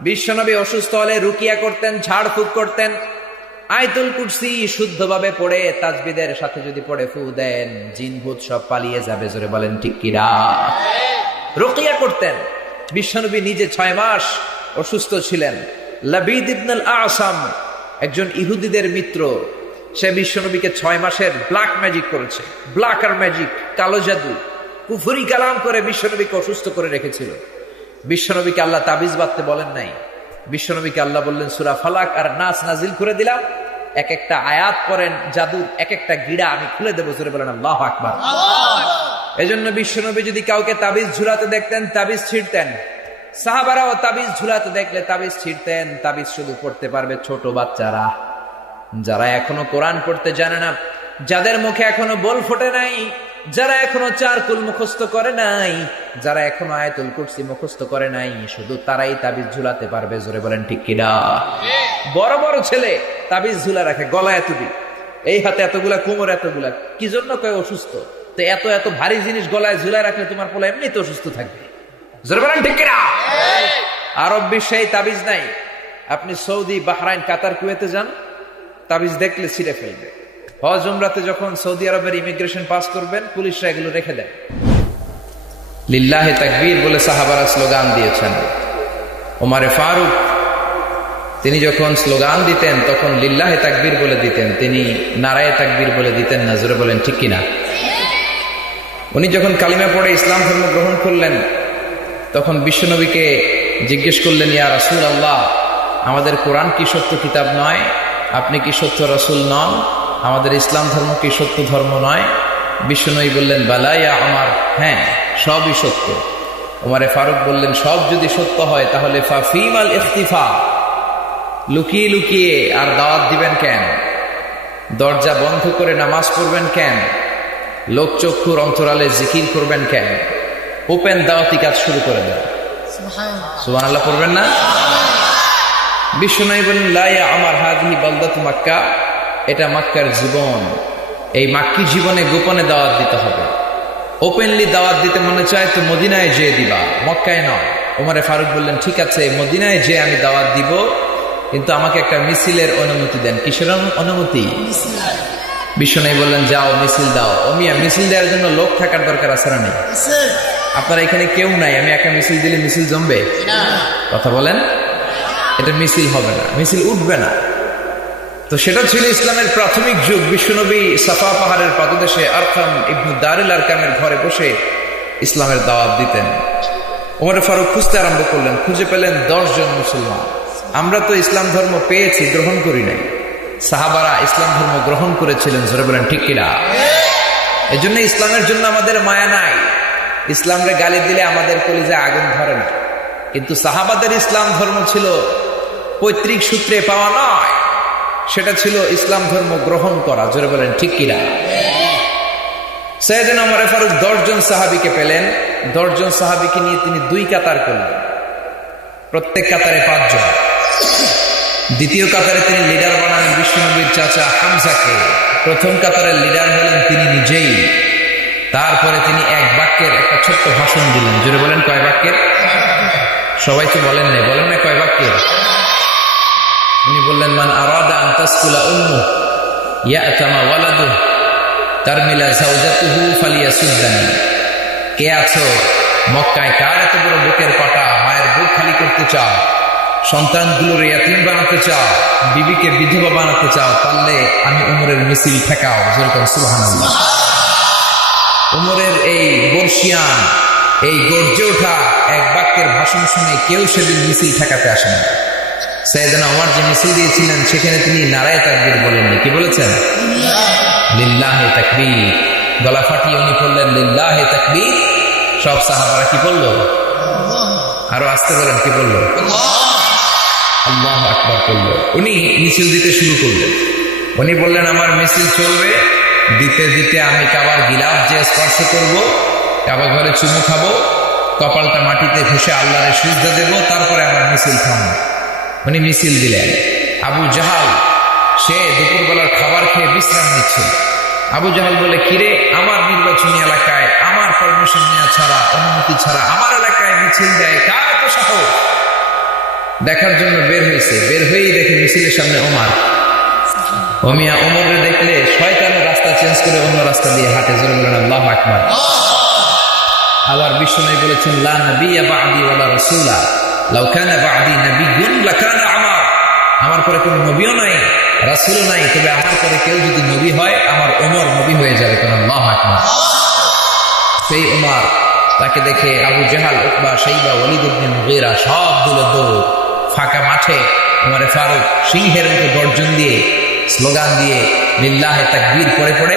বিশ্বনবী অসুস্থ হলে রুকিয়া করতেন, ঝাড়ফুঁক করতেন। আয়াতুল কুরসি শুদ্ধভাবে পড়ে তাজবিদের সাথে যদি পড়ে ফু দেন, জিন ভূত সব পালিয়ে যাবে। জোরে বলেন ঠিক কিনা? রুকিয়া করতেন। বিশ্বনবী নিজে 6 মাস অসুস্থ ছিলেন। লাবিদ ইবনুল আসাম একজন ইহুদিদের মিত্র, সে বিশ্বনবীকে 6 মাসের ব্ল্যাক ম্যাজিক করেছে। ব্ল্যাকার ম্যাজিক, কালো জাদু, কুফরি কালাম করে বিশ্বনবীকে অসুস্থ করে রেখেছিল। বিশ্বনবীকে আল্লাহ তাবিজ বাঁধতে বলেন নাই। বিশ্বনবীকে আল্লাহ বললেন সূরা ফালাক আর নাস নাজিল করে দিলাম, এক একটা আয়াত পড়েন, জাদুর এক একটা গিড়া আমি খুলে দেবো। জোরে বলেন আল্লাহু আকবার। এজন্য বিশ্বনবী যদি কাউকে তাবিজ ঝুলাতে দেখতেন, তাবিজ ছিঁড়তেন। সাহাবারাও তাবিজ ঝুলাতে দেখলে তাবিজ ছিঁড়তেন। তাবিজ শুধু পড়তে পারবে ছোট বাচ্চারা, যারা এখনো কোরআন পড়তে জানে না, যাদের মুখে এখনো বল ফোটে নাই, যারা এখনো 4 কুল মুখস্থ করে নাই, যারা এখনো আয়াতুল কুরসি মুখস্থ করে নাই, শুধু তারাই তাবিজ ঝুলাতে পারবে। জোরে বলেন ঠিক কিনা? বড় বড় ছেলে তাবিজ ঝুলা রাখে, গলায় এতটি, এই হাতে এতগুলা, কোমর এতগুলা। কি জন্য? কয় অসুস্থ। তো এত এত ভারী জিনিস গলায় ঝুলায় রাখলে তোমার পোলা এমনিতে অসুস্থ থাকবে। জোরে বলেন ঠিক কিনা? আরব বিশ্বে তাবিজ নাই। আপনি সৌদি, বাহরাইন, কাতার, কুয়েতে যান, তাবিজ দেখলে ছিঁড়ে ফেলবে। হজ উমরাতে যখন সৌদি আরবের ইমিগ্রেশন পাস করবেন, পুলিশরা এগুলো রেখে দেয়। লিল্লাহে তাকবীর বলে সাহাবারা স্লোগান দিয়েছেন। ওমরে ফারুক তিনি যখন স্লোগান দিতেন তখন লিল্লাহে তাকবীর বলে দিতেন, তিনি নারায়ে তাকবীর বলে দিতেন না। জোরে বলেন ঠিক কিনা? উনি যখন কালিমা পড়ে ইসলাম ধর্ম গ্রহণ করলেন, তখন বিশ্বনবীকে জিজ্ঞেস করলেন, ইয়া রাসূলুল্লাহ, আমাদের কোরআন কি সত্য কিতাব নয়? আপনি কি সত্য রাসূল নন? আমাদের ইসলাম ধর্ম কি সত্য ধর্ম নয়? বিশ্বনবী বললেন, বালা ইয়া ওমর, হ্যাঁ সবই সত্য। ওমরে ফারুক বললেন, সব যদি সত্য হয় তাহলে ফাফিমাল ইখতিফা, লুকিয়ে লুকিয়ে আর দাওয়াত দিবেন কেন? দরজা বন্ধ করে নামাজ পড়বেন কেন? লোকচক্ষুর অন্তরালে জিকির করবেন কেন? ওপেন দাওয়াতি কাজ শুরু করে দেন। সুবহানাল্লাহ পড়বেন না? বিশ্বনবী বললেন, লা ইয়া ওমর হাযিহি বালদাতু মক্কা, এটা মক্কার জীবন। এই মাক্কি জীবনে গোপনে দাওয়াত দিতে হবে। ওপেনলি দাওয়াত দিতে মনে চায় তো মদিনায় যেয়ে দিবা, মক্কায় নয়। ওমরে ফারুক বললেন, ঠিক আছে, মদিনায় যেয়ে আমি দাওয়াত দিব, কিন্তু আমাকে একটা মিছিলের অনুমতি দেন। কিসের অনুমতি? বিশ্বনবী বললেন, যাও মিছিল দাও। ও মিয়া, মিছিল দেওয়ার জন্য লোক থাকার দরকার আছে না নেই? আপনারা এখানে কেউ নাই, আমি একটা মিছিল দিলে মিছিল জমবে? কথা বলেন, এটা মিছিল হবে না, মিছিল উঠবে না। তো সেটা ছিল ইসলামের প্রাথমিক যুগ। বিশ্বনবী সাফা পাহাড়ের পাদদেশে আরকাম ইবনে দারিল আরকামের ঘরে বসে ইসলামের দাওয়াত দিতেন। ওমর ফারুক খুঁজতে আরম্ভ করলেন, খুঁজে পেলেন 10 জন মুসলমান। আমরা তো ইসলাম ধর্ম পেয়েছি, গ্রহণ করি নাই। সাহাবারা ইসলাম ধর্ম গ্রহণ করেছিলেন। জোরে বলেন ঠিক কিনা? এই জন্য ইসলামের জন্য আমাদের মায়া নাই। ইসলামরে গালি দিলে আমাদের কলিজায় আগুন ধরে না। কিন্তু সাহাবাদের ইসলাম ধর্ম ছিল পৈতৃক সূত্রে পাওয়া নয়, সেটা ছিল ইসলাম ধর্ম গ্রহণ করা। জোরে বলেন ঠিক কিনা? সাইয়েদনা ওমর ফারুক 10 জন সাহাবীকে পেলেন। 10 জন সাহাবীকে নিয়ে তিনি 2 কাতার করলেন, প্রত্যেক কাতারে 5 জন। দ্বিতীয় কাতারে তিনি লিডার বানালেন বিশ্বনবীর চাচা হামজাকে। প্রথম কাতারের লিডার হলেন তিনি নিজেই। তারপরে তিনি এক বাক্যের একটা ছোট্ট ভাষণ দিলেন। জোরে বলেন কয় বাক্যের? সবাই তো বলেন না, বলেন না কয় বাক্যের? উনি বললেন, মান আরাদা আন তাসকুলা উম্মু ইয়াতামা ওয়ালাদু তারমিলা যাওজাতুহু ফালিয়াসুদ্দানি। কে আছো মক্কায়, কার এত বড় বুকের পাটা, মায়ের বুক খালি করতে চাও, সন্তানগুলোর ইয়াতীম বানাতে চাও, বিবিকে বিধবা বানাতে চাও, পারলে আমি উমরের মিছিল ঠেকাও। যেরকম সুবহানাল্লাহ। উমরের এই বর্ষিয়ান, এই গর্জে ওঠা এক বাক্যের ভাষণ শুনে কেউ সেদিন মিছিল ঠেকাতে আসেন। সাইয়েদনা ওমর যে মিছিল দিয়েছিলেন সেখানে তিনি নারায়ে তাকবীর বলেননি। কি বলেছেন? লিল্লাহে তাকবীর। গলা ফাটিয়ে উনি বললেন লিল্লাহে তাকবীর। সব সাহাবারা কি বলল? আরো আস্তে বলেন, কি বলল? আল্লাহু আকবার বলল। উনি মিছিল দিতে শুরু করলেন। উনি বললেন, আমার মিছিল চলবে, দিতে দিতে আমি কাবার গিলাফ যে স্পর্শ করব, কাবা ঘরে চুমু খাবো, কপালটা মাটিতে ঘষে আল্লাহরে সিজদা দেব, তারপরে আমার মিছিল থামবে। উনি মিছিল দিলেন। আবু জাহাল সে দুপুরবেলার খাবার খেয়ে বিশ্রাম নিচ্ছে। আবু জাহাল বলে, কিরে, আমার নির্বাচনী এলাকায় আমার পারমিশন নেওয়া ছাড়া, অনুমতি ছাড়া আমার এলাকায় মিছিল দেয়, কার এত সাহস? দেখার জন্য বের হয়েছে, বের হয়েই দেখে মিছিলের সামনে ওমর। ওমিয়া ওমরে দেখলে শয়তানের রাস্তা চেঞ্জ করে অন্য রাস্তা দিয়ে হাঁটে। জোরে বলেন আল্লাহু আকবার। আবার বিশ্বনবী বলেছেন, লা নবিয়্যা বা'দি ওয়ালা রাসূলা লাউ কানা বা'দি নাবিয়্যুন লাকানা ওমর। আমার পরে কোনো নবীও নাই, রাসূলও নাই, তবে আমার পরে কেউ যদি নবী হয় আমার ওমর নবী হয়ে যাবে। কোন আল্লাহু আকবার। সেই ওমর, তাকে দেখে আবু জাহাল, উতবা, শাইবা, ওয়ালিদ ইবনে মুগীরা সব দিল দৌড়। ফাঁকা মাঠে ওমরে ফারুক সিংহের মতো গর্জন দিয়ে, স্লোগান দিয়ে, লিল্লাহে তাকবীর পড়ে পড়ে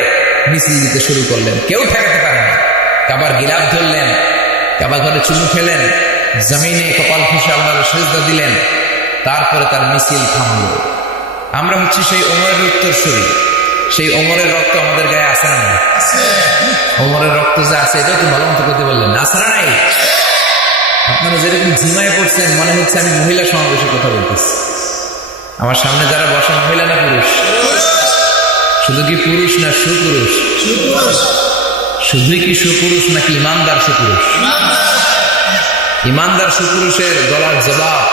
মিছিল দিতে শুরু করলেন। কেউ ঠেকাতে পারে না। কাবার গিলাফ ধরলেন, কাবা ঘরে চুমু খেলেন, জমিনে কপাল ঘষে আল্লাহর সিজদা দিলেন। তারপরে তার মিছিল থামল। আমরা হচ্ছি সেই ওমরের উত্তরসূরি। সেই ওমরের রক্ত আমাদের গায়ে আছে না নাই? ওমরের রক্ত যে আছে এটাও তো ভালো মতো করতে বললেন, আছে না নাই? আপনারা যেরকম ঝিমায় পড়ছেন মনে হচ্ছে আমি মহিলা সমাবেশে কথা বলতেছি। আমার সামনে যারা বসা মহিলা না পুরুষ? শুধু কি পুরুষ না সুপুরুষ? শুধুই কি সুপুরুষ নাকি ইমানদার সুপুরুষ? ইমানদার সুপুরুষের গলার জবাব,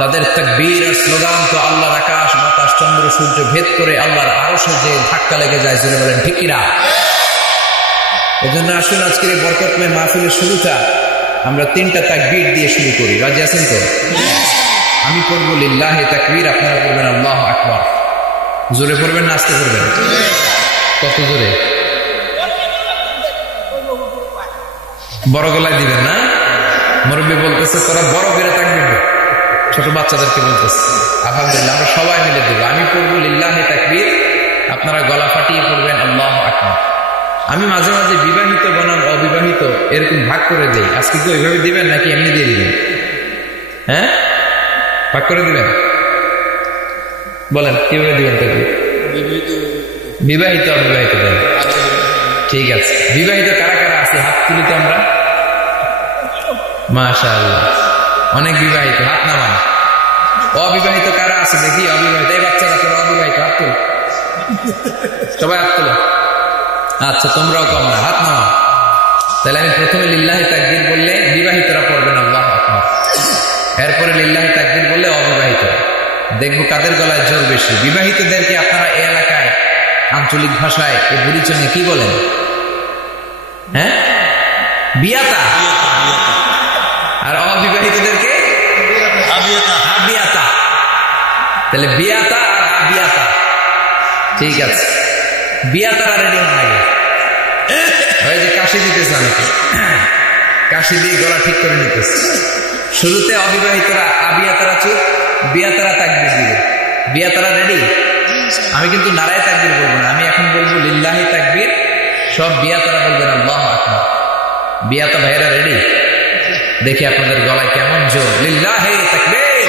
তাদের তাকবীর আর স্লোগান তো আল্লাহর আকাশ বাতাস চন্দ্র সূর্য ভেদ করে আল্লাহর আরশে যে ধাক্কা লেগে যায়। জোরে বলেন ঠিক কিনা? এজন্য আসুন আজকের এই বরকতময় মাহফিলের শুরুটা আমরা 3টা তাকবীর দিয়ে শুরু করি। রাজি আছেন তো? আমি পড়বো লিল্লাহি তাকবীর, আপনারা পড়বেন আল্লাহু আকবার। জোরে পড়বেন না আস্তে পড়বেন? কত জোরে? বড় গলায় দিবেন না? মুরব্বী বলতেছে তোরা বড় করে তাকবীর দে। ছোট বাচ্চাদেরকে বলতেছে। আলহামদুলিল্লাহ, আমরা সবাই মিলে দেব। আমি পড়বো লিল্লাহি তাকবীর, আপনারা গলা ফাটিয়ে পড়বেন আল্লাহু আকবার। আমি মাঝে মাঝে বিবাহিত বনাম অবিবাহিত এরকম ভাগ করে দেই। আজকে কি ওইভাবে দিবেন নাকি এমনি দিয়ে দিবেন? হ্যাঁ, ভাগ করে দিবেন? বলেন কিভাবে দিবেন? তাকবীর বিবাহিত অবিবাহিত দেন। ঠিক আছে, বিবাহিত কারা কারা আছে হাত তুলি তো আমরা। মাশাআল্লাহ, অনেক বিবাহিত, হাত নামান। অবিবাহিত কারা আছে দেখি? অবিবাহিত এই বাচ্চারা, তোরা অবিবাহিত, হাত তুল, সবাই হাত তুলো। আচ্ছা, তোমরাও কম না, হাত নামা। তাহলে আমি প্রথমে লিল্লাহি তাকবীর বললে বিবাহিতরা পড়বেন আল্লাহু আকবার, এরপরে লিল্লাহি তাকবীর বললে অবিবাহিতরা। দেখবো কাদের গলায় জোর বেশি। বিবাহিতদেরকে আপনারা এই এলাকায় আঞ্চলিক ভাষায় এই বুড়িচনে কি বলেন? হ্যাঁ, বিয়াতা। আর অবিবাহিতদেরকে আবিয়াতা। তাহলে বিয়াতা আর আবিয়াতা। ঠিক আছে, বিয়াতারা রেডি হন আগে। ওই যে কাশি দিতেছে অনেকে, কাশি দিয়ে গলা ঠিক করে নিতেছে। শুরুতে অবিবাহিতরা আবিয়াতারা চুপ, বিয়াতারা তাকবীর দিবে। বিয়াতারা রেডি? আমি কিন্তু নারায়ে তাকবীর বলবো না, আমি এখন বলবো লিল্লাহি তাকবীর। সব বিয়াতারা বলবেন আল্লাহু আকবার। বিয়াতা ভাইরা রেডি? দেখি আপনাদের গলায় কেমন জোর। লিল্লাহি তাকবীর।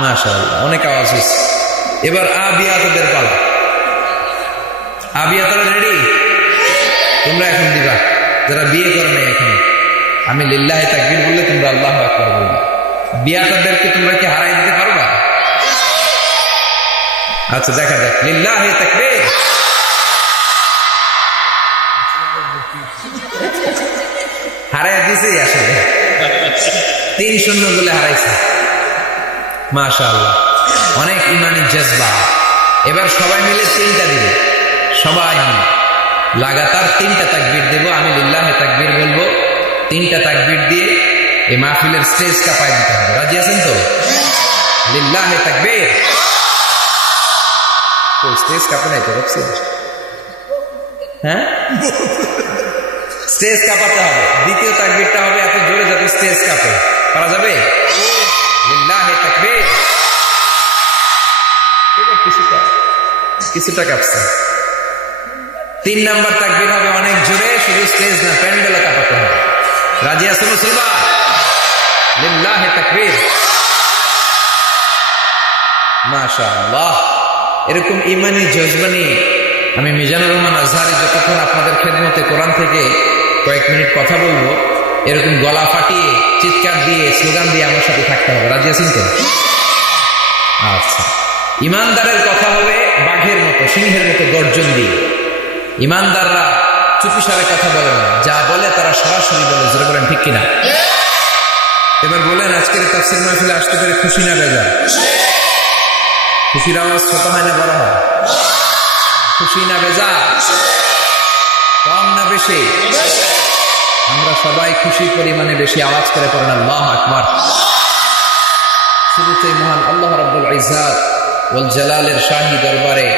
মাশাআল্লাহ, অনেক আওয়াজ হচ্ছে। এবার আবিয়াতাদের পালা। আবিয়াতারা রেডি? তোমরা এখন দিবা, যারা বিয়ে করে নাই এখন। আমি লিল্লাহি তাকবীর বললে তোমরা আল্লাহু আকবার বলবা। বিয়াতাদেরকে তোমরা কি হারাই দিতে পারবা? আচ্ছা, দেখা যাক। লিল্লাহি তাকবীর। হারাই দিছে আসলে, 3-0 বলে হারাইছে। মাশাআল্লাহ, অনেক ইমানি জজবা। এবার সবাই মিলে 3টা দিবে, সবাই মিলে লাগাতার 3টা তাকবীর দেব। আমি লিল্লাহি তাকবীর বলবো, 3টা তাকবীর দিয়ে এই মাহফিলের স্টেজ কাঁপায় দিতে হবে। রাজি আছেন তো? লিল্লাহি তাকবীর। তো স্টেজ কাঁপে নাই তো? হ্যাঁ, স্টেজ কাঁপাতে হবে। দ্বিতীয় তাকবীরটা হবে এত জোরে যাতে স্টেজ কাঁপে। পারা যাবে? লিল্লাহি তাকবীর। কিছুটা কাঁপছে। 3 নাম্বার তাকবীর হবে অনেক জোরে, শুধু স্টেজ না, প্যান্ডেলও কাঁপাতে হবে। রাজি আছেন মুসলমান? লিল্লাহি তাকবীর। মাশাআল্লাহ, এরকম ইমানি জজবানি আমি মিজানুর রহমান আজহারি যতক্ষণ আপনাদের খেদমতে কোরআন থেকে কয়েক মিনিট কথা বলবো, এরকম গলা ফাটিয়ে চিৎকার দিয়ে স্লোগান দিয়ে আমার সাথে থাকতে হবে। রাজি আছেন তো? আচ্ছা, ইমানদারের কথা হবে বাঘের মতো, সিংহের মতো গর্জন দিয়ে। ইমানদাররা চুপিসারে কথা বলে না, যা বলে তারা সরাসরি বলে। জোরে বলেন ঠিক কিনা? এবার বলেন, আজকের তাফসীর মাহফিলে আসতে পেরে খুশি না বেজার? খুশির আওয়াজ ছোট হয় না বড় হয়? খুশি না বেজার? কম না বেশি? আমরা সবাই খুশি পরিমাণে বেশি আওয়াজ করে পড়েন আল্লাহু আকবার। শুরুতেই মহান আল্লাহ রাব্বুল ইজ্জাত ওয়াল জালালের শাহী দরবারে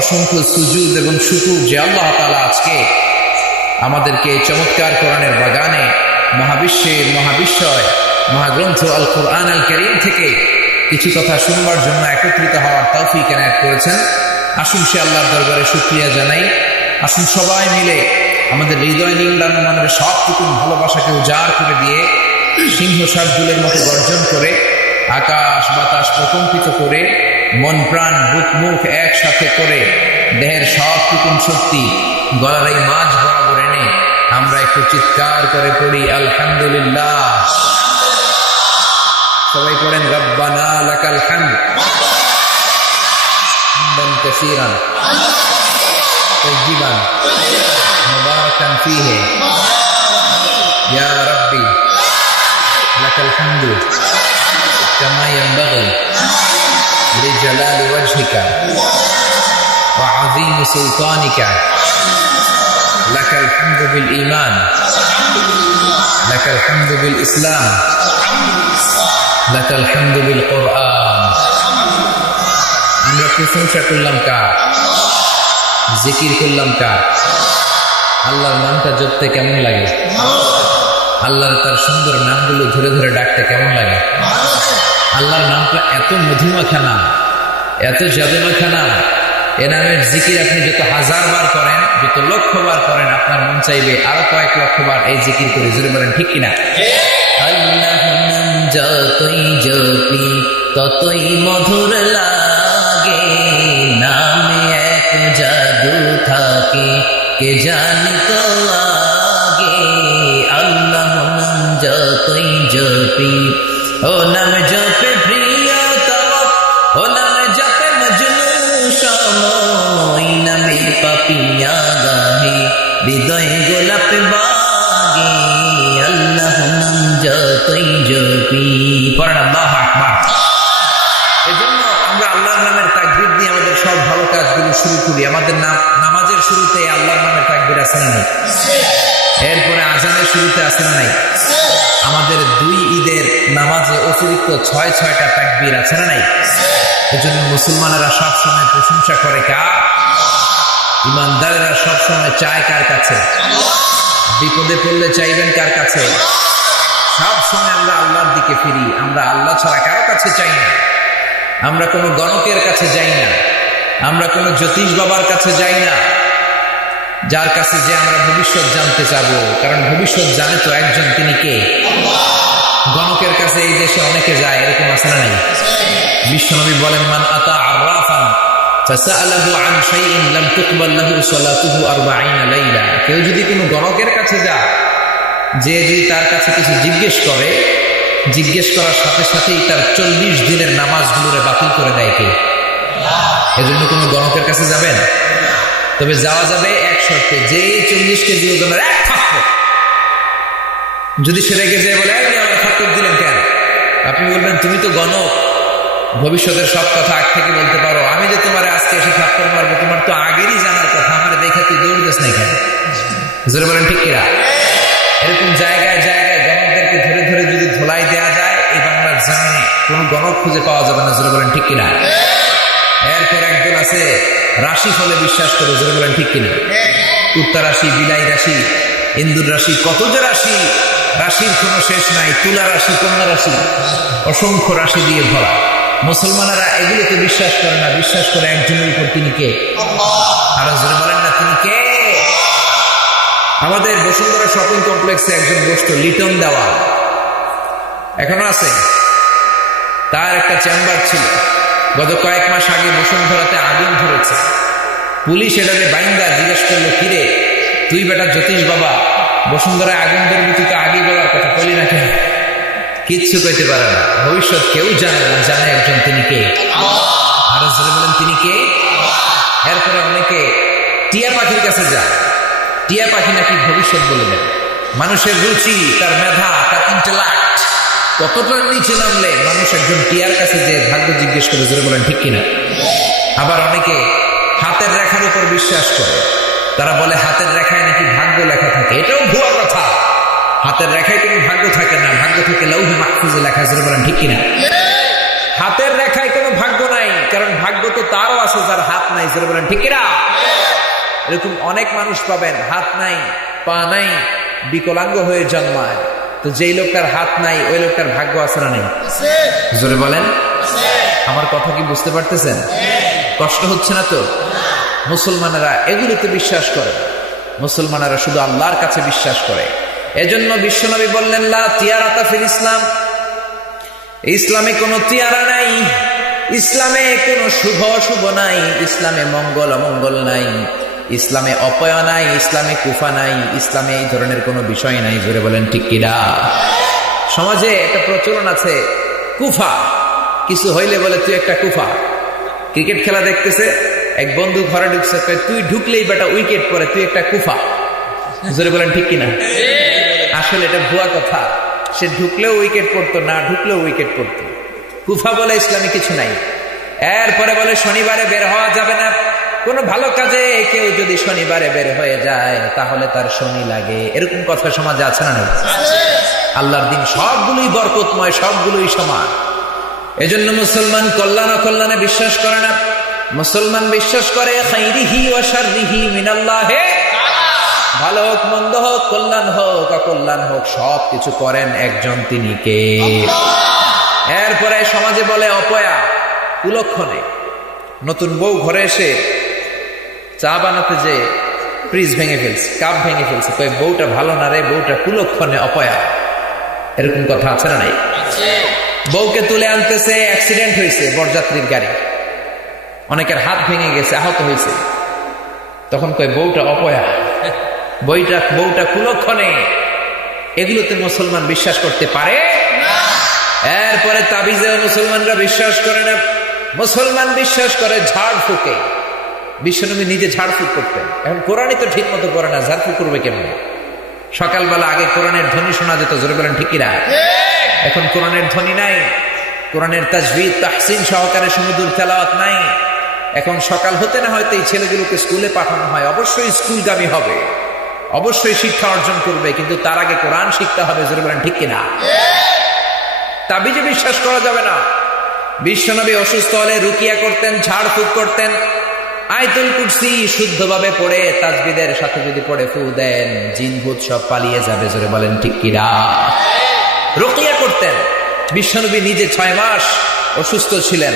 অসংখ্য সুজুদ এবং শুকর যে আল্লাহ তাআলা আজকে আমাদেরকে চমৎকার কোরআনের বাগানে মহাবিশ্বের মহাবিশ্বয় মহাগ্রন্থ আল কোরআন আল কারীম থেকে কিছু কথা শুনবার জন্য একত্রিত হওয়ার তৌফিক এনায়েত করেছেন। আসুন সে আল্লাহর দরবারে শুকরিয়া জানাই। আসুন সবাই মিলে আমাদের হৃদয় নিংড়ানো মনের সবটুকু ভালোবাসাকে উজাড় করে দিয়ে সিংহ শার্দুলের মতো গর্জন করে আকাশ বাতাস প্রকম্পিত করে মন প্রাণ বুক মুখ একসাথে করে দেহের সবটুকুন শক্তি গলার এই মাঝ বরাবর এনে আমরা একটু চিৎকার করে পড়ি আলহামদুলিল্লাহ। সবাই পড়েন রব্বানা লাকাল হামদ হামদান কাসীরান তাইয়িবান মুবারাকান ফীহি ইয়া রাব্বি লাকাল হামদু কামা ইয়ানবাগি লিজালালি ওয়াজহিকা ওয়া আযীমি সুলতানিকা লাকাল হামদু বিল ঈমান লাকাল হামদু বিল ইসলাম লাকাল হামদু বিল কোরআন। আমরা প্রশংসা করলাম কার? জিকির করলাম কার? আল্লাহর নামটা জপতে কেমন লাগে? আল্লাহর তার সুন্দর নামগুলো ধরে ধরে ডাকতে কেমন লাগে? আল্লাহর নামটা এত মধুমাখা নাম, এত জাদুমাখা নাম। এ নামের জিকির আপনি যত হাজার বার করেন, যত লক্ষ বার করেন, আপনার মন চাইবে আরো কয়েক লক্ষ বার এই জিকির করে। জোরে বলেন ঠিক কিনা? আল্লাহর নাম যতই জপি ততই মধুর লাগে, নামে এক জাদু থাকে কে জানে তো আগে। আল্লাহর নাম যতই জপি, ও নাম জপে প্রিয়তম, ও নাম জপে মজনু সময়, নামে পাপিয়া গাহে হৃদয় গোলাপ বাগে। আল্লাহর নাম যতই জপি পড়েন আল্লাহু আকবার। এজন্য আমরা আল্লাহর নামের তাকবীর দিয়ে আমাদের সব ভালো কাজগুলো শুরু করি। আমাদের নামাজের শুরুতে আল্লাহর নামের তাকবীর আছে না নাই? এরপরে আজানের শুরুতে আছে না নাই? আমাদের 2 ঈদের নামাজে অতিরিক্ত 6টা তাকবীর আছে না নাই? এজন্য মুসলমানেরা সবসময় প্রশংসা করে কার? ইমানদারেরা সবসময় চায় কার কাছে? বিপদে পড়লে চাইবেন কার কাছে? সবসময় আমরা আল্লাহর দিকে ফিরি। আমরা আল্লাহ ছাড়া কারো কাছে চাই না। আমরা কোনো গণকের কাছে যাই না, আমরা কোনো জ্যোতিষ বাবার কাছে যাই না, যার কাছে যে আমরা ভবিষ্যৎ জানতে চাবো। কারণ ভবিষ্যৎ জানে তো একজন, তিনি কে? গণকের কাছে এই দেশে অনেকে যায়, এরকম আছে না নাই? বিশ্বনবী বলেন, মান আতা আররাফান ফাসাআলাহু আন শাইইন লাম তুকবাল লাহু সালাতুহু 40 লাইলা। কেউ যদি কোনো গণকের কাছে যায়, যে যদি তার কাছে কিছু জিজ্ঞেস করে, জিজ্ঞেস করার সাথে সাথেই তার 40 দিনের নামাজগুলোরে বাতিল করে দেয় কে? এজন্য কোনো গণকের কাছে যাবেন? তবে যাওয়া যাবে এক শর্তে, যে 40 কেজি ওজনের এক থাপ্পড় যদি সে রেগে যায় বলে, আপনি আমার থাপ্পড় দিলেন কেন? আপনি বলবেন, তুমি তো গণক, ভবিষ্যতের সব কথা আগ থেকে বলতে পারো। আমি যে তোমার আজকে এসে থাপ্পড় মারবো, তোমার তো আগেরই জানার কথা, আমার দেখে তুই দৌড় দিস নাই কেন? জোরে বলেন ঠিক কিনা? এরকম জায়গায় জায়গায় গণকদেরকে ধরে ধরে যদি ধোলাই দেওয়া যায়, এই বাংলার জমিনে কোনো গণক খুঁজে পাওয়া যাবে না। জোরে বলেন ঠিক কিনা? এরপর একজন আছে রাশি ফলে বিশ্বাস করে। জোরে বলেন ঠিক কিনা? উত্তর রাশি, বিলাই রাশি, ইন্দুর রাশি, কত যে রাশি, রাশির কোনো শেষ নাই। তুলা রাশি, কন্যা রাশি, অসংখ্য রাশি দিয়ে ভরা। মুসলমানেরা এগুলোকে বিশ্বাস করে না, বিশ্বাস করে একজনের উপর, তিনি কে? আরো জোরে বলেন না, তিনি কে? আমাদের বসুন্ধরা শপিং কমপ্লেক্সে একজন বসতো, লিটন দেওয়া, এখনো আছে। তার একটা চেম্বার ছিল। গত কয়েক মাস আগে বসুন্ধরাতে আগুন ধরেছে। পুলিশ এটাকে বাইন্দা জিজ্ঞেস করলো, কিরে তুই বেটা জ্যোতিষ বাবা, বসুন্ধরায় আগুন ধরবি, তুই তো আগেই বলার কথা বলি না কেন? কিচ্ছু কইতে পারে না, ভবিষ্যৎ কেউ জানে না, জানে একজন, তিনি কে? আরো জোরে বলেন, তিনি কে? এরপরে অনেকে টিয়া পাখির কাছে যায়। টিয়া পাখি নাকি ভবিষ্যৎ বলে দেয়। মানুষের রুচি, তার মেধা, তার ইন্টেলেক্ট কতটা নিচে নামলে মানুষ একজন টিয়ার কাছে যে ভাগ্য জিজ্ঞেস করে, জোরে বলেন ঠিক কিনা? আবার অনেকে হাতের রেখার উপর বিশ্বাস করে, তারা বলে হাতের রেখায় নাকি ভাগ্য লেখা থাকে। এটাও ভুয়া কথা। হাতের রেখায় কোনো ভাগ্য থাকে না, ভাগ্য থাকে লৌহে মাহফুজে লেখা। জোরে বলেন ঠিক কিনা? হাতের রেখায় কোনো ভাগ্য নাই, কারণ ভাগ্য তো তারও আছে যার হাত নাই। জোরে বলেন ঠিক কিনা? এরকম অনেক মানুষ পাবেন হাত নাই, পা নাই, বিকলাঙ্গ হয়ে জন্মায়। তো যেই লোকটার হাত নাই ওই লোকটার ভাগ্য আছে না নেই? জোরে বলেন। আমার কথা কি বুঝতে পারতেছেন? কষ্ট হচ্ছে না তো? মুসলমানেরা এগুলিতে বিশ্বাস করে, মুসলমানেরা শুধু আল্লাহর কাছে বিশ্বাস করে। এজন্য বিশ্বনবী বললেন, লা তিয়ারাতা ফিল ইসলাম, ইসলামে কোনো তিয়ারা নাই, ইসলামে কোনো শুভ অশুভ নাই, ইসলামে মঙ্গল অমঙ্গল নাই, ইসলামে অপয়া নাই, ইসলামে কুফা নাই, ইসলামে এই ধরনের কোনো বিষয় নাই। জোরে বলেন ঠিক কিনা? সমাজে একটা প্রচলন আছে কুফা, কিছু হইলে বলে তুই একটা কুফা। ক্রিকেট খেলা দেখতেছে, এক বন্ধু ঘরে ঢুকছে, তুই ঢুকলেই বেটা উইকেট পড়ে, তুই একটা কুফা। জোরে বলেন ঠিক কিনা? আসলে এটা ভুয়া কথা। সে ঢুকলেও উইকেট পড়তো, না ঢুকলেও উইকেট পড়তো। কুফা বলে ইসলামে কিছু নাই। এরপরে বলে শনিবারে বের হওয়া যাবে না। কোন ভালো কাজে কেউ যদি শনিবারে বের হয়ে যায় তাহলে তার শনি লাগে। এরকম কথা সমাজে আছে না? আল্লাহর দিন সবগুলোই বরকতময়, সবগুলোই সমান। এজন্য মুসলমান কল্যাণ অকল্যাণে বিশ্বাস করে না। মুসলমান বিশ্বাস করে খাইরিহি ওয়া শাররিহি মিনাল্লাহ, ভালো হোক মন্দ হোক, কল্যাণ হোক অকল্যাণ হোক, সবকিছু করেন একজন, তিনি কে? এরপরে সমাজে বলে অপয়া, কুলক্ষণে। নতুন বউ ঘরে এসে চা বানাতে যে ফ্রিজ ভেঙে ফেলছে, কাপ ভেঙে ফেলছে, কই বউটা ভালো না রে, বউটা কুলক্ষণে অপয়া। এরকম কথা আছে না নাই? বউকে তুলে আনতেছে, অ্যাক্সিডেন্ট হয়েছে বরযাত্রীর গাড়ি, অনেকের হাত ভেঙে গেছে, আহত হয়েছে, তখন কই বউটা অপয়া, বউটা কুলক্ষণে। এগুলোতে মুসলমান বিশ্বাস করতে পারে না। এরপরে তাবিজে মুসলমানরা বিশ্বাস করে না। মুসলমান বিশ্বাস করে ঝাড়ফুঁকে। বিশ্বনবী নিজে ঝাড়ফুঁক করতেন। এখন কোরআনই তো ঠিক মতো করে না, ঝাড়ফুঁক করবে কেমন? সকালবেলা আগে কোরআনের ধ্বনি শোনা যেত, জোরে বলেন ঠিক কিনা? এখন কোরআনের ধ্বনি নাই, কোরআনের তাজবিদ তাহসিন সহকারে সুমধুর তেলাওয়াত নাই। এখন সকাল হতে না হয়তো এই ছেলেগুলোকে স্কুলে পাঠানো হয়, অবশ্যই স্কুলগামী হবে, অবশ্যই শিক্ষা অর্জন করবে, কিন্তু তার আগে কোরআন শিখতে হবে। জোরে বলেন ঠিক কিনা? তাবিজে বিশ্বাস করা যাবে না। বিশ্বনবী অসুস্থ হলে রুকিয়া করতেন, ঝাড়ফুঁক করতেন। আয়াতুল কুরসি শুদ্ধভাবে পড়ে তাজবিদের সাথে যদি পড়ে ফু দেন, জিন ভূত সব পালিয়ে যাবে। জোরে বলেন ঠিক কিনা? রুকিয়া করতেন। বিশ্বনবী নিজে 6 মাস অসুস্থ ছিলেন।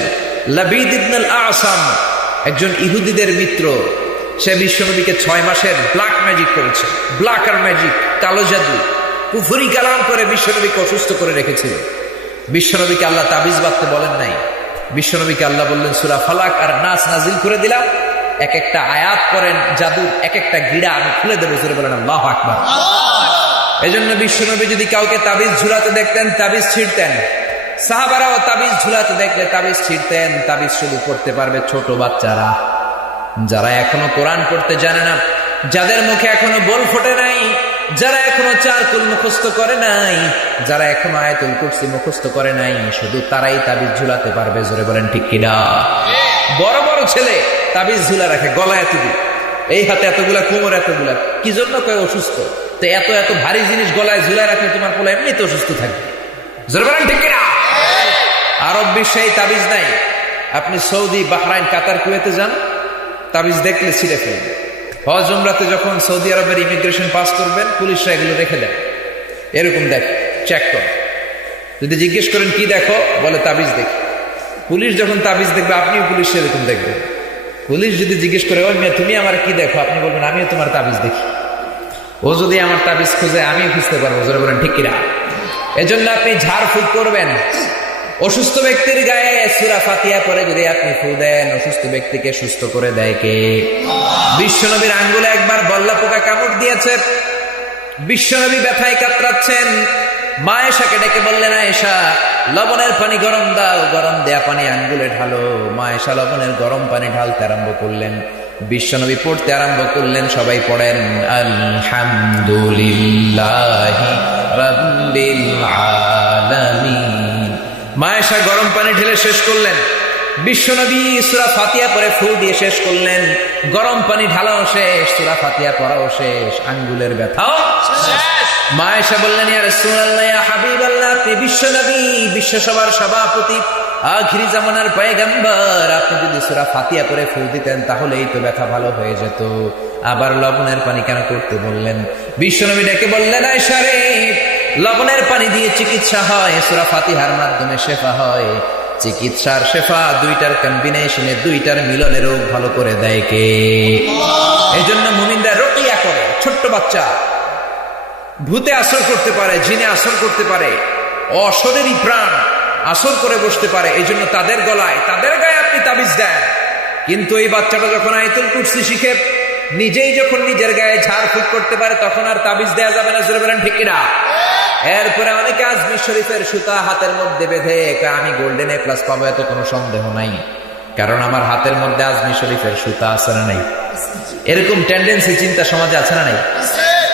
লাবিদ ইবনুল আসাম একজন ইহুদিদের মিত্র, সে বিশ্বনবীকে 6 মাসের ব্ল্যাক ম্যাজিক করেছে। ব্ল্যাক আর ম্যাজিক, কালো জাদু, কুফরি কালাম করে বিশ্বনবীকে অসুস্থ করে রেখেছিল। বিশ্বনবীকে আল্লাহ তাবিজ বাঁধতে বলেন নাই। বিশ্বনবীকে আল্লাহ বললেন সূরা ফালাক আর নাস নাজিল করে দিলাম, এক একটা আয়াত করেন জাদুর, এক একটা গিড়া আমি খুলে দেবো। জোরে বলেন আল্লাহু আকবার। এজন্য বিশ্বনবী যদি কাউকে তাবিজ ঝুলাতে দেখতেন, তাবিজ ছিঁড়তেন। সাহাবারাও তাবিজ ঝুলাতে দেখলে তাবিজ ছিঁড়তেন। তাবিজ শুধু পড়তে পারবে ছোট বাচ্চারা, যারা এখনো কোরআন পড়তে জানে না, যাদের মুখে এখনো বল ফোটে নাই, যারা এখনো 4 কুল মুখস্থ করে নাই, যারা এখনো আয়াতুল কুরসি মুখস্থ করে নাই, শুধু তারাই তাবিজ ঝুলাতে পারবে। জোরে বলেন ঠিক কিনা? বড় বড় ছেলে তাবিজ ঝুলা রাখে, গলা এতগুলো, এই হাতে এতগুলা, কোমর এতগুলা, কি জন্য? কয় অসুস্থ। তো এত এত ভারী জিনিস গলায় ঝুলা রাখলে তোমার পোলা এমনি তো অসুস্থ থাকবে। জোরে বলেন ঠিক কিনা? আরব বিশ্বে তাবিজ নাই। আপনি সৌদি, বাহরাইন, কাতার, কুয়েতে যান, তাবিজ দেখলে ছিঁড়ে ফেলবে। হজ উমরাতে যখন সৌদি আরবের ইমিগ্রেশন পাস করবেন, পুলিশরা এগুলো রেখে দেয়, এরকম দেখ, চেক কর। যদি জিজ্ঞেস করেন কি দেখো, বলে তাবিজ দেখি। পুলিশ যখন তাবিজ দেখবে, আপনিও পুলিশ এরকম দেখবেন। পুলিশ যদি জিজ্ঞেস করে, ওই মেয়ে তুমি আমার কি দেখো, আপনি বলবেন আমিও তোমার তাবিজ দেখি। ও যদি আমার তাবিজ খুঁজে, আমিও খুঁজতে পারবো। জোরে বলেন ঠিক কিনা? এজন্য আপনি ঝাড়ফুঁক করবেন। অসুস্থ ব্যক্তির গায়ে সূরা ফাতিহা করে যদি আপনি ফু দেন, অসুস্থ ব্যক্তিকে সুস্থ করে দেয় কে? বিশ্বনবীর আঙ্গুলে একবার বল্লা পোকা কামড় দিয়েছে। বিশ্বনবী ব্যথায় কাতরাচ্ছেন। মা আয়েশাকে ডেকে বললেন, আয়েশা লবণের পানি গরম দাও। গরম দেয়া পানি আঙ্গুলে ঢালো। মা আয়েশা লবণের গরম পানি ঢালতে আরম্ভ করলেন। বিশ্বনবী পড়তে আরম্ভ করলেন। সবাই পড়েন আলহামদুলিল্লাহি রাব্বিল আলামিন। মা আয়েশা গরম পানি ঢেলে শেষ করলেন, বিশ্বনবী সূরা ফাতিহা পড়ে ফু দিয়ে শেষ করলেন। গরম পানি ঢালাও শেষ, সূরা ফাতিহা পড়াও শেষ, আঙ্গুলের ব্যথাও শেষ। মা আয়েশা বললেন, ইয়া রাসূলুল্লাহ, ইয়া হাবিবাল্লাহ, আপনি বিশ্বনবী, বিশ্ব সবার সভাপতি, আখিরি জামানার পয়গম্বর, আপনি যদি সূরা ফাতিহা পড়ে ফু দিতেন তাহলেই তো ব্যথা ভালো হয়ে যেত, আবার লবণের পানি কেন করতে বললেন? বিশ্বনবী ডেকে বললেন, আয়েশা রে, লবণের পানি দিয়ে চিকিৎসা হয়, সূরা ফাতিহার মাধ্যমে শেফা হয়। চিকিৎসার শেফা দুইটার কম্বিনেশনে, দুইটার মিলনে রোগ ভালো করে দেয় কে? এই জন্য মুমিনরা রুকিয়া করে। ছোট্ট বাচ্চা ভূতে আসর করতে পারে, জিনে আসর করতে পারে, অশরীরী প্রাণ আসর করে বসতে পারে, এই জন্য তাদের গলায়, তাদের গায়ে আপনি তাবিজ দেন। কিন্তু এই বাচ্চাটা যখন আয়াতুল কুরসি শিখে নিজেই যখন নিজের গায়ে ঝাড়ফুঁক করতে পারে, তখন আর তাবিজ দেয়া যাবে না। জোরে বলেন ঠিক কিনা? এরপরে অনেকে আজমি শরীফের সুতা হাতের মধ্যে বেঁধে আমি গোল্ডেন এ প্লাস পাবো, এত কোনো সন্দেহ নাই, কারণ আমার হাতের মধ্যে আজমি শরীফের সুতা আছে না নাই? এরকম টেন্ডেন্সি চিন্তা সমাজে আছে না নাই?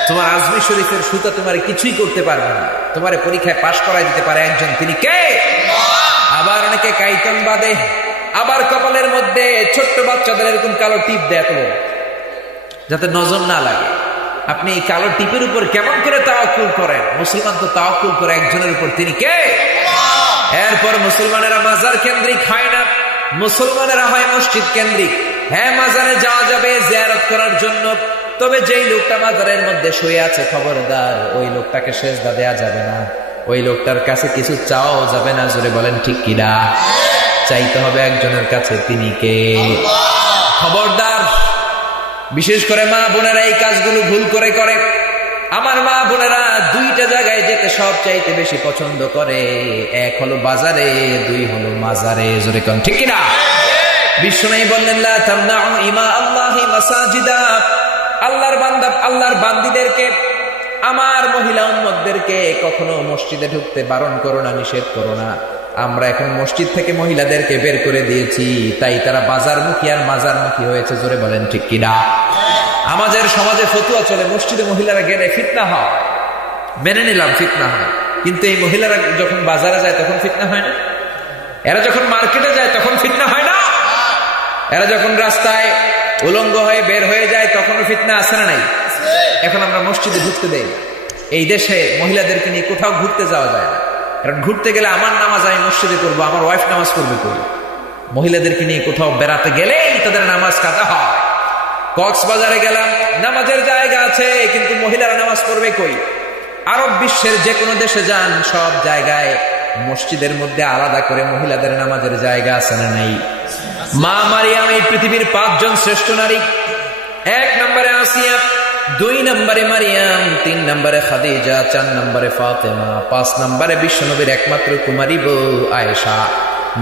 তোমার আজমি শরীফের সুতা তোমার কিছুই করতে পারবে না, তোমার পরীক্ষায় পাশ করাই দিতে পারে একজন, তিনি কে? আবার অনেকে কাইতন বাঁধে, আবার কপালের মধ্যে ছোট্ট বাচ্চাদের এরকম কালো টিপ দেয় তো যাতে নজর না লাগে। আপনি এই কালো টিপের উপর কেমন করে তাওয়াক্কুল করেন? মুসলমান তো তাওয়াক্কুল করে একজনের উপর, তিনি কে? এরপর মুসলমানেরা মাজার কেন্দ্রিক হয় না, মুসলমানেরা হয় মসজিদ কেন্দ্রিক। হ্যাঁ, মাজারে যাওয়া যাবে জিয়ারত করার জন্য, তবে যেই লোকটা মাজারের মধ্যে শুয়ে আছে, খবরদার ওই লোকটাকে সেজদা দেয়া যাবে না, ওই লোকটার কাছে কিছু চাওয়াও যাবে না। জোরে বলেন ঠিক কিনা? চাইতে হবে একজনের কাছে, তিনি কে? খবরদার। বিশেষ করে মা বোনেরা এই কাজগুলো ভুল করে করে। আমার মা বোনেরা দুইটা জায়গায় যেতে সব চাইতে বেশি পছন্দ করে, এক হলো বাজারে, দুই হলো মাজারে। জোরে কোন ঠিক কিনা? বিশ্বনবী বললেন, লা তামনাউ ইমা আল্লাহি মাসাজিদা, আল্লাহর বান্দা, আল্লাহর বান্দীদেরকে, আমার মহিলা উম্মতদেরকে কখনো মসজিদে ঢুকতে বারণ করো না, নিষেধ করো না। আমরা এখন মসজিদ থেকে মহিলাদেরকে বের করে দিয়েছি, তাই তারা বাজারমুখী আর মাজারমুখী হয়েছে। জোরে বলেন ঠিক কিনা? আমাদের সমাজে ফতুয়া চলে, মসজিদে মহিলারা গেলে ফিতনা হয়, মেনে নিলাম ফিতনা হয়, কিন্তু এই মহিলারা যখন বাজারে যায় তখন ফিতনা হয় না? এরা যখন মার্কেটে যায় তখন ফিতনা হয় না? এরা যখন রাস্তায় উলঙ্গ হয়ে বের হয়ে যায় তখনও ফিতনা আছে না নাই? এখন আমরা মসজিদে ঢুকতে দেই। এই দেশে মহিলাদেরকে নিয়ে কোথাও ঘুরতে যাওয়া যায় না, কারণ ঘুরতে গেলে আমার নামাজ আমি মসজিদে করবো, আমার ওয়াইফ নামাজ করবে কই? মহিলাদেরকে নিয়ে কোথাও বেড়াতে গেলেই তাদের নামাজ কাজা হয়। কক্সবাজারে গেলাম, নামাজের জায়গা আছে, কিন্তু মহিলারা নামাজ করবে কই? আরব বিশ্বের যে কোনো দেশে যান, সব জায়গায় মসজিদের মধ্যে আলাদা করে মহিলাদের নামাজের জায়গা আছে না নাই? মা মারিয়াম এই পৃথিবীর 5 জন শ্রেষ্ঠ নারী। 1 নম্বরে আসিয়া, 2 নম্বরে মারিয়াম, 3 নম্বরে খাদিজা, 4 নম্বরে ফাতেমা, 5 নম্বরে বিশ্বনবীর একমাত্র কুমারী বউ আয়েশা।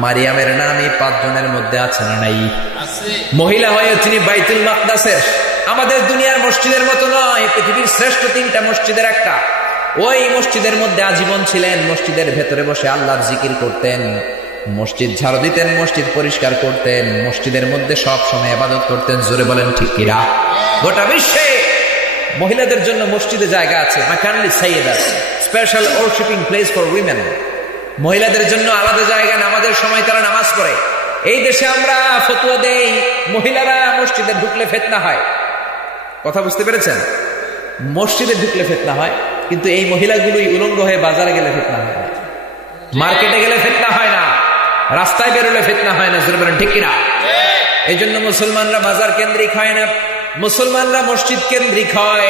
মারিয়ামের নাম এই 5 জনের মধ্যে আছে না নাই? মহিলা হয়ে তিনি বাইতুল মাকদাসের, আমাদের দুনিয়ার মসজিদের মতো নয়, পৃথিবীর শ্রেষ্ঠ 3টা মসজিদের একটা। ওই মসজিদের মধ্যে আজীবন ছিলেন, মসজিদের ভেতরে বসে আল্লাহর জিকির করতেন, মসজিদ ঝাড়ু দিতেন, মসজিদ পরিষ্কার করতেন, মসজিদের মধ্যে সব সময় ইবাদত করতেন। জোরে বলেন ঠিক কিনা? গোটা বিশ্বে মহিলাদের জন্য মসজিদে জায়গা আছে, মাকানুল সাইয়্যিদা, special worshipping place for women. মহিলাদের জন্য আলাদা জায়গা, নামাজের সময় তারা নামাজ পড়ে। এই দেশে আমরা ফতোয়া দেই মহিলারা মসজিদে ঢুকলে ফিতনা হয়। কথা বুঝতে পেরেছেন? মসজিদে ঢুকলে ফিতনা হয়, কিন্তু এই মহিলাগুলোই উলঙ্গ হয়ে বাজারে গেলে ফিতনা হয় না, মার্কেটে গেলে ফিতনা হয় না, রাস্তায় বেরোলে ফিতনা হয় না। জোরে বলেন ঠিক কিনা? এই জন্য মুসলমানরা বাজার কেন্দ্রিক হয় না, মুসলমানরা মসজিদ কেন্দ্রিক হয়।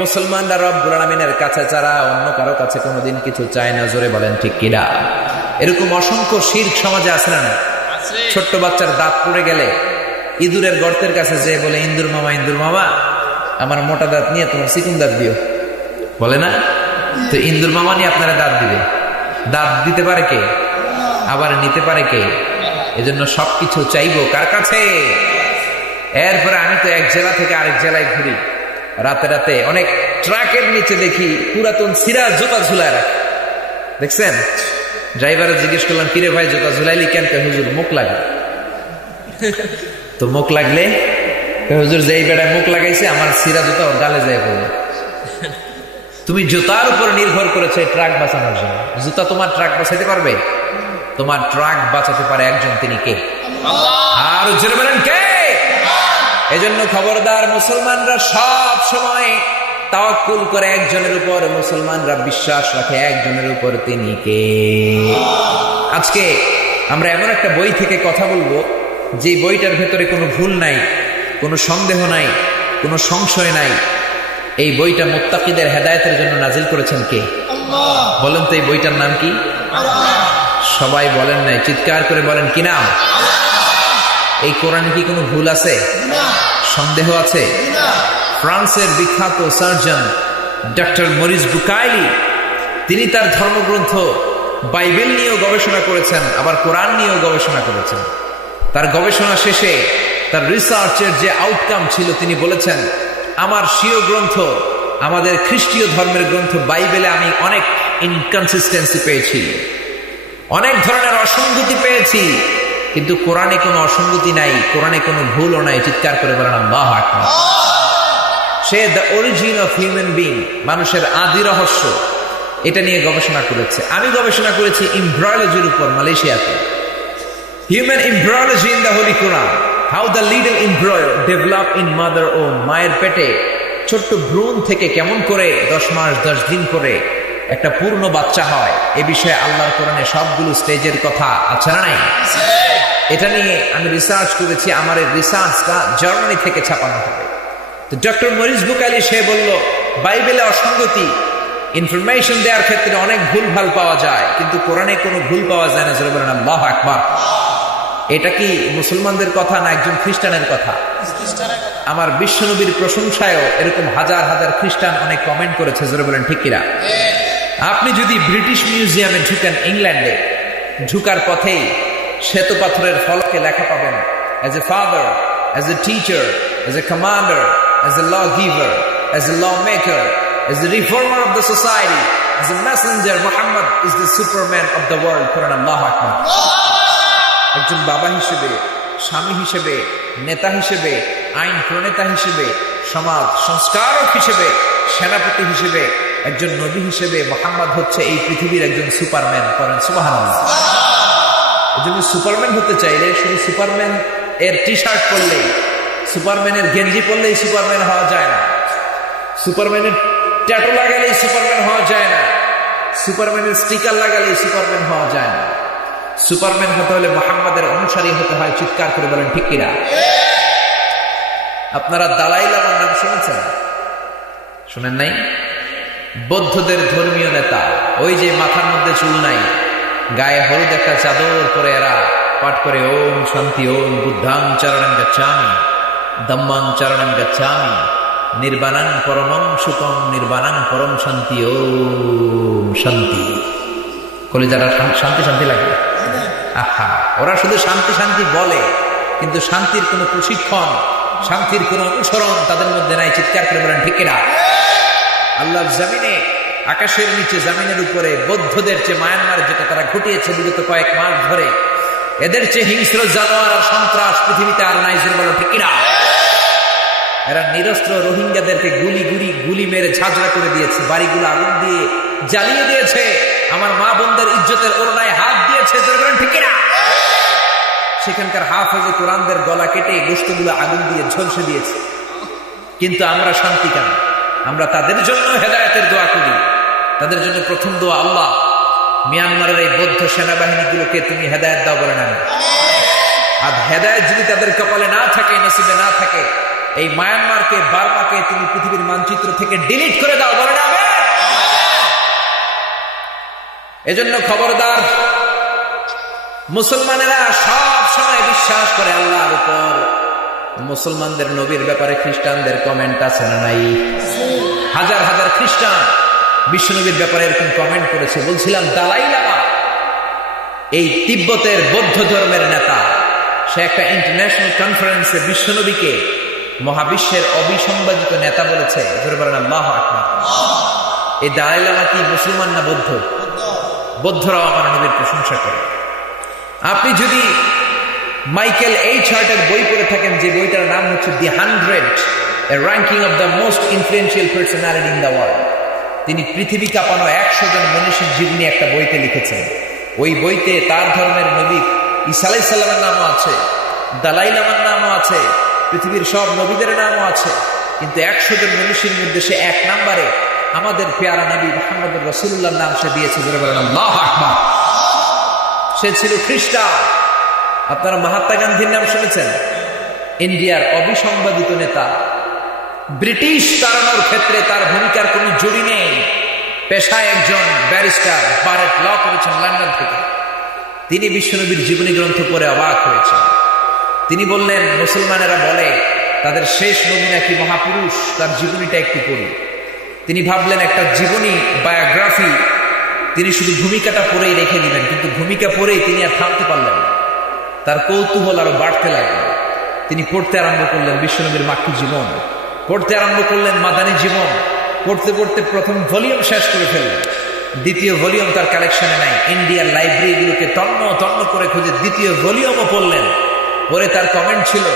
মুসলমানরা রব্বুল আলামিনের কাছে ছাড়া অন্য কারো কাছে কোনোদিন কিছু চায় না। জোরে বলেন ঠিক কিনা? এরকম অসংখ্য শিরক সমাজে আছে না? ছোট্ট বাচ্চার দাঁত পড়ে গেলে ইঁদুরের গর্তের কাছে যে বলে, ইন্দুর মামা, ইন্দুর মামা, আমার মোটা দাঁত নিয়ে তোমার চিকুন দাঁত দিও, বলে না? তো ইন্দুর মামা নিয়ে আপনারা দাঁত দিবে। দাঁত দিতে পারে কে? আবার নিতে পারে কে? এজন্য সবকিছু চাইবো কার কাছে? এরপরে আমি তো এক জেলা থেকে আরেক জেলায় ঘুরি, রাতে রাতে অনেক ট্রাকের নিচে দেখি পুরাতন সিরা জুতা ঝুলায় রাখে। দেখছেন? ড্রাইভারে জিজ্ঞেস করলাম, কিরে ভাই জুতা ঝুলাইলি কেন? হুজুর মুখ লাগে। তো মুখ লাগলে হুজুর যেই বেড়ায় মুখ লাগাইছে আমার সিরা জুতা ওর গালে যায় পড়বে। তুমি জুতার উপর নির্ভর করেছে ট্রাক বাঁচানোর জন্য, জুতা তোমার ট্রাক বাঁচাইতে পারবে? তোমার ট্রাক বাঁচাতে পারে একজন, তিনি কে? আর জোরে বলেন কে? এজন্য খবরদার, মুসলমানরা সব সময় তাওয়াক্কুল করে একজনের উপর, মুসলমানরা বিশ্বাস রাখে একজনের উপর, তিনি কে? আজকে আমরা এমন একটা বই থেকে কথা বলবো যে বইটার ভেতরে কোনো ভুল নাই, কোনো সন্দেহ নাই, কোনো সংশয় নাই। এই বইটা মুত্তাকিদের হেদায়েতের জন্য নাজিল করেছেন কে? আল্লাহ। বলেন তো এই বইটার নাম কি? সবাই বলেন নাই, চিৎকার করে বলেন কি নাম? এই কোরআনে কি কোনো ভুল আছে? সন্দেহ আছে? ফ্রান্সের বিখ্যাত সার্জন ডক্টর মরিস বুকাইলি, তিনি তার ধর্মগ্রন্থ বাইবেল নিয়েও গবেষণা করেছেন, আবার কোরআন নিয়েও গবেষণা করেছেন। তার গবেষণা শেষে তার রিসার্চের যে আউটকাম ছিল, তিনি বলেছেন, আমার স্বীয় গ্রন্থ, আমাদের খ্রিস্টীয় ধর্মের গ্রন্থ বাইবেলে আমি অনেক ইনকনসিস্টেন্সি পেয়েছি, অনেক ধরনের অসঙ্গতি পেয়েছি, কিন্তু কোরআনে কোনো অসঙ্গতি নাই, কোরআনে কোনো ভুলও নাই। চিৎকার করে বলেন আল্লাহু আকবার। See the origin of human being, মানুষের আদি রহস্য, এটা নিয়ে গবেষণা করেছে। আমি গবেষণা করেছি এমব্রয়োলজির উপর মালয়েশিয়াতে। Human embryology in the holy Quran, how the little embryo develop in mother womb, মায়ের পেটে ছোট্ট ভ্রূণ থেকে কেমন করে 10 মাস 10 দিন করে একটা পূর্ণ বাচ্চা হয়, এ বিষয়ে আল্লাহর কোরআনে সবগুলো স্টেজের কথা আছে না নাই? এটা নিয়ে আমি রিসার্চ করেছি, আমার এই রিসার্চটা জার্মানি থেকে ছাপানো হবে। তো ডক্টর মরিস বুকাইলি সে বলল, বাইবেলে অসঙ্গতি, ইনফরমেশন দেওয়ার ক্ষেত্রে অনেক ভুলভাল পাওয়া যায়, কিন্তু কোরআনে কোনো ভুল পাওয়া যায় না। জোরে বলেন আল্লাহু আকবার। এটা কি মুসলমানদের কথা না একজন খ্রিস্টানের কথা? আমার বিশ্বনবীর প্রশংসায়ও এরকম হাজার হাজার খ্রিস্টান অনেক কমেন্ট করেছে। জোরে বলেন ঠিক কিনা? আপনি যদি ব্রিটিশ মিউজিয়ামে ঢুকেন, ইংল্যান্ডে, ঢুকার পথেই শ্বেত পাথরের ফলকে লেখা পাবেন, as a father, as a teacher, as a commander, as a law giver, as a law maker, as a reformer of the society, as a messenger, Muhammad is the superman of the world. করেন আল্লাহু আকবার। একজন বাবা হিসেবে, স্বামী হিসেবে, নেতা হিসেবে, আইন প্রণেতা হিসেবে, সমাজ সংস্কারক হিসেবে, সেনাপতি হিসেবে, একজন নবী হিসেবে মুহাম্মদ হচ্ছে এই পৃথিবীর একজন সুপারম্যান। করেন সুবহানাল্লাহ। এজন্য সুপারম্যান হতে চাইলে শুধু সুপারম্যান এর টি শার্ট পরলেই, সুপারম্যানের গেঞ্জি পরলেই সুপারম্যান হওয়া যায় না, সুপারম্যানের ট্যাটু লাগালেই সুপারম্যান হওয়া যায় না, সুপারম্যানের স্টিকার লাগালেই সুপারম্যান হওয়া যায় না। সুপারম্যান হতে হলে মুহাম্মাদের অনুসারী হতে হয়। চিৎকার করে বলেন ঠিক কিনা? আপনারা দালাই লামার নাম শুনেছেন? শুনেন নাই? বৌদ্ধদের ধর্মীয় নেতা, ওই যে মাথার মধ্যে চুল নাই, গায়ে হলুদ একটা চাদর পরে এরা পাঠ করে ওম শান্তি, ওম বুদ্ধাং চরণং গচ্ছামি, ধম্মাং চরণং গচ্ছামি, নির্বাণাং পরমং সুখং, নির্বাণাং পরম শান্তি, ওম শান্তি। কলিজাটা শান্তি শান্তি লাগে। আহা, ওরা শুধু শান্তি শান্তি বলে, কিন্তু শান্তির কোনো প্রশিক্ষণ, শান্তির কোনো অনুসরণ তাদের মধ্যে নাই। চিৎকার করে বলেন ঠিক কিনা? আল্লাহর জমিনে, আকাশের নিচে, জমিনের উপরে বৌদ্ধদের চেয়ে মায়ানমার যেটা তারা ঘটিয়েছে বিগত কয়েক মাস ধরে, এদের চেয়ে হিংস্র জানোয়ার আর সন্ত্রাস পৃথিবীতে আর নাই। বলেন ঠিক কিনা? এরা নিরস্ত্র রোহিঙ্গাদেরকে গুলি মেরে ঝাঁঝরা করে দিয়েছে, বাড়িগুলো আগুন দিয়ে জ্বালিয়ে দিয়েছে, আমার মা বোনদের ইজ্জতের ওড়নায় হাত দিয়েছে। বলেন ঠিক কিনা? সেখানকার হাফেজে কোরআনদের গলা কেটে গোশতগুলো আগুন দিয়ে ঝলসে দিয়েছে। কিন্তু আমরা শান্তি কেন? আমরা তাদের জন্য হেদায়েতের দোয়া করি। তাদের জন্য প্রথম দোয়া, আল্লাহ মিয়ানমারের এই বৌদ্ধ সেনাবাহিনীগুলোকে তুমি হেদায়েত দাও। বলেন আমিন। আর হেদায়েত যদি তাদের কপালে না থাকে, নসিবে না থাকে, এই মায়ানমারকে, বার্মাকে তুমি পৃথিবীর মানচিত্র থেকে ডিলিট করে দাও। বলেন আমিন। এজন্য খবরদার, মুসলমানেরা সব সময় বিশ্বাস করে আল্লাহর উপর। মুসলমানদের নবীর ব্যাপারে খ্রিস্টানদের কমেন্ট আছে না নাই? হাজার হাজার খ্রিস্টান বিশ্বনবীর ব্যাপারে এরকম কমেন্ট করেছে। বলছিলাম দালাই লামা, এই তিব্বতের বৌদ্ধ ধর্মের নেতা, সে একটা ইন্টারন্যাশনাল কনফারেন্সে বিশ্বনবীকে মহাবিশ্বের অবিসংবাদিত নেতা বলেছে। ধরে বলেন আল্লাহু আকবার। এই দালাই লামা কি মুসলমান না বৌদ্ধ? বৌদ্ধরাও আমার নবীর প্রশংসা করে। আপনি যদি মাইকেল এইচ হার্টের বই পড়ে থাকেন, যে বইটার নাম হচ্ছে দি 100, a ranking of the most influential personality in the world, তিনি পৃথিবী কাঁপানো 100 জন মনীষীর জীবনী একটা বইতে লিখেছেন। ওই বইতে তার ধর্মের নবী ঈসা আলাইহিস সালামের নামও আছে, দালাই লামার নামও আছে, পৃথিবীর সব নবীদের নামও আছে, কিন্তু 100 জন মনীষীর মধ্যে সে 1 নম্বরে আমাদের পেয়ারা নবী মুহাম্মদুর রাসূলুল্লাহর নাম সে দিয়েছে। জোরে বলেন আল্লাহু আকবার। সে ছিল খ্রিস্টান। আপনারা মহাত্মা গান্ধীর নাম শুনেছেন? ইন্ডিয়ার অবিসংবাদিত নেতা। ব্রিটিশ তাড়ানোর ক্ষেত্রে তার ভূমিকার কোনো জুড়ি নেই। পেশায় একজন ব্যারিস্টার, বারেট ল করেছেন লন্ডন থেকে। তিনি বিশ্বনবীর জীবনী গ্রন্থ পড়ে অবাক হয়েছেন। তিনি বললেন, মুসলমানেরা বলে তাদের শেষ নবী নাকি মহাপুরুষ, তার জীবনীটা একটু পড়ি। তিনি ভাবলেন একটা জীবনী, বায়োগ্রাফি তিনি শুধু ভূমিকাটা পড়েই রেখে দিবেন, কিন্তু ভূমিকা পড়েই তিনি আর থামতে পারলেন না। তার কৌতূহল আরো বাড়তে লাগলো। তিনি পড়তে আরম্ভ করলেন বিশ্বনবীর মাক্কি জীবন, পড়তে আরম্ভ করলেন মাদানী জীবন। পড়তে পড়তে প্রথম ভলিউম শেষ করে ফেললেন, দ্বিতীয় ভলিউম তার কালেকশনে নাই। ইন্ডিয়ার লাইব্রেরিগুলোকে তন্ন তন্ন করে খুঁজে দ্বিতীয় ভলিউমও পড়লেন। পরে তার কমেন্ট ছিল,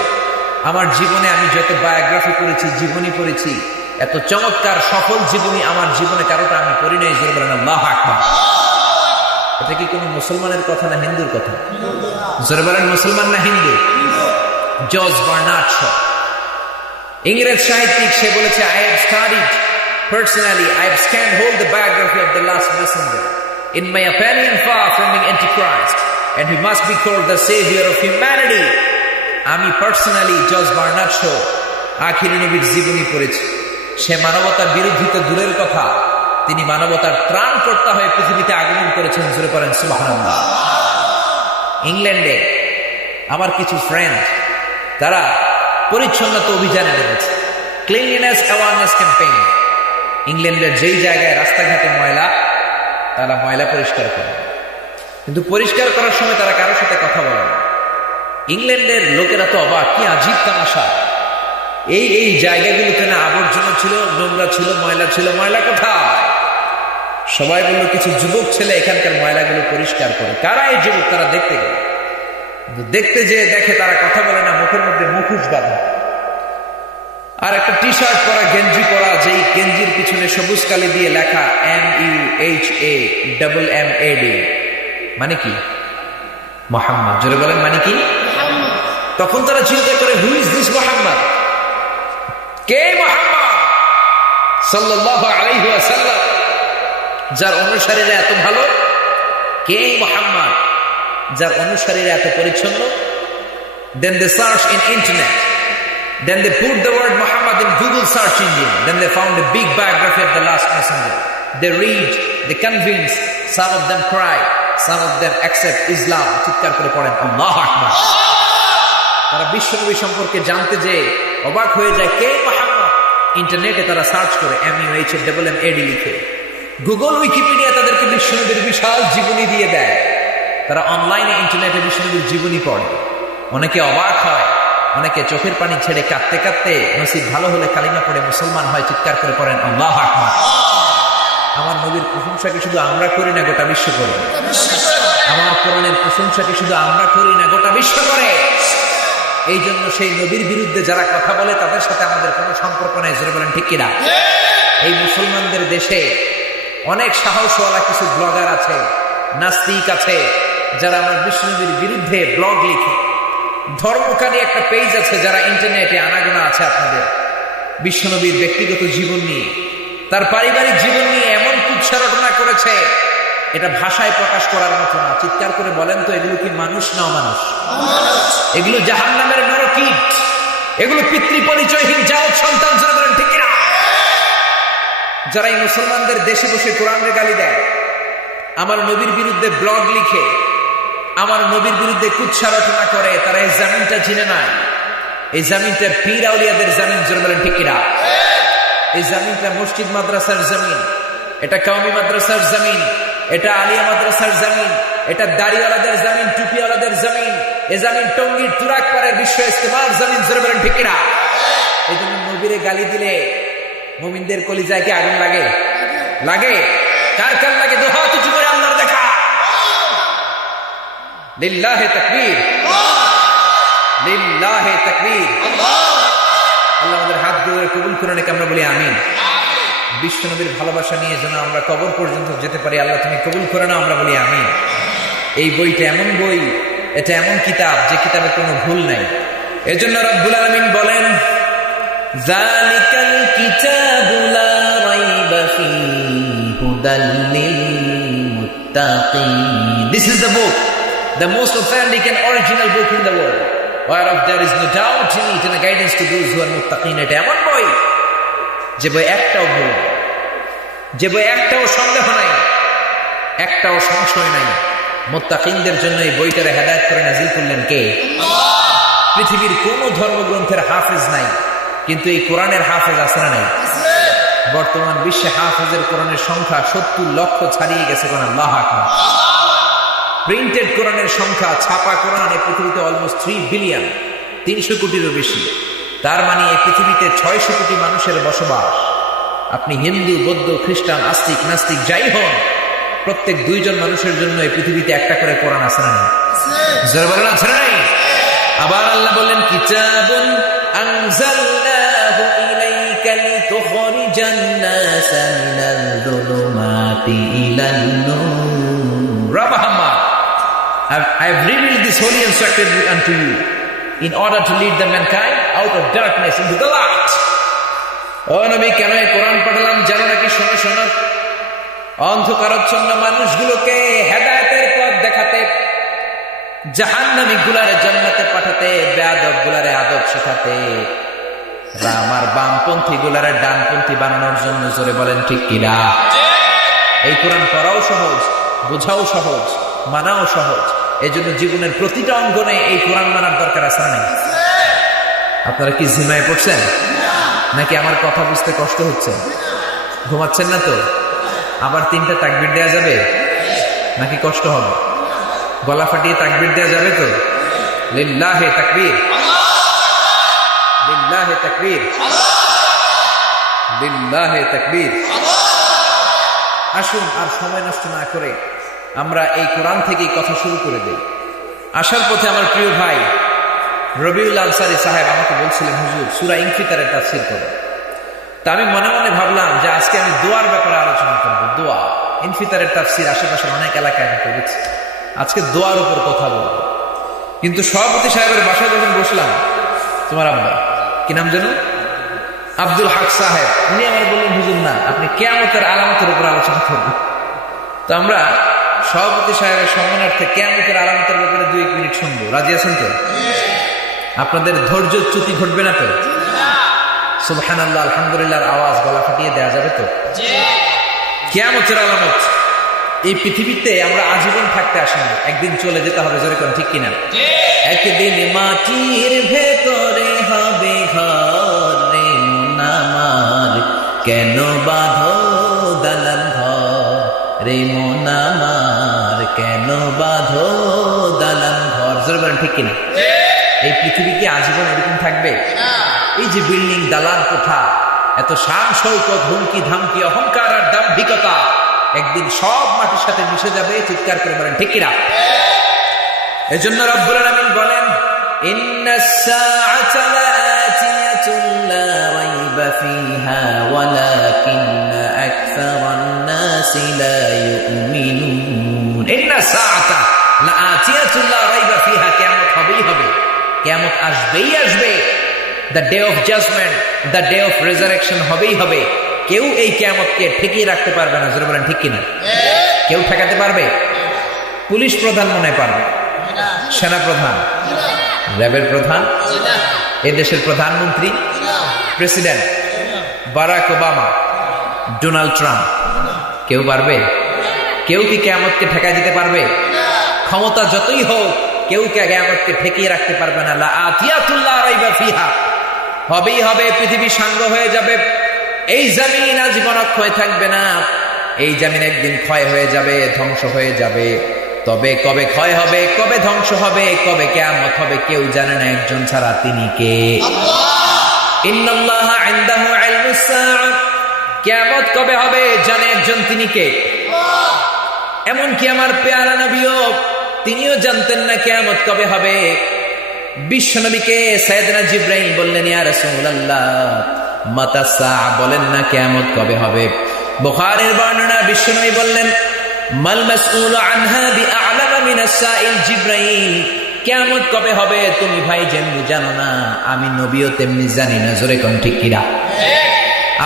আমার জীবনে আমি যত বায়োগ্রাফি করেছি, জীবনী পড়েছি, এত চমৎকার সফল জীবনী আমার জীবনে কারোটা আমি পড়ি নাই। জোরে বলেন আল্লাহু আকবার। এটা কি কোনো মুসলমানের কথা না হিন্দুর কথা? জোরে বলেন মুসলমান না হিন্দু? জর্জ বার্নার্ড শ, ইংরেজ সাহিত্যিক, সে বলেছে, I have studied personally, I have scanned whole the biography of the last messenger. In my opinion, far from being antichrist, and he must be called the savior of humanity. আমি personally George Bernard Shaw আখিরি নবীর জীবনী পড়েছি। সে মানবতার বিরোধী তো দূরের কথা, তিনি মানবতার ত্রাণকর্তা হয়ে পৃথিবীতে আগমন করেছেন। জোরে পড়েন সুবহানাল্লাহ। ইংল্যান্ডে আমার কিছু ফ্রেন্ড, তারা পরিচ্ছন্নতা অভিযানে নেমেছে, ক্লিনলিনেস অ্যাওয়ারনেস ক্যাম্পেইন। ইংল্যান্ডের যেই জায়গায় রাস্তাঘাটে ময়লা, তারা ময়লা পরিষ্কার করে, কিন্তু পরিষ্কার করার সময় তারা কারোর সাথে কথা বলে না। ইংল্যান্ডের লোকেরা তো অবাক, কি আজীব তামাশা, এই জায়গাগুলোতে না আবর্জনা ছিল, নোংরা ছিল, ময়লা ছিল, ময়লা কোথায়? সবাই বলল কিছু যুবক ছেলে এখানকার ময়লাগুলো পরিষ্কার করে। কারা এই যুবক? তারা দেখতে গেল, দেখতে যে দেখে তারা কথা বলে না, মুখের মধ্যে মুখোশ বাঁধা আর একটা টি শার্ট পরা, গেঞ্জি পরা, যেই গেঞ্জির পিছনে সবুজ কালি দিয়ে লেখা MUHAMMAD, মানে কি? মুহাম্মদ। জোরে বলেন মানে কি? তখন তারা চিন্তা করে, হু ইজ দিস মুহাম্মদ? কে মুহাম্মদ সাল্লাল্লাহু আলাইহি ওয়াসাল্লাম, যার অনুসারীরা এত ভালো? কে মুহাম্মদ, যার অনুসারীরা এত পরিচ্ছন্ন? Then they search in internet, then they put the word Muhammad in Google search engine, then they found a big biography of the last messenger. They read, they convince, some of them cry, some of them accept Islam. চিৎকার করে পড়েন আল্লাহু আকবার। তারা বিশ্বনবী সম্পর্কে জানতে যে অবাক হয়ে যায়, কে মুহাম্মদ? ইন্টারনেটে তারা সার্চ করে MUHAMMAD লিখে, গুগল উইকিপিডিয়া তাদেরকে বিশ্বনবীর বিশাল জীবনী দিয়ে দেয়। তারা অনলাইনে ইন্টারনেটে বিশ্বনবীর জীবনী পড়ে। অনেকে অবাক হয়, অনেকে চোখের পানি ছেড়ে কাঁদতে কাঁদতে নসিব ভালো হলে কালিমা পড়ে মুসলমান হয়। চিৎকার করে পড়েন আল্লাহু আকবার। আমার নবীর প্রশংসা কি শুধু আমরা করি না, গোটা বিশ্ব করে? আমার কোরআনের প্রশংসা কি শুধু আমরা করি না, গোটা বিশ্ব করে? এই জন্য সেই নবীর বিরুদ্ধে যারা কথা বলে তাদের সাথে আমাদের কোনো সম্পর্ক নেই। জোরে বলেন ঠিক কিনা? এই মুসলমানদের দেশে অনেক সাহসওয়ালা কিছু ব্লগার আছে, নাস্তিক আছে, যারা আমার বিশ্বনবীর বিরুদ্ধে ব্লগ লিখে। ধর্মকারী একটা পেজ আছে যারা ইন্টারনেটে আনাগোনা আছে আপনাদের বিশ্বনবীর ব্যক্তিগত জীবন নিয়ে, তার পারিবারিক জীবন নিয়ে এমন কুৎসা রটনা করেছে, এটা ভাষায় প্রকাশ করার মতো না। চিৎকার করে বলেন তো, এগুলো কি মানুষ না অমানুষ? এগুলো জাহান্নামের নরকীট, এগুলো পিতৃ পরিচয়হীন জাত সন্তান। জোরে বলেন ঠিক কিনা? যারা এই মুসলমানদের দেশে বসে কোরআনের গালি দেয়, আমার নবীর বিরুদ্ধে ব্লগ লিখে, আমার নবীর বিরুদ্ধে কুৎসা রচনা করে, তারা এই জামিনটা চিনে নাই। এই জামিনটা পীর আউলিয়াদের জামিন। জোরে বলেন ঠিক কিনা? এই জামিনটা মসজিদ মাদ্রাসার জামিন, এটা কওমি মাদ্রাসার জামিন, এটা আলিয়া মাদ্রাসার জামিন, এটা দাড়িওয়ালাদের জামিন, টুপিওয়ালাদের জামিন। এ জামিন টঙ্গীর তুরাগপাড়ের বিশ্ব ইস্তেমার জামিন। জোরে বলেন ঠিক কিনা? এই জন্য নবীরে গালি দিলে মুমিনদের কলিজায় কি আগুন লাগে? লাগে। কার কার লাগে? দু হাত উঁচু করে আল্লাহর দেখা। লিল্লাহি তাকবীর, লিল্লাহি তাকবীর। আল্লাহ আমাদের হাত দিয়ে কবুল করে নেক, আমরা বলি আমিন। বিশ্বনবীর ভালোবাসা নিয়ে যেন আমরা কবর পর্যন্ত যেতে পারি, আল্লাহ তুমি কবুল করে নাও, আমরা বলি আমিন। এই বইটা এমন বই, এটা এমন কিতাব যে কিতাবে কোনো ভুল নাই। এজন্য রব্বুল আলামিন বলেন, যালিকাল কিতাবু লা রাইবা ফীহি হুদাল লিল মুত্তাকিন। This is the book, the most authentic and original book in the world, whereof there is no doubt in it and a guidance to those who are muttaqin. এটা এমন বই যে বই একটাও ভুল, যে বই একটাও সন্দেহ নাই, একটাও সংশয় নাই। মুত্তাকিনদের জন্য এই বইটারে হেদায়েত করে নাজিল করলেন কে? পৃথিবীর কোন ধর্মগ্রন্থের হাফেজ নাই, কিন্তু এই কোরআনের হাফেজ আছে না নাই? বর্তমান বিশ্বে হাফেজের কোরআনের সংখ্যা 70 লক্ষ ছাড়িয়ে গেছে। কোন আল্লাহু আকবার। প্রিন্টেড কোরআনের সংখ্যা, ছাপা কোরআন এই পৃথিবীতে অলমোস্ট 3 বিলিয়ন, 300 কোটিরও বেশি। তার মানে এই পৃথিবীতে 600 কোটি মানুষের বসবাস। আপনি হিন্দু, বৌদ্ধ, খ্রিস্টান, আস্তিক, নাস্তিক যাই হন, প্রত্যেক 2 জন মানুষের জন্য এই পৃথিবীতে একটা করে কোরআন আছে না? আছে নাই? আবার আল্লাহ বললেন, কিতাবুন আনজালনাহু ইলাইকা লিতুখরিজান নাসা মিনাল যুলুমাতি ইলান নূর। রাবাহামা, I have revealed this holy and sacred book unto you in order to lead the mankind out of darkness into the light. ও নবী, কেন এই কোরআন পড়লাম জানো নাকি? শোনো শোনো, অন্ধকারাচ্ছন্ন মানুষগুলোকে হেদায়েতের পথ দেখাতে, জাহান্নামী গুলারে জান্নাতে পাঠাতে, বেয়াদব গুলারে আদব শেখাতে, আমার বামপন্থী গুলারে ডানপন্থী বানানোর জন্য। জোরে বলেন ঠিক কিনা? এই কোরআন পড়াও সহজ, বোঝাও সহজ, মানাও সহজ। এই জন্য জীবনের প্রতিটা অঙ্গনে এই কোরআন মানার দরকার আছে না? আপনারা কি ঝিমায় পড়ছেন নাকি আমার কথা বুঝতে কষ্ট হচ্ছে? ঘুমাচ্ছেন না তো? আবার 3টা তাকবীর দেয়া যাবে নাকি কষ্ট হবে? গলা ফাটিয়ে তাকবীর দেয়া যাবে তো? লিল্লাহি তাকবীর, লিল্লাহি তাকবীর, লিল্লাহি তাকবীর। আসুন আর সময় নষ্ট না করে আমরা এই কোরআন থেকেই কথা শুরু করে দেই। আসার পথে আমার প্রিয় ভাই রবিউল আনসারী সাহেব আমাকে বলছিলেন, হুজুর সূরা ইনফিতারের তাফসীর করো। তা আমি মনে মনে ভাবলাম যে আজকে আমি দোয়ার ব্যাপারে আলোচনা করবো। দোয়া, ইনফিতারের তাফসীর আশেপাশে অনেক এলাকায় আমি করেছি, আজকে দোয়ার উপর কথা বলবো। কিন্তু সভাপতি সাহেবের বাসায় যখন বসলাম, তোমার আব্বা কি নাম যেন, আব্দুল হক সাহেব, উনি আমার বললেন, হুজুর না, আপনি কিয়ামতের আলামতের উপর আলোচনা করবেন। তো আমরা সভাপতি সাহেবের সম্মানার্থে কিয়ামতের আলামতের ব্যাপারে 2-1 মিনিট শুনবো। রাজি আছেন তো? আপনাদের ধৈর্যচ্যুতি ঘটবে না তো? সুবহানাল্লাহ, আলহামদুলিল্লাহর আওয়াজ গলা ফাটিয়ে দেওয়া যাবে তো? কিয়ামতের আলামত। এই পৃথিবীতে আমরা আজীবন থাকতে আসি না, একদিন চলে যেতে হবে। জোরে কোন ঠিক কিনা? একদিন মাটির ভেতরে হবে ঘর, রে মন আমার কেন বাঁধো দালান ঘর, রে মন আমার কেন বাঁধো দালান ঘর। জোরে বলেন ঠিক কিনা? এই পৃথিবী কি আজীবন এরকম থাকবে? এই যে বিল্ডিং, দালান কোঠা, এত শান শৌকত, হুমকি ধামকি, অহংকার আর দাম্ভিকতা, একদিন সব মাটির সাথে মিশে যাবে। চিৎকার করে বলেন ঠিক কিনা? এজন্য রব্বুল আলামিন বলেন, ইন্নাস সাআতা লাআতিয়াতুন লা রাইবা ফিহা ওয়ালাকিন্না আকসারান নাসি লা ইউমিনুন। ইন্নাস সাআতা লাআতিয়াতুন লা রাইবা ফিহা, কিয়ামত হবেই হবে, কিয়ামত আসবেই আসবে। The day of judgment, the day of resurrection হবেই হবে। কেউ এই কিয়ামতকে ঠেকিয়ে রাখতে পারবে না। জোরে বলেন ঠিক কিনা? কেউ ঠেকাতে পারবে? পুলিশ প্রধান মনে পারবে, সেনা প্রধান, র্যাবের প্রধান, এই দেশের প্রধানমন্ত্রী, president Barack Obama, Donald Trump, কেউ পারবে? কেউ কি কিয়ামতকে ঠেকায় দিতে পারবে? ক্ষমতা যতই হোক, কেউ কে কিয়ামতকে ঠেকিয়ে রাখতে পারবে না। লাআতিয়াতুল লা রাইবা ফিহা, হবেই হবে। পৃথিবী সাঙ্গ হয়ে যাবে, এই জমিন আজীবন অক্ষয় থাকবে না। এই জমিন একদিন ক্ষয় হয়ে যাবে, ধ্বংস হয়ে যাবে। তবে কবে ক্ষয় হবে, কবে ধ্বংস হবে, কবে কিয়ামত হবে, কেউ জানে না, একজন ছাড়া, তিনি কে? ইন্নাল্লাহা ইনদাহু ইলমুস সাআ, কিয়ামত কবে হবে জানে একজন, তিনি কে? এমনকি আমার পেয়ারা নবীও, তিনিও জানতেন না কিয়ামত কবে হবে। বিশ্ব নবীকে সাইয়েদনা জিবরাইল বললেন, ইয়া রাসূলুল্লাহ মাতা সাআ, বলেন না কিয়ামত কবে হবে। বুখারীর বর্ণনা, বিশ্ব নবী বললেন, মাল মাসউলু আনহা বিআ'লামা মিনাস সাইল জিব্রাইল, কিয়ামত কবে হবে তুমি ভাই যেমনি জানো না, আমি নবীও তেমনি জানি না। জোরে কোন ঠিক কিনা?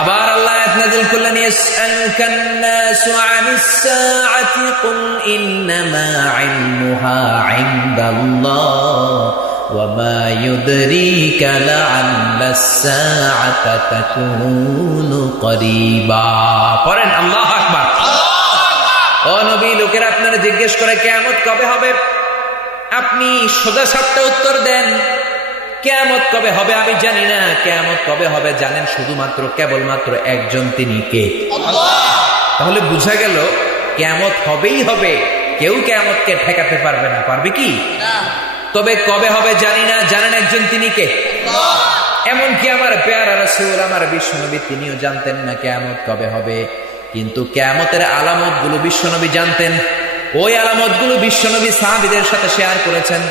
আবার আল্লাহ আয়াত নাযিল করলেন, ইয়াসআলুকান নাসু আনিস সাআতি কুল ইন্নামা ইলমুহা ইনদাল্লাহ ওয়া মা ইউদরিকা লাআল্লাস সাআতা তাকুনু করিবা। পড়েন আল্লাহু আকবার। ও নবী, লোকেরা আপনারা জিজ্ঞেস করে কিয়ামত কবে হবে, আপনি সোজা সাপটা উত্তর দেন, কিয়ামত কবে হবে আমি জানি না। কিয়ামত কবে হবে জানেন শুধুমাত্র কেবলমাত্র একজন, তিনি কে? আল্লাহ। তাহলে বুঝা গেল কিয়ামত হবেই হবে, কেউ কিয়ামতকে ঠেকাতে পারবে না। পারবে কি? না। তবে কবে হবে জানি না, জানেন একজন, তিনি কে? আল্লাহ। এমনকি আমার পেয়ারা রাসূল, আমার বিশ্বনবী, তিনিও জানতেন না কিয়ামত কবে হবে, কিন্তু কিয়ামতের আলামত গুলো বিশ্বনবী জানতেন। ওই আলামত গুলো বিশ্বনবী সাহাবীদের সাথে শেয়ার করেছেন,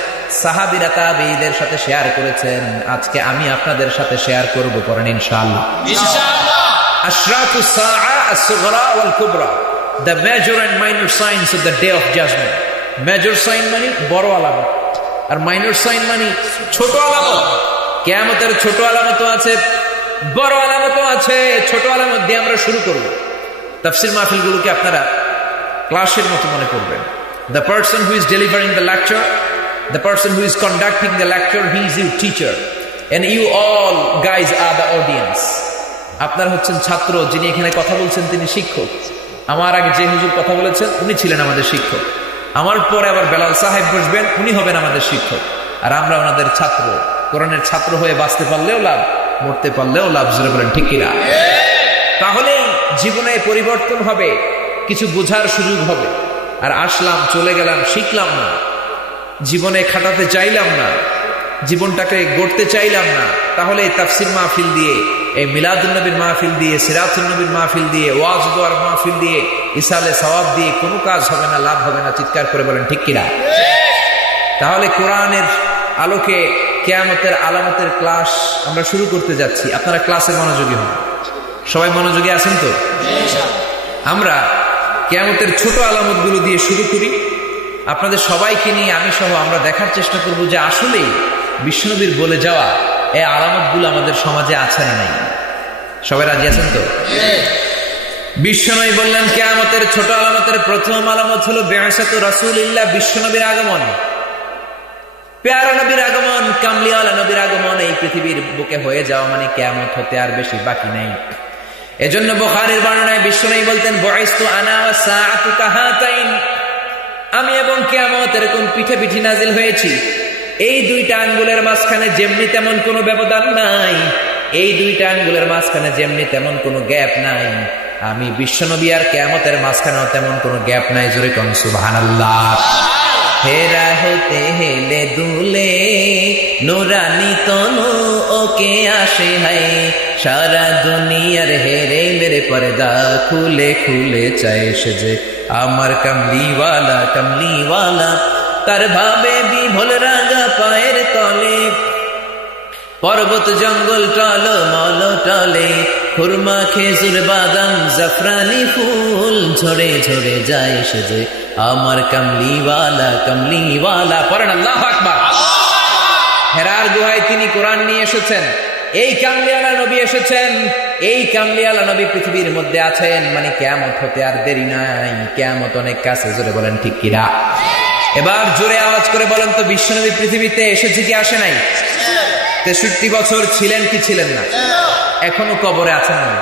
সাহাবীরা তাবেঈদের সাথে শেয়ার করেছেন। আজকে আমি আপনাদের সাথে শেয়ার করব, করেন ইনশাআল্লাহ। ইনশাআল্লাহ। আশরাতুস সাআ আস-সুগরা ওয়াল কুবরা, the major and minor signs of the day of judgment. Major sign মানে বড় আলামত, আর মাইনর সাইন মানে ছোট আলামত। কিয়ামতের ছোট আলামতও আছে, বড় আলামতও আছে। ছোট আলামত দিয়ে আমরা শুরু করব। তাফসীর মাহফিলগুলোকে আপনারা ক্লাসের মতো মনে করবেন। The person who is delivering the lecture, the person who is conducting the lecture, he is your teacher and you all guys are the audience. আপনারা হচ্ছেন ছাত্র, যিনি এখানে কথা বলছেন তিনি শিক্ষক। আমার আগে যে হুজুর কথা বলেছেন উনি ছিলেন আমাদের শিক্ষক, আমার পরে আবার বেলাল সাহেব বসবেন, উনি হবেন আমাদের শিক্ষক, আর আমরা ওনাদের ছাত্র। কোরআনের ছাত্র হয়ে বাঁচতে পারলেও লাভ, মরতে পারলেও লাভ। জোরে বলেন ঠিক কিনা? তাহলে জীবনে পরিবর্তন হবে, কিছু বোঝার সুযোগ হবে। আর আসলাম, চলে গেলাম, শিখলাম না, জীবনে খাটাতে চাইলাম না, জীবনটাকে গড়তে চাইলাম না, তাহলে এই তাফসীর মাহফিল দিয়ে, এই মিলাদুন নবীর মাহফিল দিয়ে, সিরাতুন নবীর মাহফিল দিয়ে, ওয়াজ দোয়ার মাহফিল দিয়ে, ইসালে সওয়াব দিয়ে কোনো কাজ হবে না, লাভ হবে না। চিৎকার করে বলেন ঠিক কিনা? তাহলে কোরআনের আলোকে কিয়ামতের আলামতের ক্লাস আমরা শুরু করতে যাচ্ছি। আপনারা ক্লাসে মনোযোগী হন। সবাই মনোযোগী আছেন তো? আমরা কিয়ামতের ছোট আলামতগুলো দিয়ে শুরু করি। আপনাদের সবাইকে নিয়ে, আমি সহ, আমরা দেখার চেষ্টা করব যে আসলেই বিশ্বনবীর বলে যাওয়া এই আলামতগুলো আমাদের সমাজে আছে না নাই। সবাই রাজি আছেন তো? বিশ্বনবী বললেন কিয়ামতের ছোট আলামতের প্রথম আলামত হলো বিআসাতু রাসূলিল্লাহ, বিশ্বনবীর আগমন, পেয়ারা নবীর আগমন, কামলিওয়ালা নবীর আগমন। এই পৃথিবীর বুকে হয়ে যাওয়া মানে কিয়ামত হতে আর বেশি বাকি নাই। এজন্য বুখারীর বর্ণনায় বিশ্বনবী বলতেন, বুইসতু আনা ওয়া সাআতু কাহাতাইন, আমি এবং কিয়ামত এরকম পিঠে পিঠে নাজিল হয়েছি। এই দুইটা আঙ্গুলের মাঝখানে যেমনি তেমন কোনো ব্যবধান নাই, এই দুইটা আঙ্গুলের মাঝখানে যেমনি তেমন কোনো গ্যাপ নাই। আমি বিশ্বনবী আর কিয়ামতের মাঝখানেও তেমন কোনো গ্যাপ নাই। জোরে কোন সুবহানাল্লাহ। হেরা হতে হেলে দুলে নুরানি তনু ওকে আসে হাই, সারা দুনিয়ার হেরে মেরে পর্দা খুলে খুলে চায় সে যে আমার কামলিওয়ালা, কামলিওয়ালা। তার ভাবে বিভোল রাগা পায়ের তলে, পর্বত জঙ্গল টল মল টলে, খুরমা খেজুর বাদাম জাফরানি ফুল ঝরে ঝরে যায় সে যে আমার কামলিওয়ালা, কামলিওয়ালা। পড়েন আল্লাহু আকবার। হেরার গুহায় তিনি কোরআন নিয়ে এসেছেন, এই কামলিওয়ালা নবী এসেছেন, এই কামলিওয়ালা নবী পৃথিবীর মধ্যে আছেন, মানে কিয়ামত হতে আর দেরি নাই, কিয়ামত অনেক কাছে। জোরে বলেন ঠিক কিনা? এবার জোরে আওয়াজ করে বলেন তো, বিশ্বনবী পৃথিবীতে এসেছে কি আসে নাই? 63 বছর ছিলেন কি ছিলেন না? এখনো কবরে আছেন না?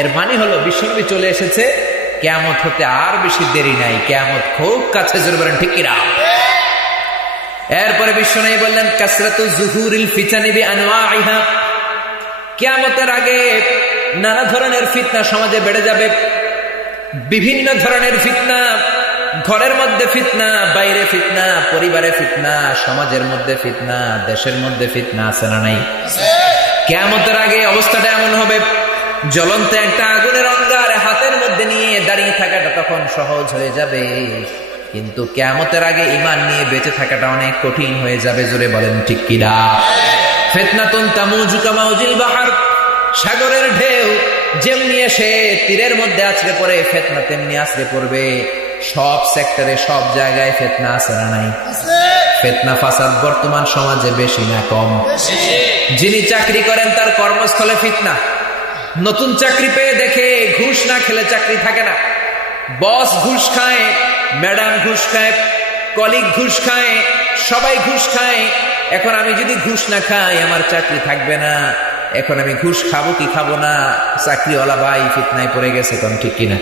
এর মানে হলো বিশ্বনবী চলে এসেছে, কিয়ামত হতে আর বেশি দেরি নাই, কিয়ামত খুব কাছে। জোরে বলেন ঠিক কিনা? এরপরে বিশ্বনবী বললেন, কাসরাতু যুহুরিল ফিতানি বিআনওয়াইহা, কিয়ামতের আগে নানা ধরনের ফিতনা সমাজে বেড়ে যাবে, বিভিন্ন ধরনের ফিতনা। ঘরের মধ্যে ফিতনা, বাইরে ফিতনা, পরিবারে ফিতনা, সমাজের মধ্যে ফিতনা, দেশের মধ্যে ফিতনা। আছে না নাই? কিয়ামতের আগে অবস্থাটা এমন হবে, জ্বলন্ত একটা আগুনের অঙ্গার হাতের মধ্যে নিয়ে দাঁড়িয়ে থাকাটা তখন সহজ হয়ে যাবে, কিন্তু কিয়ামতের আগে ঈমান নিয়ে বেঁচে থাকাটা অনেক কঠিন হয়ে যাবে। জোরে বলেন ঠিক কিনা? ফিতনাতুন তামুজু কামাউজিল বাহর, সাগরের ঢেউ যেমনি এসে তীরের মধ্যে আছড়ে পড়ে, ফিতনা তেমনি আছড়ে পড়বে। সব সেক্টরে সব জায়গায় ফিতনা আছে না নাই? ফিতনা ফাসাদ বর্তমান সমাজে বেশি না কম? যিনি চাকরি করেন তার কর্মস্থলে ফিতনা। নতুন চাকরি পেয়ে দেখে ঘুষ না খেলে চাকরি থাকে না। বস ঘুষ খায়, ম্যাডাম ঘুষ খায়, কলিগ ঘুষ খায়, সবাই ঘুষ খায়। এখন আমি যদি ঘুষ না খাই আমার চাকরি থাকবে না। এখন আমি ঘুষ খাবো কি খাবো না, চাকরিওয়ালা ভাই ফিতনায় পড়ে গেছে। কোন ঠিক কিনা?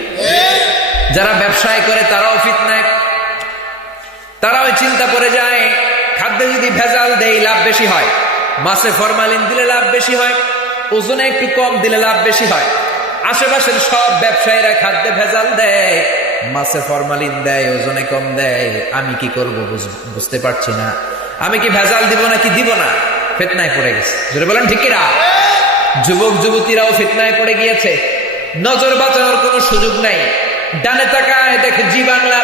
যারা ব্যবসায় করে তারাও ফিতনায়, তারাও চিন্তা পড়ে যায়। খাদ্যে যদি ভেজাল দেই লাভ বেশি হয়, মাছে ফরমালিন দিলে লাভ বেশি হয়, ওজনে একটু কম দিলে লাভ বেশি হয়। আশেপাশের সব ব্যবসায়ীরা খাদ্যে ভেজাল দেয়, মাছে ফরমালিন দেয়, ওজনে কম দেয়। আমি কি করব বুঝতে পারছি না। আমি কি ভেজাল দিব নাকি দিব না? ফিতনায় পড়ে গেছে। জোরে বলেন ঠিক কিনা? যুবক যুবতীরাও ফিতনায় পড়ে গিয়েছে। নজর বাঁচানোর কোনো সুযোগ নাই। ডানে তাকায় দেখে জি বাংলা,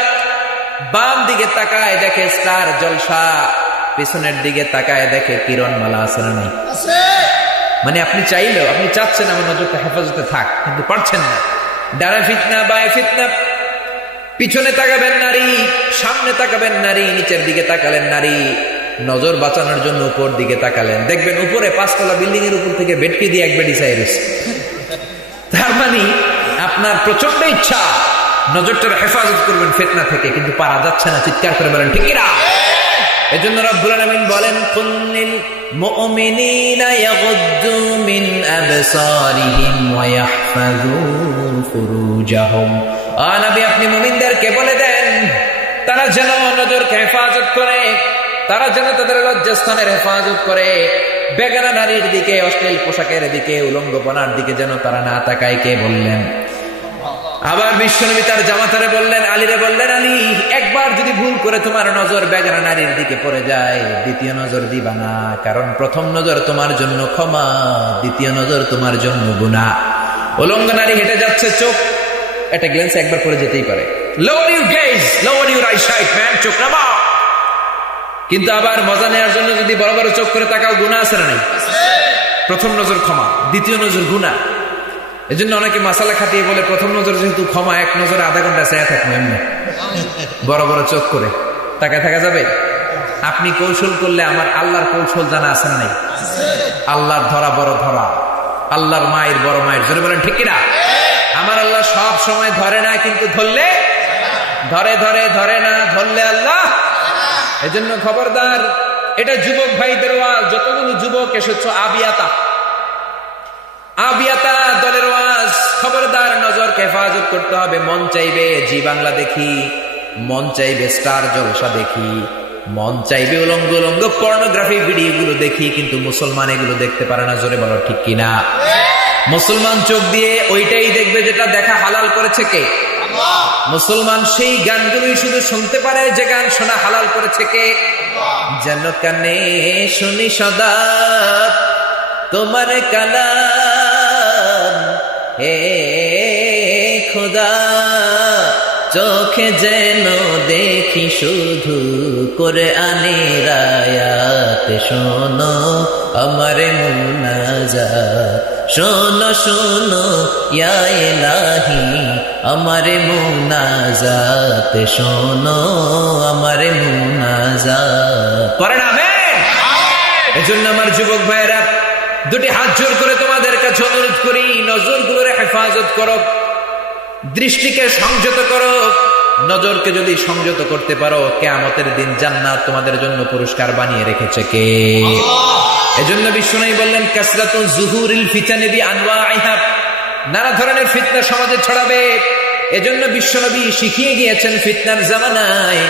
বাম দিকে তাকায় দেখে স্টার জলসা, পিছনের দিকে তাকায় দেখে কিরণমালা। আছে না নাই? মানে আপনি চাইলেও, আপনি চাচ্ছেন আমার নজরটা হেফাজতে থাক, কিন্তু পারছেন না। ডানে ফিতনা, বায়ে ফিতনা, পিছনে তাকাবেন নারী, সামনে তাকাবেন নারী, নিচের দিকে তাকালেন নারী। নজর বাঁচানোর জন্য উপর দিকে তাকালেন, দেখবেন উপরে 5 তলা বিল্ডিং এর উপর থেকে বেটকে দিয়ে এক বেডি সাইরেস। তার মানে আপনার প্রচন্ড ইচ্ছা নজরটার হেফাজত করবেন ফিতনা থেকে, কিন্তু পারা যাচ্ছে না। চিৎকার করে বলেন ঠিক কিনা? এজন্য রব্বুল আলামিন বলেন কুল্লিল মুমিনিনা ইয়াগুদ্দু মিন আবসারিহিম ওয়া ইয়াহফাযু ফুরুজাহুম। নবী আপনি মুমিনদেরকে বলে দেন তারা যেন নজরকে হেফাজত করে, তারা যেন তাদের লজ্জাস্থানের হেফাজত করে, বেগানা নারীর দিকে, অশ্লীল পোশাকের দিকে, উলঙ্গপনার দিকে যেন তারা না তাকায়। কে বললেন? আবার বিশ্বনবী তার জামাতারে বললেন, আলীরে বললেন, আলী একবার যদি ভুল করে তোমার নজর বেগানা নারীর দিকে পড়ে যায়, দ্বিতীয় নজর দিবা না। কারণ প্রথম নজর তোমার জন্য ক্ষমা, দ্বিতীয় নজর তোমার জন্য গুনাহ। উলঙ্গ নারী হেঁটে যাচ্ছে, চোখ একটা গ্লেন্স একবার পড়ে যেতেই পারে। Lower your gauge, lower your eyesight man, চোখ নামাও। কিন্তু আবার মজা নেওয়ার জন্য যদি বড় বড় চোখ করে তাকাও, গুনাহ আছে না নাই? প্রথম নজর ক্ষমা, দ্বিতীয় নজর গুনাহ। এজন্য অনেকে মাসালা খাটিয়ে বলে প্রথম নজর যেহেতু ক্ষমা, এক নজরে আধা ঘন্টা চেয়ে থাকবো এমনি বড় বড় চোখ করে তাকায় থাকা যাবে? আপনি কৌশল করলে আমার আল্লাহর কৌশল জানা আছে না নাই? আল্লাহর ধরা বড় ধরা, আল্লাহর মায়ের বড় মায়ের। জোরে বলেন ঠিক কিনা? আমার আল্লাহ সব সময় ধরে না, কিন্তু ধরলে ধরে, ধরে ধরে না, ধরলে আল্লাহ। এজন্য খবরদার, এটা যুবক ভাইদের ওয়াজ। যতগুলো যুবক এসেছ আবিয়াতা, আবিয়াতা দলের ওয়াজ, খবরদার নজরকে হেফাজত করতে হবে। মন চাইবে জি বাংলা দেখি, মন চাইবে স্টার জলসা দেখি, মন চাইবে উলঙ্গ উলঙ্গ পর্নোগ্রাফি ভিডিওগুলো দেখি, কিন্তু মুসলমান এগুলো দেখতে পারে না। জোরে বলো ঠিক কিনা? মুসলমান চোখ দিয়ে ওইটাই দেখবে যেটা দেখা হালাল করেছে কে? মুসলমান সেই গানগুলোই শুধু শুনতে পারে যে গান শোনা হালাল করেছে কে? যেন কানে শুনি সদা তোমার কালাম, হে খোদা চোখে যেন দেখি শুধু কোরআনের আয়াত। শোনো আমার মুনাজাত, শোনো শোনো ইয়া ইলাহি আমার মুনাজাত, শোনো আমার মুনাজাত। পড়েন আমিন। এজন্য আমার যুবক ভাইয়েরা, দুটি হাত জোর করে তোমাদের কাছে অনুরোধ করি, নজরগুলোর হেফাজত করো, দৃষ্টিকে সংযত করো। নজরকে যদি সংযত করতে পারো, কিয়ামতের দিন জান্নাত তোমাদের জন্য পুরস্কার বানিয়ে রেখেছে কে? এজন্য বিশ্বনবী বললেন কাসরাতুল যুহুরিল ফিতানি বিআনওয়াইহা, নানা ধরনের ফিতনা সমাজে ছড়াবে। এজন্য বিশ্বনবী শিখিয়ে গিয়েছেন ফিতনার জামানায়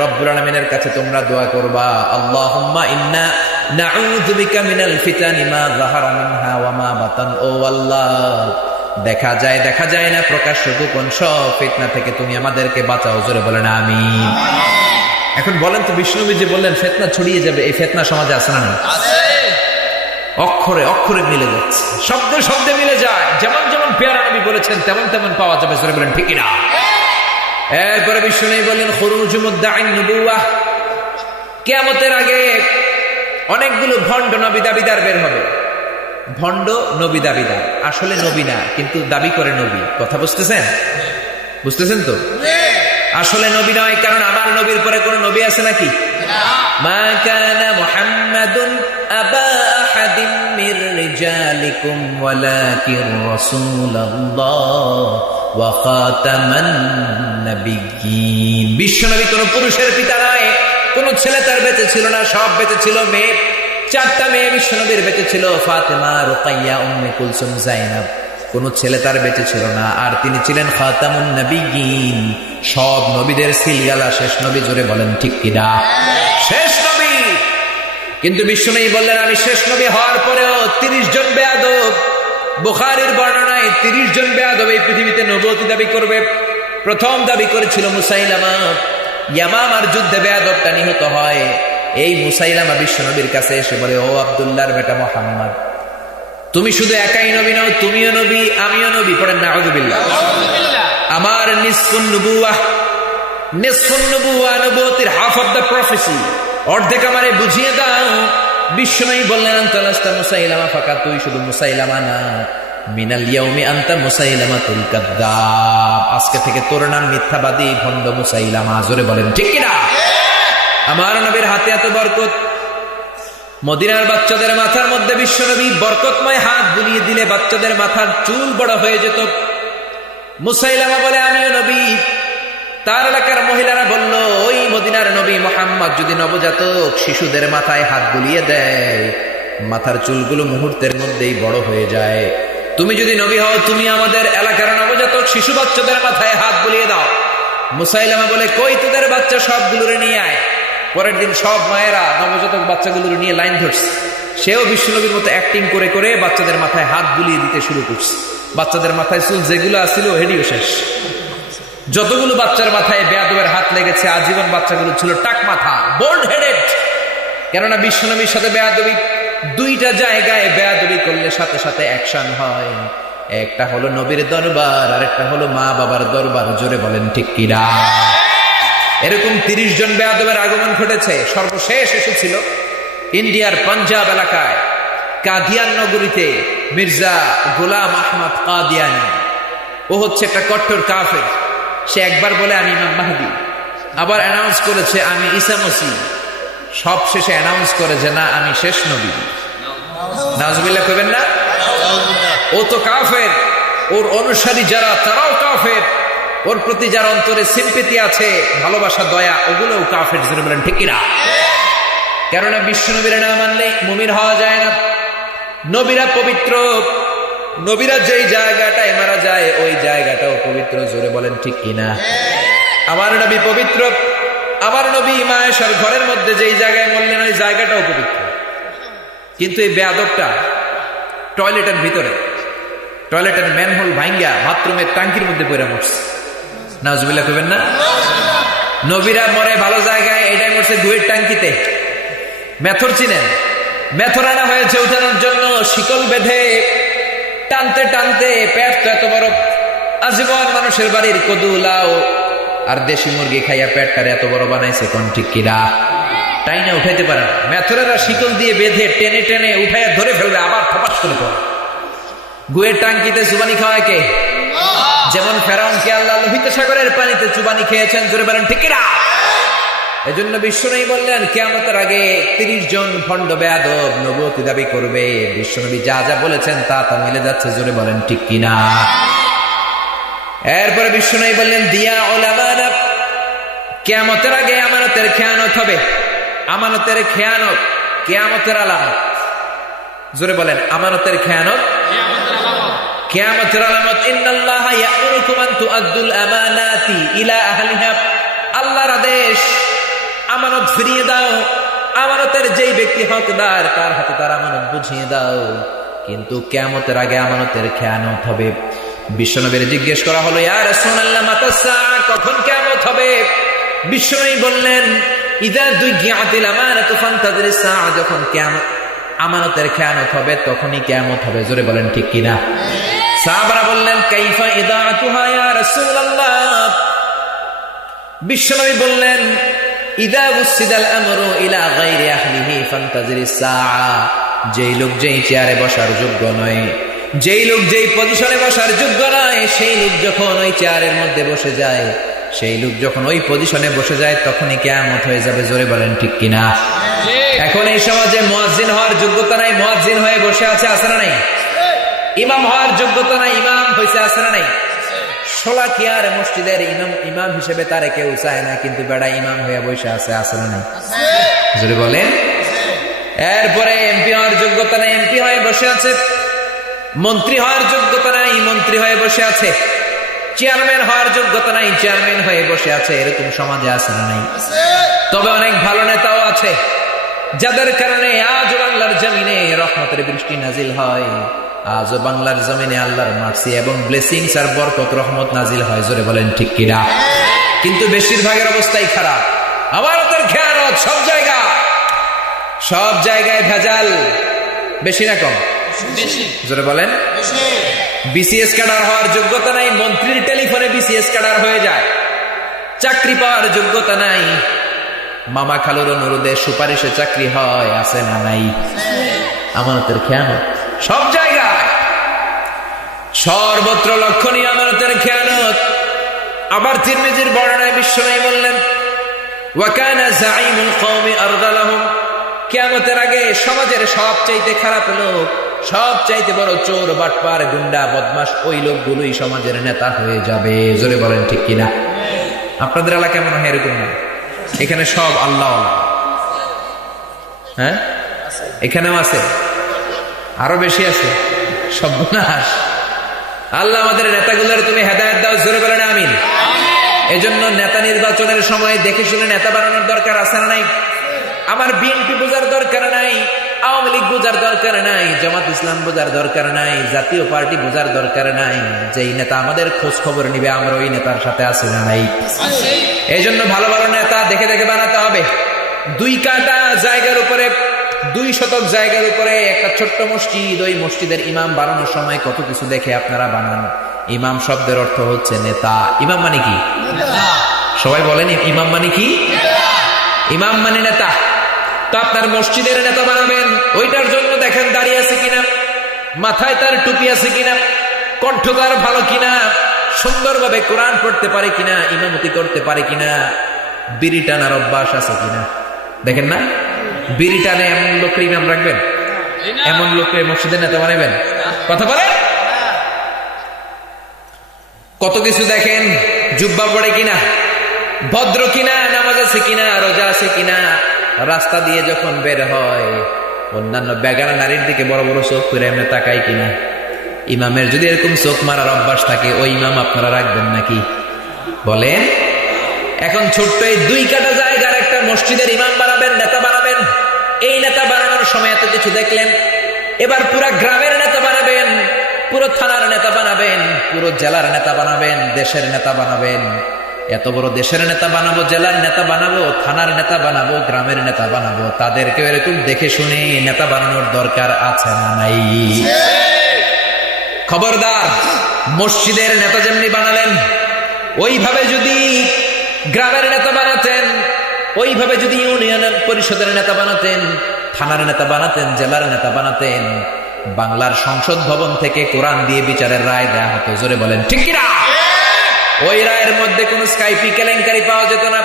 রব্বুল আলামিনের কাছে তোমরা দোয়া করবা, আল্লাহুম্মা ইন্না নাউযু বিকা মিনাল ফিতানি মা যাহারা মিনহা ওয়া মা বাতান। ও আল্লাহ, দেখা যায় দেখা যায় না, প্রকাশ্য গোপন সব ফিতনা থেকে তুমি আমাদেরকে বাঁচাও। জোরে বলেন আমিন। এখন বলেন তো, বিষ্ণুবী যে বললেন ফিতনা ছড়িয়ে যাবে, এই ফিতনা সমাজে আছে না? অক্ষরে অক্ষরে মিলে যাচ্ছে, শব্দে শব্দে মিলে যায়। যেমন যেমন পেয়ারা নবী বলেছেন তেমন তেমন পাওয়া যাবে। জোরে বলেন ঠিক না? এরপরে বিষ্ণুবী বললেন খুরুজু মুদ্দাঈন নবুওয়াহ, কিয়ামতের আগে অনেকগুলো ভণ্ড নবী দাবিদার বের হবে। ভণ্ড নবী দাবিদার, আসলে নবী না কিন্তু দাবি করে নবী। কথা বুঝতেছেন? বুঝতেছেন তো? আসলে নবী নয়, কারণ আমার নবীর পরে কোন নবী আছে নাকি? মা কানা মুহাম্মাদুন আবা আহাদিম মির রিজালিকুম ওয়ালাকিন রাসূলুল্লাহ ওয়া খাতামান নাবিয়্যিন। বিশ্বনবী কোন পুরুষের পিতা নয়, কোন ছেলে তার বেঁচে ছিল না, সব বেঁচে ছিল মেয়ে। 4টা মেয়ে বিশ্বনবীর বেঁচে ছিল, ফাতেমা, রুকাইয়া, উম্মে কুলসুম, যায়েনব। কোন ছেলে তার বেঁচে ছিল না, আর তিনি ছিলেন খাতামুন নবিয়্যিন, সব নবীদের সিলগালা শেষ নবী। জোরে বলেন ঠিক কিনা? শেষ নবী। কিন্তু বিশ্বনবী বললেন আমি শেষ নবী হওয়ার পরেও 30 জন বেয়াদব, বুখারীর বর্ণনায় 30 জন বেয়াদব এই পৃথিবীতে নবুয়তি দাবি করবে। প্রথম দাবি করেছিল মুসাইলামা। ইয়ামামার যুদ্ধে বেয়াদবটা নিহত হয়। এই মুসাইলামা বিশ্বনবীর কাছে এসে বলে, ও আব্দুল্লাহর বেটা মুহাম্মদ, তুমি শুধু একাই নবী নও, তুমিও নবী, আমিও নবী। পড়েন নাউযুবিল্লাহ। আমার নিসফুন নবুওয়াহ, নবুয়তির হাফ অফ দ্য প্রফেসি, অর্ধেক আমারে বুঝিয়ে দাও। বিশ্বনবী বললেন আনতা লাস্তা মুসাইলামা ফাকাত, তুই শুধু মুসাইলামা না, মিনাল ইয়াউমি আনতা মুসাইলামাতুল কাযযাব, আজকে থেকে তোর নাম মিথ্যাবাদী, ভণ্ড মুসাইলামা। জোরে বলেন ঠিক কিনা? আমার নবীর হাতে এত বরকত, মদিনার বাচ্চাদের মাথার মধ্যে বিশ্বনবী বরকতময় হাত বুলিয়ে দিলে বাচ্চাদের মাথার চুল বড় হয়ে যেত। মুসাইলামা বলে আমিও নবী। তার এলাকার মহিলারা বলল, ওই মদিনার নবী মুহাম্মদ যদি নবজাতক শিশুদের মাথায় হাত বুলিয়ে দেয়, মাথার চুলগুলো মুহূর্তের মধ্যেই বড় হয়ে যায়। তুমি যদি নবী হও, তুমি আমাদের এলাকার নবজাতক শিশু বাচ্চাদের মাথায় হাত বুলিয়ে দাও। মুসাইলামা বলে, কই তোদের বাচ্চা, সবগুলোরে নিয়ে আয়। পরের দিন সব মায়েরা নবজাতক বাচ্চাগুলো নিয়ে লাইন ধরছে। সেও বিশ্বনবীর মতো অ্যাক্টিং করে করে বাচ্চাদের মাথায় হাত বুলিয়ে দিতে শুরু করছে। বাচ্চাদের মাথায় চুল যেগুলো আসছিল হেডিও শেষ। যতগুলো বাচ্চার মাথায় বেয়াদবের হাত লেগেছে, আজীবন বাচ্চাগুলো ছিল টাক মাথা, বোল্ড হেডেড। কেননা বিশ্বনবীর সাথে বেয়াদবি, 2টা জায়গায় বেয়াদবি করলে সাথে সাথে অ্যাকশন হয়। একটা হলো নবীর দরবার, আর একটা হলো মা বাবার দরবার। জোরে বলেন ঠিক কিনা? এরকম 30 জন বেয়াদবের আগমন ঘটেছে। সর্বশেষ এসেছিল ইন্ডিয়ার পাঞ্জাব এলাকায় কাদিয়ান নগরীতে মির্জা গোলাম আহমদ কাদিয়ানি। ও হচ্ছে একটা কট্টর কাফের। সে একবার বলে আমি ইমাম মাহদী, আবার অ্যানাউন্স করেছে আমি ঈসা মসীহ, সব শেষে অ্যানাউন্স করে যে না আমি শেষ নবী। নাউজুবিল্লাহ কইবেন না? ও তো কাফের, ওর অনুসারী যারা তারাও কাফের, ওর প্রতি যার অন্তরে সিম্পেথি আছে, ভালোবাসা, দয়া, ওগুলোও কাফের। জোরে বলেন ঠিক কিনা? কেননা বিশ্বনবীর না মানলে মুমিন হওয়া যায় না। নবীরা পবিত্র, নবীরা যেই জায়গাটায় মারা যায় ওই জায়গাটাও পবিত্র। জোরে বলেন ঠিক কিনা? আমার নবী পবিত্র। আমার নবী মা আয়েশার ঘরের মধ্যে যেই জায়গায় মরলেন ওই জায়গাটাও পবিত্র। কিন্তু এই বেয়াদবটা টয়লেটের ভিতরে, টয়লেটের ম্যানহোল ভাঙ্গা বাথরুমের টাঙ্কির মধ্যে পড়ে মরছে। নাউজুবিল্লাহ কইবেন না? নবীরা মরে ভালো জায়গায়, এটাই মরছে গুয়ের টাঙ্কিতে। মেথর চিনেন? মেথর আনা হয়েছে উঠানোর জন্য, শিকল বেঁধে টানতে টানতে পেট তো এত বড়, আজীবন মানুষের বাড়ির কদু, লাউ আর দেশি মুরগি খাইয়া পেটটারে এত বড় বানাইছে। কোন ঠিক কিনা? টাইনা উঠাইতে পারে না। মেথরেরা শিকল দিয়ে বেঁধে টেনে টেনে উঠাইয়া ধরে ফেলবে, আবার থপাস করে পড়ে। গুয়ের টাঙ্কিতে চুবানি খাওয়ায় কে? যেমন ফেরাউনকে আল্লাহ লোহিত সাগরের পানিতে চুবানি খেয়েছেন। জোরে বলেন ঠিক কিনা? এজন্য বিশ্বনবী বললেন কিয়ামতের আগে 30 জন ভণ্ড বেয়াদব নবুয়তি দাবি করবে। বিশ্বনবী যা যা বলেছেন তা তা মিলে যাচ্ছে। জোরে বলেন ঠিক কিনা? এরপরে বিশ্বনবী বললেন দিয়া উলামানা, কিয়ামতের আগে আমানতের খেয়ানত হবে। আমানতের খেয়ানত কিয়ামতের আলামত। জোরে বলেন আমানতের খেয়ানত কিয়ামতের আলামত। ইন্নাল্লাহা ইয়া'মুরুকুম আন তু'আদ্দুল আমানাতি ইলা আহলিহা, আল্লাহর আদেশ আমানত ফিরিয়ে দাও। আমানতের যেই ব্যক্তি হকদার তার হাতে তার আমানত বুঝিয়ে দাও। কিন্তু কিয়ামতের আগে আমানতের খেয়ানত হবে। বিশ্বনবীর জিজ্ঞেস করা হলো ইয়া রাসূলুল্লাহ মাতাস সাআ, কখন কিয়ামত হবে? বিশ্বনবী বললেন ইযা দুইয়াতিল আমানাতু ফান্তাযিরিস সাআ, যখন কিয়ামত আমানতের খেয়ানত হবে তখনই কিয়ামত হবে। জোরে বলেন ঠিক কিনা? সাহাবারা বললেন কাইফা ইদাআতুহা ইয়া রাসূলুল্লাহ। বিশ্বনবী বললেন ইযা উসিদাল আমরু ইলা গায়রি আহলিহি ফান্তাযিরিস সাআ, যেই লোক যেই চেয়ারে বসার যোগ্য নয়, যেই লোক যেই পজিশনে বসার যোগ্য নয়, সেই লোক যখন ওই চেয়ারের মধ্যে বসে যায় সেই লোক যখন ওই পজিশনে বসে যায় তখনই কিয়ামত হয়ে যাবে। জোরে বলেন ঠিক কিনা? এখন এই সমাজে মুয়াজ্জিন হওয়ার যোগ্যতা নাই, মুয়াজ্জিন হয়ে বসে আছে, আছে না নাই? ইমাম হওয়ার যোগ্যতা নাই, ইমাম হয়েছে, আছে না নাই? শোলাকিয়ার মসজিদের ইমাম হিসেবে তারে কেউ চায় না, কিন্তু বেড়া ইমাম হয়ে বসে আছে, আছে না নাই? জোরে বলেন। এরপরে এমপি হওয়ার যোগ্যতা নাই, এমপি হয়ে বসে আছে। মন্ত্রী হওয়ার যোগ্যতা নাই, মন্ত্রী হয়ে বসে আছে। চেয়ারম্যান হওয়ার যোগ্যতা নাই, চেয়ারম্যান হয়ে বসে আছে। এরকম সমাজে আছে না নাই? তবে অনেক ভালো নেতাও আছে যাদের কারণে আজও বাংলার জমিনে রহমতের বৃষ্টি নাজিল হয়, আজও বাংলার জমিনে আল্লাহর মার্সি এবং ব্লেসিংস আর বরকত রহমত নাজিল হয়। জোরে বলেন ঠিক কিনা? কিন্তু বেশিরভাগের অবস্থাই খারাপ। আমানতের খেয়ানত সব জায়গায় ভেজাল। বেশি না কম? জোরে বলেন। বিসিএস ক্যাডার হওয়ার যোগ্যতা নাই, মন্ত্রীর টেলিফোনে বিসিএস ক্যাডার হয়ে যায়। চাকরি পাওয়ার যোগ্যতা নাই, মামা খালুর অনুরোধে সুপারিশে চাকরি হয়, আছে না নাই? আমানতের খেয়ানত সব জায়গায়, সর্বত্র লক্ষণীয় আমানতের খেয়ানত। আবার তিরমিজির বর্ণনায় বিশ্বনবী বললেন, ওয়া কানা যাঈমুল কওমি আরদালাহুম, কিয়ামতের আগে সমাজের সবচাইতে খারাপ লোক, সবচাইতে বড় চোর, বাটপার, গুন্ডা, বদমাশ ওই লোকগুলোই সমাজের নেতা হয়ে যাবে। জোরে বলেন ঠিক কিনা? আপনাদের এলাকায় মনে হয় এরকম না? এখানে সব আল্লাহ, হ্যাঁ এখানেও আছে, আরো বেশি আছে। সর্বনাশ। আল্লাহ আমাদের নেতাগুলোর তুমি হেদায়েত দাও। জোরে বলেন আমিন। এজন্য নেতা নির্বাচনের সময় দেখে শুনে নেতা বানানোর দরকার, আছে না নাই? আমার বিএনপি বোঝার দরকার নাই, আওয়ামী লীগ বোঝার দরকার নাই, জামাত ইসলাম বোঝার দরকার নাই, জাতীয় পার্টি বোঝার দরকার নাই। যেই নেতা আমাদের খোঁজ খবর নিবে আমরা ওই নেতার সাথে আছি না নাই? এই জন্য ভালো ভালো নেতা দেখে দেখে বানাতে হবে। 2 কাঠা জায়গার উপরে, 2 শতক জায়গার উপরে একটা ছোট্ট মসজিদ, ওই মসজিদের ইমাম বানানোর সময় কত কিছু দেখে আপনারা বানান। ইমাম শব্দের অর্থ হচ্ছে নেতা। ইমাম মানে কি? সবাই বলেন ইমাম মানে কি? ইমাম মানে নেতা। তো আপনার মসজিদের নেতা বানাবেন, ওইটার জন্য দেখেন দাঁড়িয়ে আছে কিনা, মাথায় তার টুপি আছে কিনা, কণ্ঠ তার ভালো কিনা, সুন্দরভাবে কোরআন পড়তে পারে কিনা, ইমামতি করতে পারে কিনা, বিড়ি টানার অভ্যাস আছে কিনা। দেখেন না, বিড়ি টানে এমন লোককে ইমাম রাখবেন? এমন লোককে মসজিদের নেতা বানাবেন? কথা বলেন। কত কিছু দেখেন, জুব্বা পড়ে কিনা, ভদ্র কিনা, নামাজ আছে কিনা, রোজা আছে কিনা, রাস্তা দিয়ে যখন বের হয় অন্যান্য বেগানা নারীর দিকে বড় বড় চোখ করে এমনি তাকায় কিনা। ইমামের যদি এরকম চোখ মারার অভ্যাস থাকে, ওই ইমাম আপনারা রাখবেন নাকি? বলেন। এখন ছোট্ট এই 2 কাঠা জায়গার একটা মসজিদের ইমাম বানাবেন, নেতা বানাবেন। এই নেতা বানানোর সময় এত কিছু দেখলেন, এবার পুরো গ্রামের নেতা বানাবেন, পুরো থানার নেতা বানাবেন, পুরো জেলার নেতা বানাবেন, দেশের নেতা বানাবেন। এত বড় দেশের নেতা বানাবো, জেলার নেতা বানাবো, থানার নেতা বানাবো, গ্রামের নেতা বানাবো, তাদেরকে এরকম দেখে শুনে নেতা বানানোর দরকার আছে না নাই? খবরদার, মসজিদের নেতা যেমনি বানালেন, ওইভাবে যদি গ্রামের নেতা বানাতেন, ওইভাবে যদি ইউনিয়ন পরিষদের নেতা বানাতেন, থানার নেতা বানাতেন, জেলার নেতা বানাতেন, বাংলার সংসদ ভবন থেকে কোরআন দিয়ে বিচারের রায় দেয়া হতো। জোরে বলেন ঠিক কিনা? ওই রায়ের মধ্যে কোন স্কাইপি কেলেঙ্কারি পাওয়া যেত না,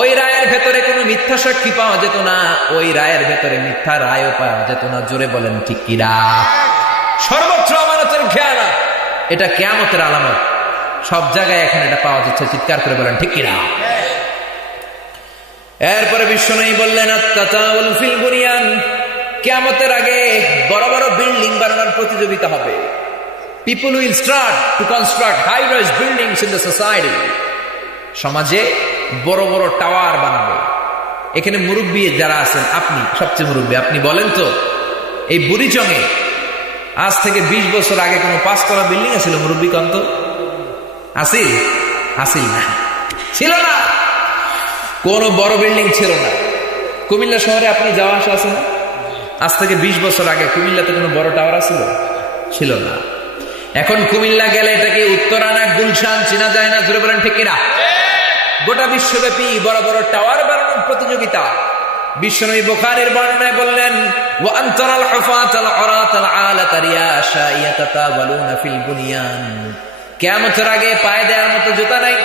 ওই রায়ের ভেতরে কোনো মিথ্যা সাক্ষী পাওয়া যেত না, ওই রায়ের ভেতরে মিথ্যা রায়ও পাওয়া যেত না। জোরে বলেন ঠিক কিনা? সর্বত্র আমানতের খেয়ানত, এটা কিয়ামতের আলামত। সব জায়গায় এখন এটা পাওয়া যাচ্ছে। চিৎকার করে বলেন ঠিক কিনা? এরপরে বিশ্বনবী বললেন, আত-তাতাউল ফিল বুনিয়ান, কিয়ামতের আগে বড় বড় বিল্ডিং বানানোর প্রতিযোগিতা হবে। People will start to construct high-rise buildings in the society. সমাজে বড় বড় টাওয়ার বানাবে। এখানে মুরব্বী যারা আছেন, আপনি সবচেয়ে মুরব্বী, আপনি বলেন তো, এই বুড়িচংয়ে আজ থেকে 20 বছর আগে কোনো 5 তলা বিল্ডিং আছিল? মুরব্বী কন্ত আসিল? আসিল না, ছিল না, কোন বড় বিল্ডিং ছিল না। কুমিল্লা শহরে আপনি যাওয়া আসা আছে না? আজ থেকে 20 বছর আগে কুমিল্লাতে কোনো বড় টাওয়ার আছিল? ছিল না। এখন কুমিল্লা গেলে এটাকে উত্তরানা, গুলশান চিনা যায় না। জোরে বলেন ঠিক কিনা? গোটা বিশ্বব্যাপী বড় বড় টাওয়ার বানানোর প্রতিযোগিতা। বিশ্বনবী বুখারীর বর্ণনায় বললেন, ওয়া আনতারাল হুফাতাল উরাতাল আলাতা রিয়াশা ইয়াতাতাওয়ালুনা ফিল বুনিয়ান, কিয়ামতের আগে পায়ে দেওয়ার মতো জুতা নাই,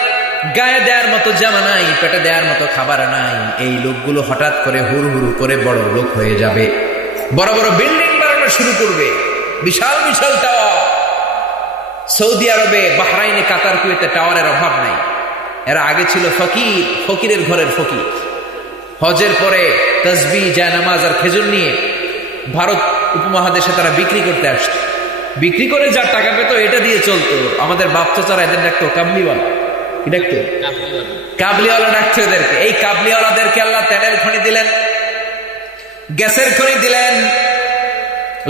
গায়ে দেওয়ার মতো জামা নাই, পেটে দেওয়ার মতো খাবার নাই। এই লোকগুলো হঠাৎ করে হুড় হুড় করে বড় লোক হয়ে যাবে, বড় বড় বিল্ডিং বানানো শুরু করবে, বিশাল বিশাল টাওয়ার। সৌদি আরবে, বাহরাইনে, কাতার, কুয়েতে টাওয়ারের অভাব নাই। এরা আগে ছিল ফকির, ফকিরের ঘরের ফকির। হজের পরে তাসবিহ, জায়নামাজ আর খেজুর নিয়ে ভারত উপমহাদেশে তারা বিক্রি করতে আসতো। বিক্রি করে যা টাকা পেত এটা দিয়ে চলতো। আমাদের বাপ চাচারা এদের ডাকতো কাবলিওয়ালা। কি ডাকতো? কাবলিওয়ালা ডাকতো এদেরকে। এই কাবলিওয়ালাদেরকে আল্লাহ তেলের খনি দিলেন, গ্যাসের খনি দিলেন,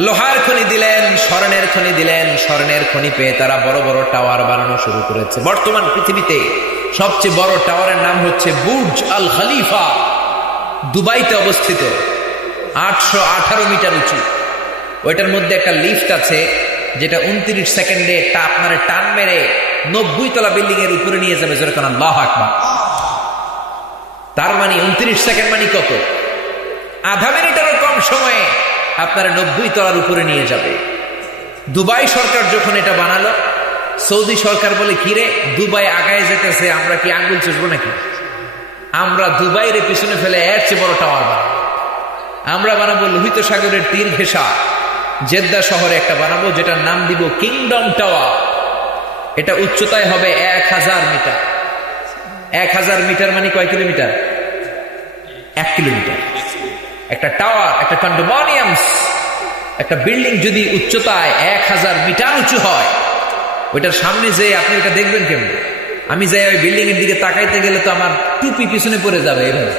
লোহার খনি দিলেন, স্বর্ণের খনি দিলেন। স্বর্ণের খনি পেয়ে তারা বড় বড় টাওয়ার বানানো শুরু করেছে। বর্তমান পৃথিবীতে সবচেয়ে বড় টাওয়ারের নাম হচ্ছে বুর্জ আল খলিফা, দুবাইতে অবস্থিত, 818 মিটার উঁচু। ওইটার মধ্যে একটা লিফট আছে যেটা 29 সেকেন্ডে আপনারে টান মেরে 90 তলা বিল্ডিং এর উপরে নিয়ে যাবে। যেরকম আল্লাহু আকবার। তার মানে 29 সেকেন্ড মানে কত? আধা মিনিটেরও কম সময়ে আপনারা 90 তলার উপরে নিয়ে যাবে। দুবাই সরকার যখন এটা বানালো, সৌদি সরকার বলে, কিরে দুবাই আগায় যেতেছে, আমরা কি আঙ্গুল চুষবো নাকি? আমরা দুবাইয়ের পিছনে ফেলে এর চেয়ে বড় টাওয়ার বানাবো। আমরা বানাবো লোহিত সাগরের তীর ঘেঁষা জেদ্দা শহরে একটা বানাবো, যেটার নাম দিব কিংডম টাওয়ার। এটা উচ্চতায় হবে 1000 মিটার। 1000 মিটার মানে কয় কিলোমিটার? 1 কিলোমিটার। একটা টাওয়ার, একটা কন্ডোমিনিয়ামস, একটা বিল্ডিং যদি উচ্চতায় 1000 মিটার উঁচু হয়, ওইটার সামনে যে আপনি এটা দেখবেন কেমন? আমি যাই ওই বিল্ডিং এর দিকে তাকাইতে গেলে তো আমার টুপি পিছনে পড়ে যাবে। এভাবে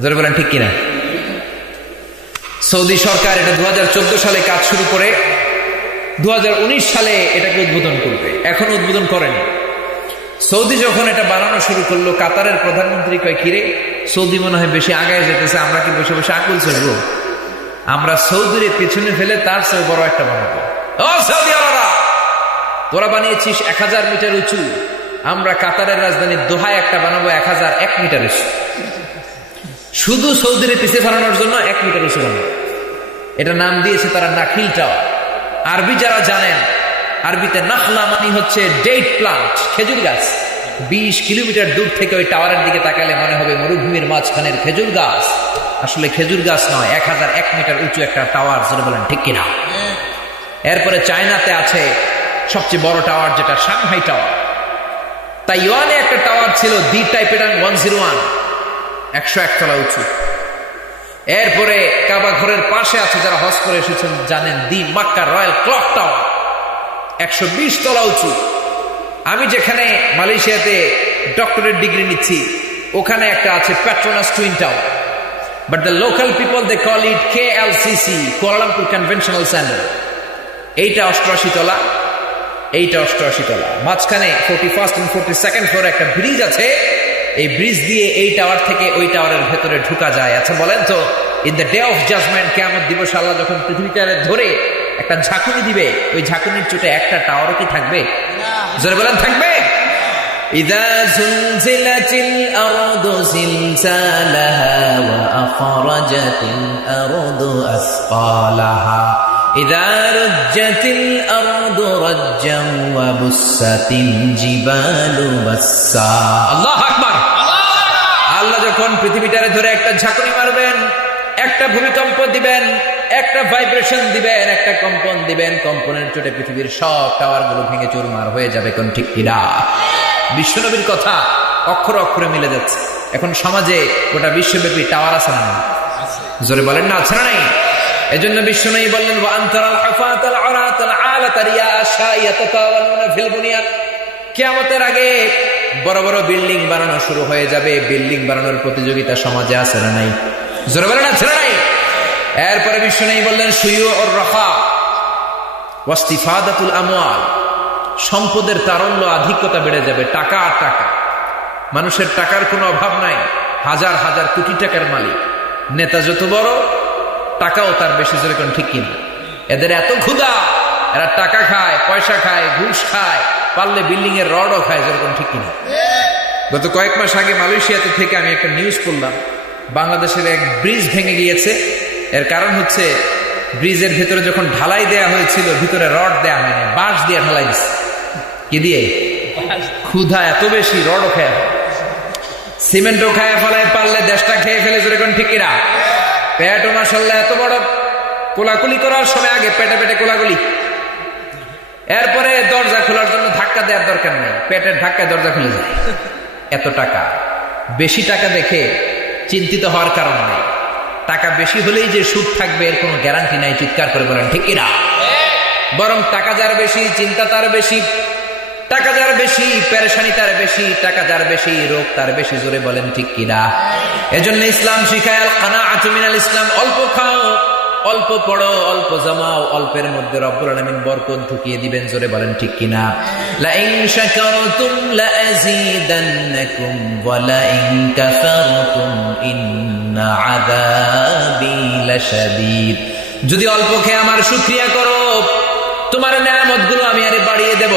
জোরে বলেন ঠিক কিনা? সৌদি সরকার এটা 2014 সালে কাজ শুরু করে 2019 সালে এটাকে উদ্বোধন করবে। এখন উদ্বোধন করেনি। সৌদি যখন এটা বানানো শুরু করলো, কাতারের প্রধানমন্ত্রী কয়, কিরে সৌদি মনে হয় বেশি আগায় যেতেছে, আমরা কি বসে বসে আকুল চলবো? আমরা সৌদির পেছনে ফেলে তার চেয়ে বড় একটা বানাবো। ও সৌদি আরবরা, তোরা বানিয়েছিস 1000 মিটার উঁচু, আমরা কাতারের রাজধানী দোহায় একটা বানাবো 1001 মিটার উঁচু। শুধু সৌদির পিছিয়ে ফেলানোর জন্য 1 মিটার উঁচু বানাবো। এটা নাম দিয়েছে তারা নাখিল টাওয়ার। আরবি যারা জানেন, আরবিতে নাখলা মানে হচ্ছে ডেট প্লান্ট, খেজুর গাছ। 20 কিলোমিটার দূর থেকে ওই টাওয়ারের দিকে তাকালে মনে হবে মরুভূমির মাঝখানের খেজুর গাছ। আসলে খেজুর গাছ নয়, 1001 মিটার উঁচু একটা টাওয়ার। যেটা বলেন ঠিক কিনা? এরপরে চায়নাতে আছে সবচেয়ে বড় টাওয়ার, যেটা সাংহাই টাওয়ার। তাইওয়ানে একটা টাওয়ার ছিল, দি টাইপেডাং 101, 101 তলা উঁচু। এরপরে কাবা ঘরের পাশে আছে, যারা হজ করে এসেছেন জানেন, দি মক্কা রয়্যাল ক্লক টাওয়ার, 120 তলা উঁচু। আমি যেখানে মালয়েশিয়াতে ডক্টরেট ডিগ্রি নিচ্ছি, ওখানে একটা আছে Petronas twin tower, but the local people they call it KLCC, Kuala Lumpur conventional centre. এইটা 88 তলা, এইটা 88 তলা। মাঝখানে 41st and 42nd ফ্লোরে একটা ব্রিজ আছে। এই ব্রিজ দিয়ে এই টাওয়ার থেকে ওই টাওয়ারের ভেতরে ঢুকা যায়। আচ্ছা বলেন তো, in the day of judgment, কিয়ামত দিবস আল্লাহ যখন পৃথিবীটারে ধরে একটা ঝাঁকুনি দিবে, ওই ঝাঁকুনির চোটে একটা টাওয়ারও কি থাকবে? জোরে বলেন থাকবে? ইযা যুলজিলাতিল আরদু জিলজালাহা ওয়া আখরাজাতিল আরদু আসকালাহা ইযা রুজ্জাতিল আরদু রাজ্জান ওয়া বুসাতিল জিবালু বাসসা। আল্লাহু আকবার। আল্লাহ যখন পৃথিবীটারে ধরে একটা ঝাঁকুনি মারবেন, একটা ভূমিকম্প দিবেন, একটা ভাইব্রেশন দিবেন, একটা কম্পন দিবেন, কম্পনের চোটে পৃথিবীর সব টাওয়ার গুলো ভেঙে চুরমার হয়ে যাবে। কোন ঠিক কিনা? বিশ্বনবীর কথা অক্ষরে অক্ষরে মিলে যাচ্ছে। এখন সমাজে গোটা বিশ্বব্যাপী টাওয়ার আছে না? জোরে বলেন না, আছে না নাই? এজন্য বিশ্বনবী বললেন, ওয়া আনতারাল হুফাতাল আরাতাল আলাতা রিয়াশা ইয়াতাতাওয়ালুনা ফিল বুনিয়ান। কিয়ামতের আগে বড় বড় বিল্ডিং বানানো শুরু হয়ে যাবে। বিল্ডিং বানানোর প্রতিযোগিতা সমাজে আছে না নাই? জোরে বলেন আছে না নাই? এরপরে বিশ্বনবী বললেন, শুয়ুউর রাখা ওয়াস্তিফাদাতুল আমওয়াল, সম্পদের তারল্য, আধিক্যতা বেড়ে যাবে। টাকা আর টাকা, মানুষের টাকার কোনো অভাব নাই। হাজার হাজার কোটি টাকার মালিক। নেতা যত বড়, টাকাও তার বেশি। যেরকম ঠিক কিনা? এদের এত ক্ষুধা, এরা টাকা খায়, পয়সা খায়, ঘুষ খায়, পারলে বিল্ডিং এর রডও খায়। যেরকম ঠিক কিনা? গত কয়েক মাস আগে মালয়েশিয়াতে থেকে আমি একটা নিউজ পড়লাম, বাংলাদেশের এক ব্রিজ ভেঙে গিয়েছে। এর কারণ হচ্ছে ব্রিজের ভেতরে যখন ঢালাই দেয়া হয়েছিল, ভিতরে রড দেয়া হয়নি, বাঁশ দিয়ে ঢালাই দিচ্ছে। কি দিয়ে? ক্ষুধা এত বেশি রডও খেয়ে সিমেন্টও খায় ফেলায়, পারলে দেশটা খেয়ে ফেলে জোরে কোন ঠিক কিনা। পেটও মাশাআল্লাহ এত বড়, কোলাকুলি করার সময় আগে পেটে পেটে কোলাকুলি, এরপরে দরজা খোলার জন্য ধাক্কা দেওয়ার দরকার নেই, পেটের ধাক্কায় দরজা খুলে যায়। এত টাকা, বেশি টাকা দেখে চিন্তিত হওয়ার কারণ নাই। টাকা বেশি হলেই যে সুখ থাকবে এর কোনো গ্যারান্টি নাই, চিৎকার করে বলেন ঠিক কিনা। বরং টাকা যার বেশি চিন্তা তার বেশি, টাকা যার বেশি পেরেশানি তার বেশি, টাকা যার বেশি রোগ তার বেশি, জোরে বলেন ঠিক কিনা। এজন্য ইসলাম শিখায় আল কানাআতু মিনাল ইসলাম, অল্প খাও, অল্প পড়ো, অল্প জমাও, অল্পের মধ্যে রব্বুল আলামিন বরকত ঢুকিয়ে দিবেন, জোরে বলেন ঠিক কিনা। লা ইন শাকারতুম লা আযীদান্নাকুম ওয়া লা ইন কাফারতুম ইন্না আযাবী লাশাদীদ। যদি অল্প খেয়ে আমার শুকরিয়া করো, তোমার নেয়ামতগুলো আমি আরে বাড়িয়ে দেব,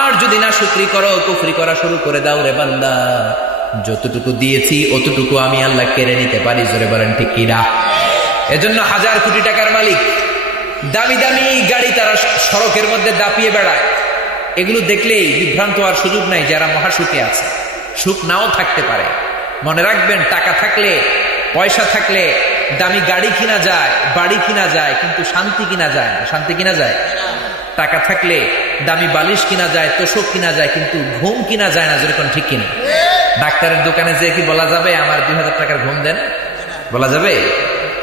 আর যদি না শুকরি করো, কুফরি করা শুরু করে দাও রে বান্দা, যতটুকু দিয়েছি অতটুকু আমি আল্লাহ কেড়ে নিতে পারি, জোরে বলেন ঠিক কিনা। এজন্য হাজার কোটি টাকার মালিক, দামি দামি গাড়ি তারা সড়কের মধ্যে দাপিয়ে বেড়ায়, এগুলো দেখলেই বিভ্রান্ত হওয়ার সুযোগ নাই যারা মহাসুখে আছে। সুখ নাও থাকতে পারে, মনে রাখবেন টাকা থাকলে, পয়সা থাকলে দামি গাড়ি কিনা যায়, বাড়ি কিনা যায়, কিন্তু শান্তি কিনা যায় না। শান্তি কিনা যায়? টাকা থাকলে দামি বালিশ কিনা যায়, তোষক কিনা যায়, কিন্তু ঘুম কিনা যায় না, যেরকম ঠিক কিনা। ডাক্তারের দোকানে যে কি বলা যাবে আমার 2000 টাকার ঘুম দেন? বলা যাবে?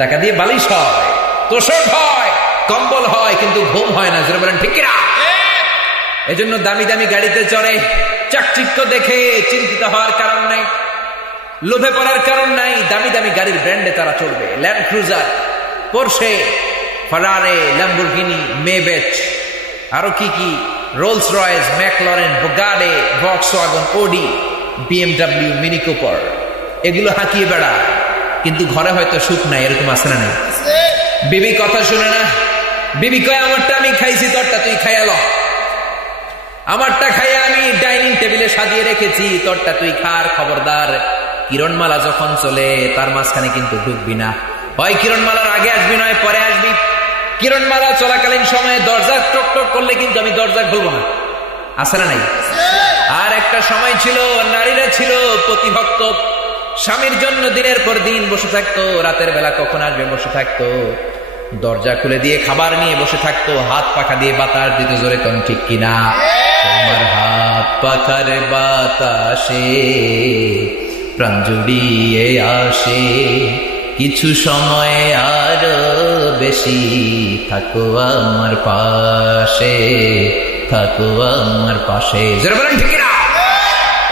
টাকা দিয়ে বালিশ হয়, তোষক হয়, কম্বল হয়, কিন্তু ঘুম হয় না, যেরকম বলেন ঠিক কিনা। এজন্য দামি দামি গাড়িতে চড়ে, চাকচিক্য দেখে চিন্তিত হওয়ার কারণ নাই, লোভে পড়ার কারণ নাই। দামি দামি গাড়ির ব্র্যান্ডে তারা চড়বে, Land Cruiser, Porsche, Ferrari, Lamborghini, Maybach, আরো কি কি, Rolls Royce, McLaren, Bugatti, Volkswagen, Audi, BMW, Mini Cooper, এগুলো হাঁকিয়ে বেড়া, কিন্তু ঘরে হয়তো সুখ নাই। এরকম আছে না নাই? বিবি কথা শুনে না, বিবি কয় আমারটা আমি খাইছি, তোরটা তুই খাইয়াল, আমারটা খাইয়া আমি ডাইনিং টেবিলে সাজিয়ে রেখেছি, তোরটা তুই খার। খবরদার, কিরণমালা যখন চলে তার মাঝখানে কিন্তু ঢুকবি না, হয় কিরণমালার আগে আসবি নয় পরে আসবি। কিরণমালা চলাকালীন সময়ে দরজা টক টক করলে কিন্তু আমি দরজা খুলবো না, আছে না নাই? আর একটা সময় ছিল নারীরা ছিল প্রতিভক্ত, স্বামীর জন্য দিনের পর দিন বসে থাকতো, রাতের বেলা কখন আসবে বসে থাকতো, দরজা খুলে দিয়ে খাবার নিয়ে বসে থাকতো, হাত পাখা দিয়ে বাতাস দিতে, জোরে কোন ঠিক কিনা। তোমার হাত পাখার বাতাসে প্রাণ জুড়িয়ে আসে, কিছু সময় আরো বেশি থাকো আমার পাশে, থাকো আমার পাশে, জোরে বলেন ঠিক কিনা।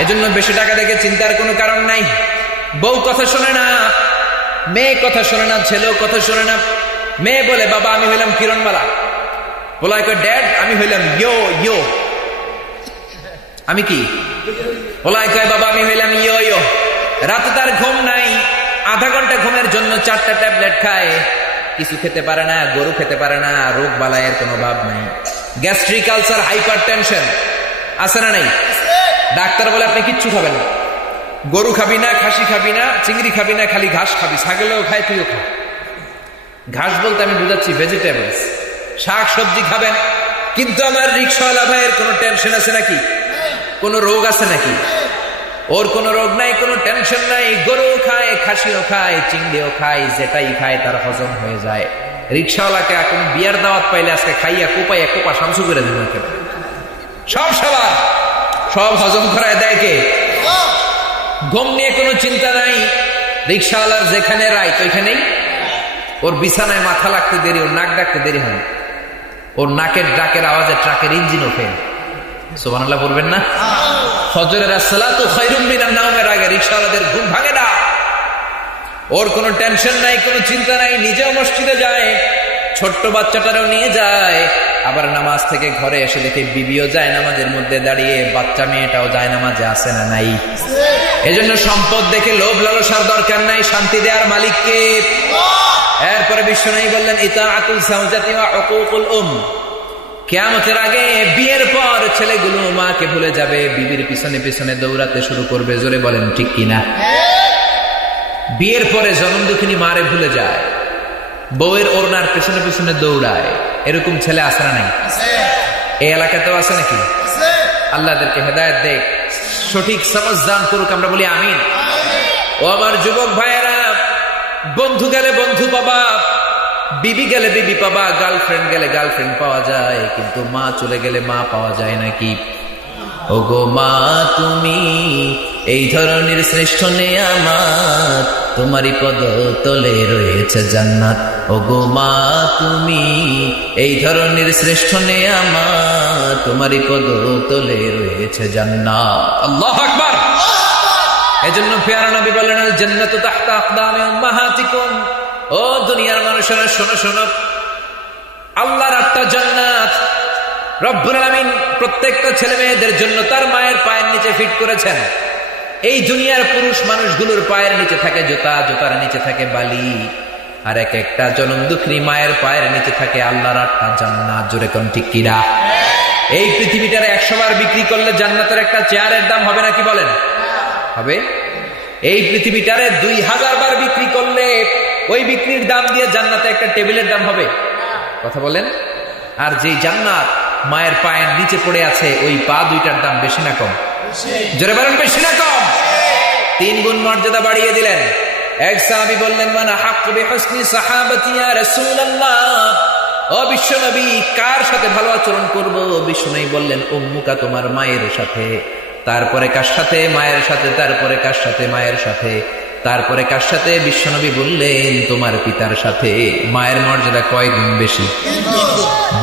এজন্য বেশি টাকা দেখে চিন্তার কোনো কারণ নাই। বউ কথা শোনে না, মেয়ে কথা শোনে না, ছেলেও কথা শোনে না। মেয়ে বলে বাবা আমি হইলাম কিরণমালা, বলাই কয় ড্যাড আমি হইলাম ইয়ো ইয়ো। আমি কি? বলাই কয় বাবা আমি হইলাম ইয়ো ইয়ো। রাতে তার ঘুম নাই, আধা ঘন্টা ঘুমের জন্য 4টা ট্যাবলেট খায়, কিছু খেতে পারে না, গরু খেতে পারে না, রোগ বালায়ের কোনো ভাব নাই। গ্যাস্ট্রিক আলসার, হাইপার টেনশন, আছে না নাই? ডাক্তার বলে আপনি কিচ্ছু খাবেন না, গরু খাবি না, খাসি খাবি না, চিংড়ি খাবি না, খালি ঘাস খাবি। ছাগলেও খায়, তুইও খা। ঘাস বলতে আমি বুঝাচ্ছি ভেজিটেবলস, শাক সবজি খাবেন। কিন্তু আমার রিক্সাওয়ালা ভাইয়ের কোনো টেনশন আছে নাকি? কোনো রোগ আছে নাকি? ওর কোনো রোগ নাই, কোনো টেনশন নাই। গরু খায়, খাসিও খায়, চিংড়িও খায়, যেটাই খায় তার হজম হয়ে যায়। রিক্সাওয়ালাকে এখন বিয়ার দাওয়াত পাইলে আজকে খাইয়া কোপাইয়া কোপা শামসু করে দেবেন, সব সবার সব হজম করায় দেয় কে? ঘুম নিয়ে কোনো চিন্তা নাই। রিক্সাওয়ালার যেখানে রায় তো ওইখানেই। ওর বিছানায় মাথা লাগতে দেরি, ওর নাক ডাকতে দেরি হয়, ওর নাকের ডাকের আওয়াজে ট্রাকের ইঞ্জিন ওঠে। সুবহানাল্লাহ বলবেন না? ফজরের সালাতু খায়রুম মিনান নাওমের আগে রিক্সাওয়ালাদের ঘুম ভাঙে না। ওর কোনো টেনশন নাই, কোনো চিন্তা নাই। নিজেও মসজিদে যায়, ছোট্ট বাচ্চাটারও নিয়ে যায়। আবার নামাজ থেকে ঘরে এসে দেখে বিবিও যায় নামাজের মধ্যে দাঁড়িয়ে, বাচ্চা মেয়েটাও যায় নামাজে, আছে না নাই? এজন্য সম্পদ দেখে লোভ লালসার দরকার নাই, শান্তি দেওয়ার মালিককে। এরপরে বিশ্বনবী বললেন ইতাআতুল যাওজাতি ওয়া উকুকুল কিয়ামতের আগে বিয়ের পর ছেলেগুলো মাকে ভুলে যাবে, বিবির পিছনে পিছনে দৌড়াতে শুরু করবে, জোরে বলেন ঠিক কিনা। বিয়ের পরে জনম দুঃখিনী মারে ভুলে যায়, বউয়ের ওড়নার পেছনে পেছনে দৌড়ায়। এরকম ছেলে আছে না নাই? এই এলাকাতেও আছে নাকি? আল্লাহদেরকে হেদায়েত দেখ, সঠিক সমাজ দান করুক, আমরা বলি আমিন। ও আমার যুবক ভাইয়েরা, বন্ধু গেলে বন্ধু পাবা, বিবি গেলে বিবি পাবা, গার্লফ্রেন্ড গেলে গার্লফ্রেন্ড পাওয়া যায়, কিন্তু মা চলে গেলে মা পাওয়া যায় নাকি? ওগো মা তুমি এই ধরনের শ্রেষ্ঠ নেয়ামত, তোমারই পদ তলে রয়েছে জান্নাত। ওগো মা তুমি এই ধরনের শ্রেষ্ঠ নেয়ামত, তোমারই পদ তলে রয়েছে জান্নাত। আল্লাহু আকবার। এজন্য পেয়ারা নবী বলেন, আল জান্নাতু তাহতা আকদামি উম্মাহাতিকুম। ও দুনিয়ার মানুষেরা শোনো শোনো, আল্লাহর 8টা জান্নাত রব্বুল আলামিন প্রত্যেকটা ছেলে মেয়েদের জন্য তার মায়ের পায়ের নিচে ফিট করেছেন। এই দুনিয়ার পুরুষ মানুষগুলোর পায়ের নিচে থাকে জুতা, জুতার নিচে থাকে বালি, আর এক একটা জনম দুঃখিনী মায়ের পায়ের নিচে থাকে আল্লাহর 8টা জান্নাত। জোরে কোন ঠিক কিনা? এই পৃথিবীটারে 100 বার বিক্রি করলে জান্নাতের একটা চেয়ারের দাম হবে নাকি বলেন? হবে। এই পৃথিবীটারে 2000 বার বিক্রি করলে ওই বিক্রির দাম দিয়ে জান্নাতে একটা টেবিলের দাম হবে? কথা বলেন। আর যে জান্নাত মায়ের পায়ের নিচে পড়ে আছে, ওই পা দুইটার দাম বেশি না কম? জোরে বলেন, বেশি না কম? 3 গুণ মর্যাদা বাড়িয়ে দিলেন। এক সাহাবী বললেন, মান আহাক্কু বিহুসনি সাহাবাতি ইয়া রাসূলুল্লাহ। ও বিশ্বনবী, কার সাথে ভালো আচরণ করব? বিশ্বনবী বললেন, উম্মুকা, তোমার মায়ের সাথে। তারপরে কার সাথে? মায়ের সাথে। তারপরে কার সাথে? মায়ের সাথে। তারপরে কার সাথে? বিশ্বনবী বললেন, তোমার পিতার সাথে। মায়ের মর্যাদা কয় গুণ বেশি?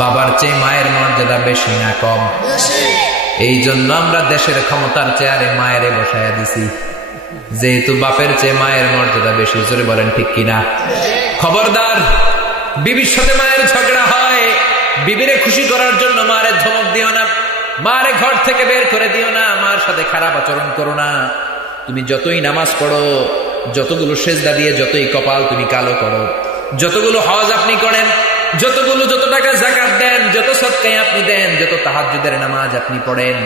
বাবার চেয়ে মায়ের মর্যাদা বেশি না কম? এই জন্য আমরা দেশের ক্ষমতার চেয়ারে মায়েরে বসায়া দিছি, যেহেতু বাপের চেয়ে মায়ের মর্যাদা বেশি। জোরে বলেন ঠিক কিনা? খবরদার, বিবির সাথে মায়ের ঝগড়া হয়, বিবিরে খুশি করার জন্য মারে ধমক দিও না, মারে ঘর থেকে বের করে দিও না, মার সাথে খারাপ আচরণ করো না। তুমি যতই নামাজ পড়ো, যতগুলো সেজদা দিয়ে যতই কপাল তুমি কালো করো, যতগুলো হজ আপনি করেন, যত টাকা যাকাত দেন, যত সদকায় আপনি দেন, যত তাহাজ্জুদের নামাজ আপনি পড়েন,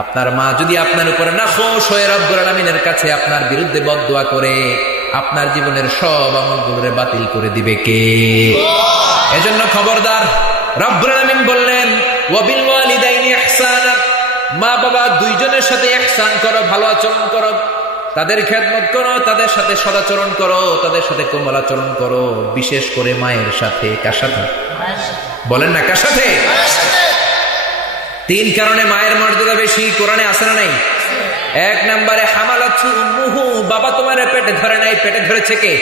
আপনার মা যদি আপনার উপরে নাখোশ হয়ে রব্বুল আলামিনের কাছে আপনার বিরুদ্ধে বদদোয়া করে, আপনার জীবনের সব আমলগুলোরে বাতিল করে দিবে কে? এজন্য খবরদার। রব্বুল আলামিন বললেন, ওয়া বিল ওয়ালিদাইনি ইহসানা, মা বাবা দুইজনের সাথে ইহসান করো, ভালো আচরণ করো, তাদের খেদমত করো, তাদের সাথে সদাচরণ করো, তাদের সাথে কোমল আচরণ করো, বিশেষ করে মায়ের সাথে। কার সাথে? বলেন না, কার সাথে? 3 কারণে মায়ের মর্যাদা বেশি। কোরআনে আছে না নাই? 1 নম্বরে হামালাতু উম্মুহু, বাবা তোমার পেটে ধরে নাই, পেটে ধরেছে কে?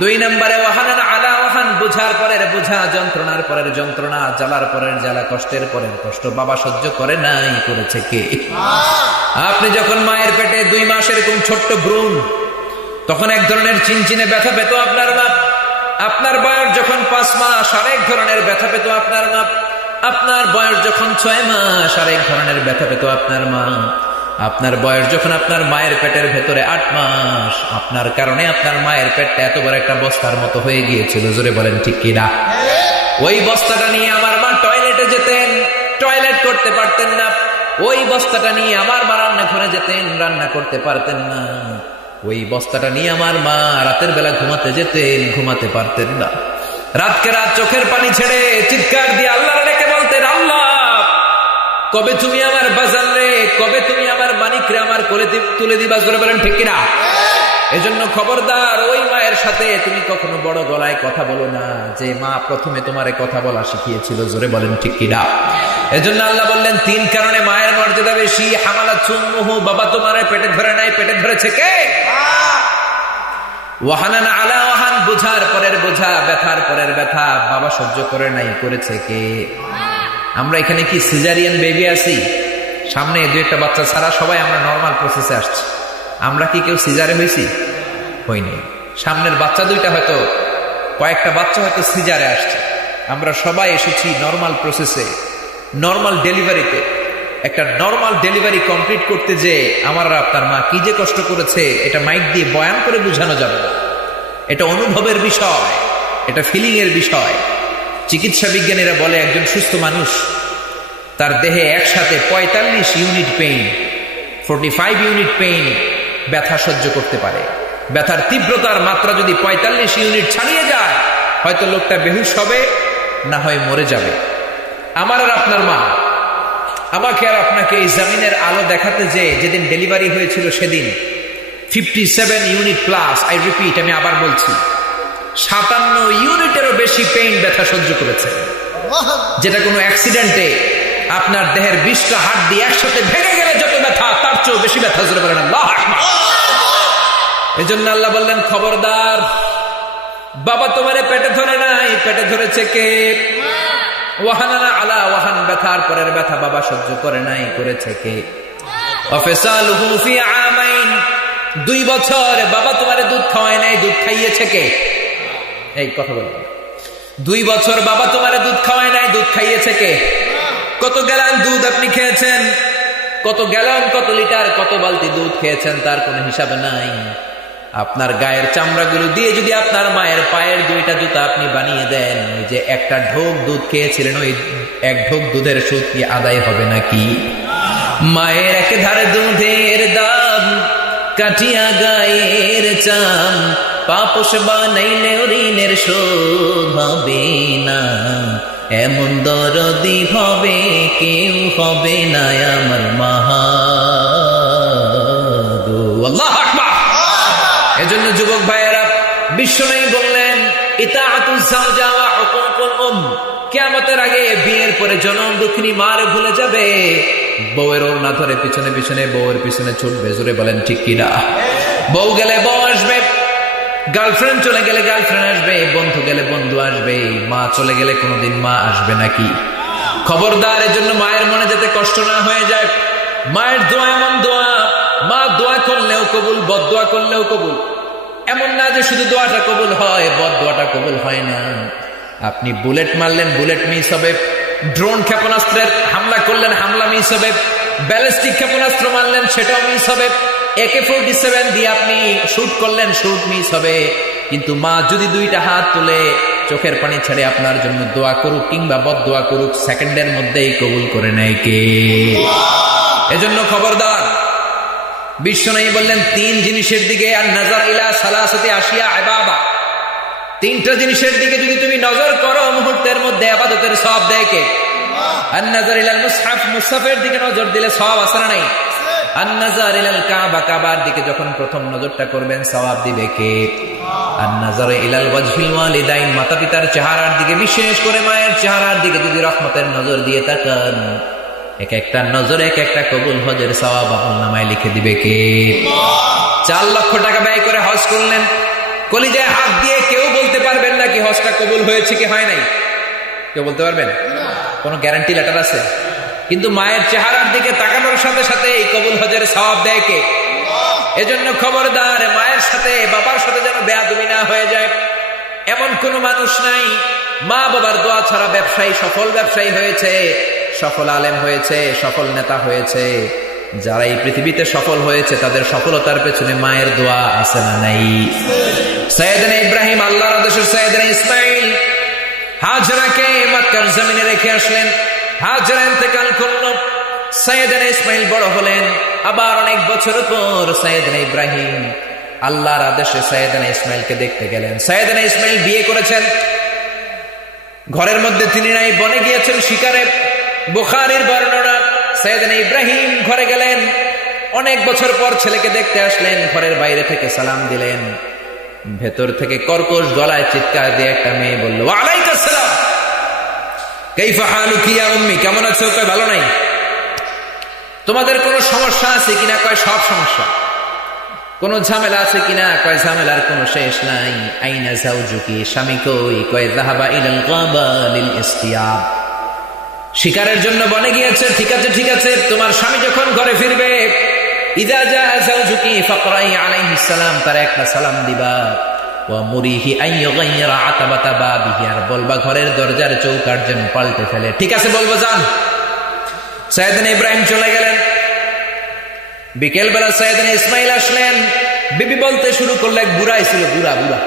2 নম্বরে ওয়াহানান আলা ওয়াহান, বোঝার পরের বোঝা, যন্ত্রণার পরের যন্ত্রণা, জ্বালার পরের জ্বালা, কষ্টের পরের কষ্ট বাবা সহ্য করে নাই, করেছে কে? আপনি যখন মায়ের পেটে 2 মাস এরকম ছোট্ট ভ্রূণ, তখন এক ধরনের চিনচিনে ব্যথা পেত আপনার মা। আপনার বয়স যখন 5 মাস, আরেক ধরনের ব্যথা পেত আপনার মা। আপনার বয়স যখন 6 মাস, আরেক ধরনের ব্যথা পেত আপনার মা। আপনার বয়স যখন আপনার মায়ের পেটের ভেতরে 8 মাস, আপনার কারণে আপনার মায়ের পেটটা এত বড় একটা বস্তার মতো হয়ে গিয়েছিল। জোরে বলেন ঠিক কিনা? ওই বস্তাটা নিয়ে আমার মা টয়লেটে যেতেন, টয়লেট করতে পারতেন না। ওই বস্তাটা নিয়ে আমার মা রান্নাঘরে যেতেন, রান্না করতে পারতেন না। ওই বস্তাটা নিয়ে আমার মা রাতের বেলা ঘুমাতে যেতেন, ঘুমাতে পারতেন না। রাতকে রাত চোখের পানি ছেড়ে চিৎকার দিয়ে আল্লাহর ডেকে বলতেন, আল্লাহ কবে তুমি আমার বাজার রে, কবে তুমি আমার মানিক রে আমার কোলে তুলে দিবা? করে বলেন ঠিক কিনা? এজন্য খবরদার, ওই মায়ের সাথে তুমি কখনো বড় গলায় কথা বলো না, যে মা প্রথমে তোমারে কথা বলা শিখিয়েছিল। জোরে বলেন ঠিক কিনা? এজন্য আল্লাহ বললেন 3 কারণে মায়ের মর্যাদা বেশি। হামালাতু উম্মুহু, বাবা তোমারে পেটে ধরে নাই, পেটে ধরেছে কে? ওয়াহানান আলা ওয়াহান, বোঝার পরের বোঝা, ব্যথার পরের ব্যথা বাবা সহ্য করে নাই, করেছে কে? আমরা এখানে কি সিজারিয়ান বেবি আছি? সামনে 2-1টা বাচ্চা ছাড়া সবাই আমরা নরমাল প্রসেসে আসছি। আমরা কি কেউ সিজারে হয়েছি? হইনি। সামনের বাচ্চা 2টা হয়তো, কয়েকটা বাচ্চা হয়তো সিজারে আসছে। আমরা সবাই এসেছি নরমাল প্রসেসে, নরমাল ডেলিভারিতে। একটা নরমাল ডেলিভারি কমপ্লিট করতে যে আমার আপনার মা কি যে কষ্ট করেছে, এটা মাইক দিয়ে বয়ান করে বোঝানো যাবে না। এটা অনুভবের বিষয়, এটা ফিলিং এর বিষয়। চিকিৎসা বিজ্ঞানীরা বলে, একজন সুস্থ মানুষ তার দেহে একসাথে 45 ইউনিট পেইন, 45 ইউনিট পেইন ব্যথা সহ্য করতে পারে। ব্যথার তীব্রতার মাত্রা যদি 45 ইউনিট ছাড়িয়ে যায়, হয়তো লোকটা বেহুশ হবে, না হয় মরে যাবে। আমার আর আপনার মা, আমাকে আর আপনাকে এই জমিনের আলো দেখাতে যেদিন ডেলিভারি হয়েছিল সেদিন 57 ইউনিট প্লাস, আই রিপিট, আমি আবার বলছি, 57 ইউনিটেরও বেশি পেইন ব্যথা সহ্য করেছে, যেটা কোনো অ্যাক্সিডেন্টে আপনার দেহের 20টা হাড় একসাথে ভেঙে গেলে যত ব্যথা তার চেয়েও বেশি ব্যথা জোরে বলেন আল্লাহু আকবার। এজন্য আল্লাহ বললেন, খবরদার, বাবা তোমারে পেটে ধরে নাই, পেটে ধরেছে কে? ওয়াহানানা আলা ওয়াহান, ব্যথার পরের ব্যথা বাবা সহ্য করে নাই, করেছে কে? ওয়াফিসালুহু ফি আমাইন, 2 বছর বাবা তোমারে দুধ খাওয়ায় নাই, দুধ খাইয়েছে কে? এই কথা বলুন, 2 বছর বাবা তোমারে দুধ খাওয়ায় নাই, দুধ খাইয়েছে কে? কত গ্যালন দুধ আপনি খেয়েছেন? কত গ্যালন, কত লিটার, কত বালতি দুধ খেয়েছেন তার কোনো হিসাব নাই। আপনার গায়ের চামড়াগুলো দিয়ে যদি আপনার মায়ের পায়ের 2টা জুতা আপনি বানিয়ে দেন, ওই যে একটা ঢোক দুধ খেয়েছিলেন, ওই 1 ঢোক দুধের সুদ কি আদায় হবে নাকি? মায়ের একেধারে দুধের দাম, কাটিয়া গায়ের চাম, পাপোশ বানাইলে ঋণের শোধ হবে না, এমন দরদি হবে কেউ হবে না আমার মা গো। আল্লাহু আকবার। এজন্য যুবক ভাইয়েরা, বিশ্বনবী বললেন, ইতাআতুজ যাওজা ওয়া হুকুকুল উম, কিয়ামতের আগে বিয়ের পরে জনম দুঃখিনী মারে ভুলে যাবে, বউয়ের ওড়না ধরে পিছনে পিছনে বউয়ের পিছনে ছুটবে, জোরে বলেন ঠিক কিনা? বউ গেলে বউ আসবে, গার্লফ্রেন্ড চলে গেলে গার্লফ্রেন্ড আসবে, বন্ধু গেলে বন্ধু আসবে, মা চলে গেলে কোনোদিন মা আসবে নাকি? খবরদার, এজন্য মায়ের মনে যাতে কষ্ট না হয়ে যায়। মায়ের দোয়া এমন দোয়া, মা দোয়া করলেও কবুল, বদদোয়া করলেও কবুল। এমন না যে শুধু দোয়াটা কবুল হয়, বদদোয়াটা কবুল হয় না। আপনি বুলেট মারলেন, বুলেট মিস হবে। ড্রোন ক্ষেপণাস্ত্রের হামলা করলেন, হামলা মিস হবে। ব্যালিস্টিক ক্ষেপণাস্ত্র মারলেন, সেটাও মিস হবে। AK-47 দিয়ে আপনি শুট করলেন, শুট মিস হবে। কিন্তু মা যদি 2টা হাত তুলে চোখের পানি ছেড়ে আপনার জন্য দোয়া করুক কিংবা বদদোয়া করুক, সেকেন্ডের মধ্যেই কবুল করে নেয় কে? এজন্য খবরদার, বিশ্বনবী বললেন 3 জিনিসের দিকে, আর নাজার ইলা সালাসাতি আশিয়া ইবাদা, 3টা জিনিসের দিকে যদি তুমি নজর করো, মুহূর্তের মধ্যে ইবাদতের সওয়াব দেয় কে? আর নাজার ইলাল মুসহাফ, মুসহাফের দিকে নজর দিলে সওয়াব আছে না নাই? আর নাজার ইলাল কাবা, কাবার দিকে যখন প্রথম নজরটা করবেন সওয়াব দিবে কে? আর নাজার ইলাল ওয়াজহিল ওয়ালিদাইন, মাতা পিতার চেহারার দিকে, বিশেষ করে মায়ের চেহারার দিকে যদি রহমতের নজর দিয়ে তাকান, এক একটা নজরে এক একটা কবুল হজের সওয়াব আমলনামায় লিখে দিবে কে? 4 লক্ষ টাকা ব্যয় করে হজ করলেন, কলিজায় হাত দিয়ে কেউ বলতে পারবেন না কি হজটা কবুল হয়েছে কি হয় নাই? কেউ বলতে পারবেন? কোনো গ্যারান্টি লেটার আছে? কিন্তু মায়ের চেহারার দিকে তাকানোর সাথে সাথে এই কবুল হজের সওয়াব দেয় কে? এজন্য খবরদার, মায়ের সাথে বাবার সাথে যেন বেয়াদবি না হয়ে যায়। এমন কোন মানুষ নাই মা বাবার দোয়া ছাড়া ব্যবসায়ী, সফল ব্যবসায়ী হয়েছে, সফল আলেম হয়েছে, সফল নেতা হয়েছে। যারা এই পৃথিবীতে সফল হয়েছে তাদের সফলতার পেছনে মায়ের দোয়া আছে না নাই? সাইয়েদনা ইব্রাহিম, আল্লাহর আদেশে সাইয়েদনা ইসমাইল হাজরাকে মক্কার জমিনে রেখে আসলেন। হাজরা ইন্তেকাল করল, সাইয়েদনা ইসমাইল বড় হলেন। আবার অনেক বছর পর সাইয়েদনা ইব্রাহিম আল্লাহর আদেশে সাইয়েদনা ইসমাইলকে দেখতে গেলেন। সাইয়েদনা ইসমাইল বিয়ে করেছেন, ঘরের মধ্যে তিনি নাই, বনে গিয়েছেন শিকারে। বুখারীর বর্ণনা, সাইয়েদনা ইব্রাহিম ঘরে গেলেন, অনেক বছর পর ছেলেকে দেখতে আসলেন, ঘরের বাইরে থেকে সালাম দিলেন। ভেতর থেকে কর্কশ গলায় চিৎকার দিয়ে একটা মেয়ে বলল, ওয়া আলাইকুম আসসালাম, কাইফা হালুকি ইয়া উম্মি, কেমন আছো? কয় ভালো নাই। তোমাদের কোনো সমস্যা আছে কিনা? কয় সব সমস্যা। কোনো ঝামেলা আছে কিনা? কয় ঝামেলার কোনো শেষ নাই। আইনা যাওজুকি, স্বামী কই? কয় যাহাবা ইলাল গাবা লিল ইসতিয়াব, শিকারের জন্য বনে গিয়েছে। ঠিক আছে ঠিক আছে, তোমার স্বামী যখন ঘরে ফিরবে, ইযা জা যাওজুকি ফাকরাই আলাইহিস সালাম, তার একটা সালাম দিবা। ওয়া মুরিহি আইয়ুগাইরা আতাবাতা বাবিহি, আর বলবা ঘরের দরজার চৌকাঠ যেন পাল্টে ফেলে। ঠিক আছে বলবো, যান। সাইয়েদনা ইব্রাহিম চলে গেলেন। বিকেল বেলা সাইয়েদনা ইসমাইল আসলেন। বিবি বলতে শুরু করলো, এক বুড়াই ছিল, বুড়া বুড়া।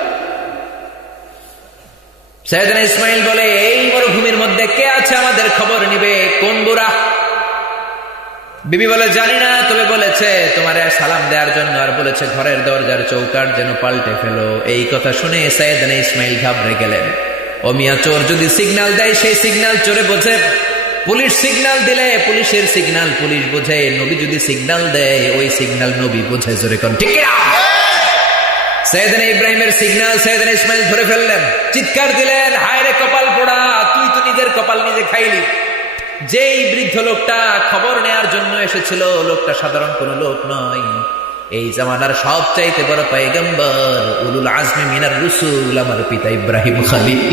সাইয়েদনা ইসমাইল বলে, এই মরুভূমির মধ্যে কে আছে আমাদের খবর নিবে? কোন বুড়া? বিবি বলে, জানি না, তবে বলেছে তোমার সালাম দেওয়ার জন্য, আর বলেছে ঘরের দরজার চৌকাঠ যেন পাল্টে ফেলো। এই কথা শুনে সাইয়েদনা ইসমাইল ঘাবড়ে গেলেন। ও মিয়া, চোর যদি সিগন্যাল দেয় সেই সিগন্যাল চোরে বোঝে। পুলিশ সিগন্যাল দিলে পুলিশের সিগন্যাল পুলিশ বোঝে, নবী যদি সিগন্যাল দেয় ওই সিগন্যাল নবী বোঝে। জোরে কোন ঠিক না? সাইয়েদনা ইব্রাহিমের সিগন্যাল সাইয়েদনা ইসমাইল ধরে ফেললেন, চিৎকার দিলেন, হায় রে কপাল পোড়া, তুই তো নিজের কপাল নিজে খাইলি। যেই বৃদ্ধ লোকটা খবর নেয়ার জন্য এসেছিল, লোকটা সাধারণ কোন লোক নয়, এই জামানার সবচাইতে বড় পয়গম্বর, উলুল আজমি মিনার রুসুল, আমার পিতা ইব্রাহিম খলিল।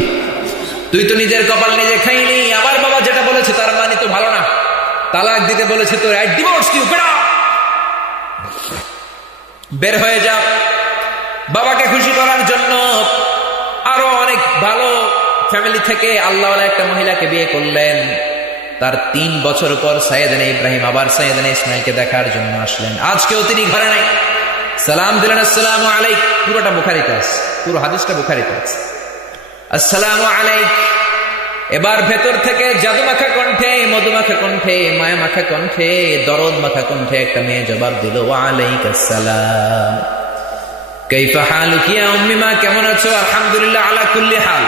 তুই তো নিজের কপাল নিজে খাইনি। আমার বাবা যেটা বলেছে তার মানে তো ভালো না, তালাক দিতে বলেছে তো ডিভোর্স দিও, বের হয়ে যা। বাবাকে খুশি করার জন্য আরো অনেক ভালো ফ্যামিলি থেকে আল্লাহওয়ালা একটা মহিলাকে বিয়ে করলেন। তার 3 বছর পর সাইয়েদনা ইব্রাহিম আবার সাইয়েদনা ইসমাইলকে দেখার জন্য আসলেন। আজকেও তিনি ঘরে নাই, সালাম দিলেন, আসসালামু আলাইক। পুরোটা বুখারীতে আছে, পুরো হাদিসটা বুখারীতে আছে, আসসালামু আলাইক। এবার ভেতর থেকে জাদু মাখা কণ্ঠে, মধু মাখা কণ্ঠে, মায়া মাখা কণ্ঠে, দরদ মাখা কণ্ঠে একটা মেয়ে জবাব দিল, ওয়া আলাইকাস সালাম, কাইফা হালুকি ইয়া উম্মি মা, কেমন আছো? আলহামদুলিল্লাহ আলা কুল্লি হাল,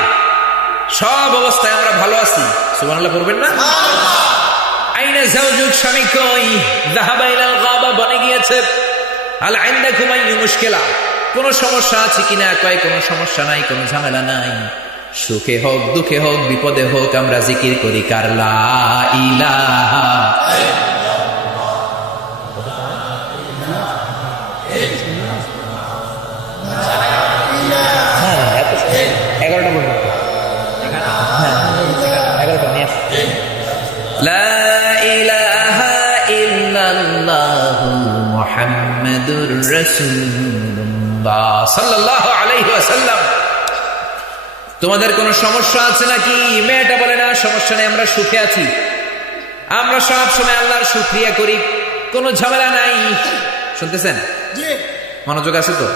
সব অবস্থায় আমরা ভালো আছি। সুবহানাল্লাহ পড়বেন না? আইনা যাওজুক, স্বামী কই? যাহাবা ইলাল গাবা, বনে গিয়েছে। আল ইনদাকুম আই মুশকিলা, কোন সমস্যা আছে কিনা? কয় কোন সমস্যা নাই, কোন ঝামেলা নাই। সুখে হোক দুঃখে হোক বিপদে হোক আমরা জিকির করি কার লা ইলাহা মুহাম্মাদুর রাসূলুল্লাহ সাল্লাল্লাহু আলাইহি ওয়াসাল্লাম। তোমাদের কোনো সমস্যা আছে নাকি? মেয়েটা বলে, না সমস্যা নেই, আমরা সুখে আছি, আমরা সব সময় আল্লাহর শুকরিয়া করি, কোনো ঝামেলা নাই। শুনতেছেন? মনোযোগ আছে তো?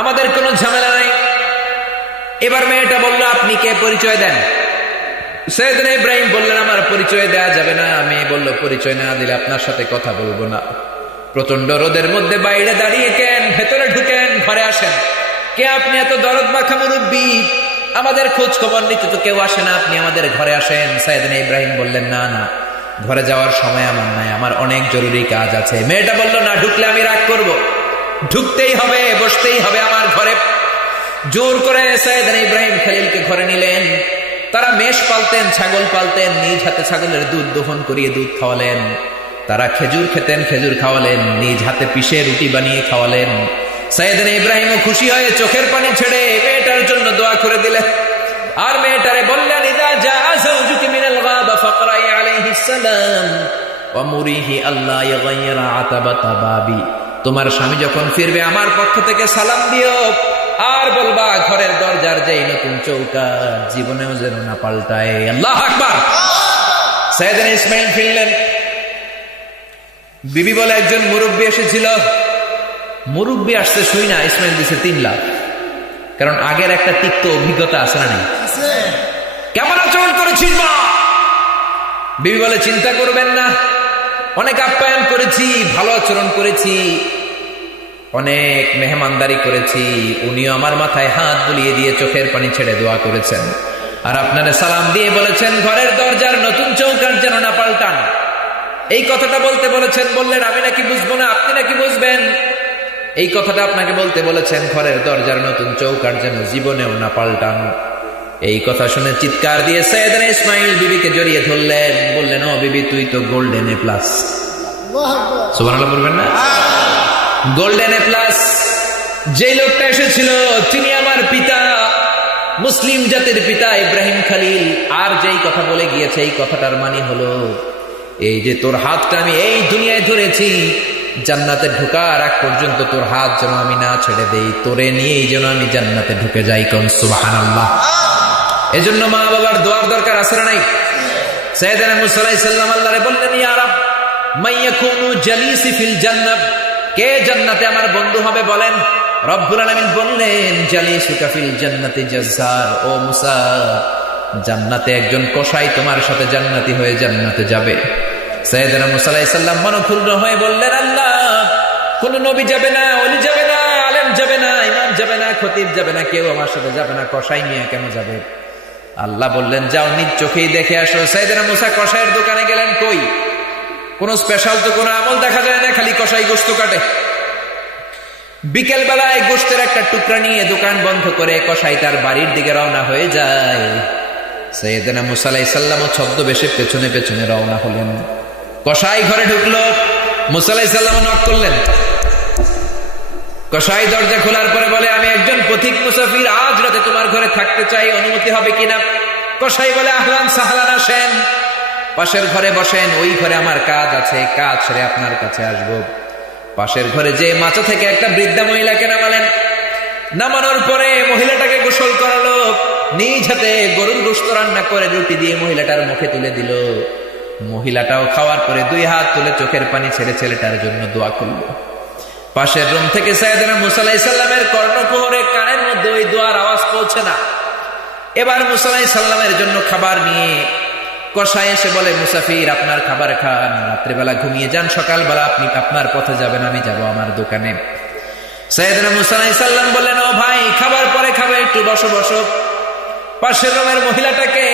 আমাদের কোনো ঝামেলা নাই। এবার মেয়েটা বলল, আপনি কে? পরিচয় দেন। সাইয়েদনা ইব্রাহিম বললেন, আমার পরিচয় দেয়া যাবে না। মেয়ে বলল, পরিচয় না দিলে আপনার সাথে কথা বলবো না। প্রচন্ড রোদের মধ্যে বাইরে দাঁড়িয়ে কেন? ভেতরে ঢুকেন, ঘরে আসেন। কে আপনি? এত দরদ মাখা মুরব্বী, আমাদের খোঁজ খবর নিতে তো কেউ আসে না, আপনি আমাদের ঘরে আসেন। সাইয়েদনা ইব্রাহিম বললেন, না না, ঘরে যাওয়ার সময় আমার নাই, আমার অনেক জরুরি কাজ আছে। মেয়েটা বলল, না ঢুকলে আমি রাগ করব, ঢুকতেই হবে, বসতেই হবে আমার ঘরে। জোর করে সাইয়েদনা ইব্রাহিম খলিলকে ঘরে নিলেন। তারা মেষ পালতেন, ছাগল পালতেন, নিজ হাতে ছাগলের দুধ দহন করিয়ে দুধ খাওয়ালেন। তারা খেজুর খেতেন, খেজুর খাওয়ালেন, নিজ হাতে পিষে রুটি বানিয়ে খাওয়ালেন। সাইয়েদনা ইব্রাহিমও খুশি হয়ে চোখের পানি ছেড়ে মেয়েটার জন্য দোয়া করে দিলেন। আর মেয়েটারে বললেন, ইদা জাআ যাওজুকি মিনাল গাবা ফাকরাই আলাইহিস সালাম ওয়া মুরিহি আল্লাহ ইয়াগাইরা আতাবাতা বাবি, তোমার স্বামী যখন ফিরবে আমার পক্ষ থেকে সালাম দিও, আর বলবা ঘরের দরজার যেই নতুন চৌকাঠ জীবনেও যেন না পাল্টায়। আল্লাহু আকবার। সাইয়েদনা ইসমাইল ফিরলেন। বিবি বলে, একজন মুরব্বী এসেছিল। মুরব্বী আসছে শুই না ইসমাইল দিছে 3 লাখ, কারণ আগের একটা তিক্ত অভিজ্ঞতা আছে না? নেই? কেমন আচরণ করেছিস মা? বিবি বলে, চিন্তা করবেন না, অনেক আপ্যায়ন করেছি, ভালো আচরণ করেছি, অনেক মেহমানদারি করেছি, উনিও আমার মাথায় হাত বুলিয়ে দিয়ে চোখের পানি ছেড়ে দোয়া করেছেন, আর আপনারা সালাম দিয়ে বলেছেন ঘরের দরজার নতুন চৌকাঠ যেন না পাল্টান। এই কথাটা বলতে বলেছেন। বললেন, আমি নাকি বুঝবো না, আপনি নাকি বুঝবেন। এই কথাটা আপনাকে বলতে বলেছেন, ঘরের দরজার নতুন চৌকাঠ যেন জীবনেও না পাল্টান। এই কথা শুনে চিৎকার দিয়ে সাইয়েদনা ইসমাইল বিবিকে জড়িয়ে ধরলেন। বললেন, ও বিবি, তুই তো গোল্ডেন এ প্লাস। সুবহানাল্লাহ বলবেন না? Golden A plus. যে লোকটা এসেছিল তিনি আমার পিতা, মুসলিম জাতির পিতা ইব্রাহিম খলিল। আর যেই কথা বলে গিয়েছে এই কথাটার মানে হলো, এই যে তোর হাতটা আমি এই দুনিয়ায় ধরেছি, জান্নাতে ঢোকার আগ পর্যন্ত তোর হাত যেন আমি না ছেড়ে দেই, তোরে নিয়েই যেন আমি জান্নাতে ঢুকে যাই। কোন সুবহানাল্লাহ। এজন্য মা বাবার দোয়ার দরকার আছে না নাই? সাইয়েদনা মুসা আলাইহিস সালাম আল্লাহরে বললেন, ইয়া রাব মাইয়াকুনু জালিসি ফিল জান্নাহ, কে জান্নাতে আমার বন্ধু হবে বলেন। রব্বুল আলামিন বললেন, জালিসুকা ফিল জান্নাতি জাজ্জার, ও মুসা, জান্নাতে একজন কসাই তোমার সাথে জান্নাতি হয়ে জান্নাতে যাবে। সাইয়েদনা মুসা আলাইহিস সালাম মনক্ষুণ্ণ হয়ে বললেন, আল্লাহ, কোন নবী যাবে না, ওলি যাবে না, আলেম যাবে না, ইমাম যাবে না, খতিব যাবে না, কেউ আমার সাথে যাবে না, কসাই মিয়া কেন যাবে? আল্লাহ বললেন যাও নিজ চোখেই দেখে আসো। সাইয়েদনা মুসা কসাইয়ের দোকানে গেলেন, কই কোন স্পেশাল তো কোনো আমল দেখা যায় না, খালি কসাই গোশত কাটে। বিকেল বেলায় গোশতের একটা টুকরা নিয়ে দোকান বন্ধ করে কসাই তার বাড়ির দিকে রওনা হয়ে যায়। সাইয়েদনা মুসা আলাইহিস সালাম ছদ্মবেশে পেছনে পেছনে রওনা হলেন। কসাই ঘরে ঢুকলো, মুসা আলাইহিস সালাম নক করলেন। কসাই দরজা খোলার পরে বলে, আমি একজন পথিক মুসাফির, আজ রাতে তোমার ঘরে থাকতে চাই, অনুমতি হবে কিনা? কসাই বলে, আহলান সাহলান, আসেন, পাশের ঘরে বসেন, ওই ঘরে আমার কাজ আছে, কাজ সেরে আপনার কাছে আসবো। পাশের ঘরে যে মাচা থেকে একটা বৃদ্ধা মহিলাকে নামালেন। নামানোর পরে মহিলাটাকে গোসল করালো, নিজ হাতে গরুর গোশত রান্না করে রুটি দিয়ে মহিলাটার মুখে তুলে দিল। মহিলাটাও খাওয়ার পরে 2 হাত তুলে চোখের পানি ছেড়ে ছেলেটার জন্য দোয়া করলো। পাশের রুম থেকে সাইয়েদনা মুসা আলাইহিস সালামের কর্ণকুহরে কানের মধ্যে ওই দোয়ার আওয়াজ পৌঁছে না। এবার মুসা আলাইহিস সালামের জন্য খাবার নিয়ে কসাই এসে বলে, মুসাফির আপনার খাবার খান, রাত্রেবেলা ঘুমিয়ে যান, সকালবেলা আপনি আপনার পথে যাবেন, আমি যাব আমার দোকানে। সাইয়েদনা মুসা আলাইহিস সালাম বললেন, ও ভাই, খাবার পরে খাবে, একটু বসো বসো। পাশের রুমের মহিলাটাকে,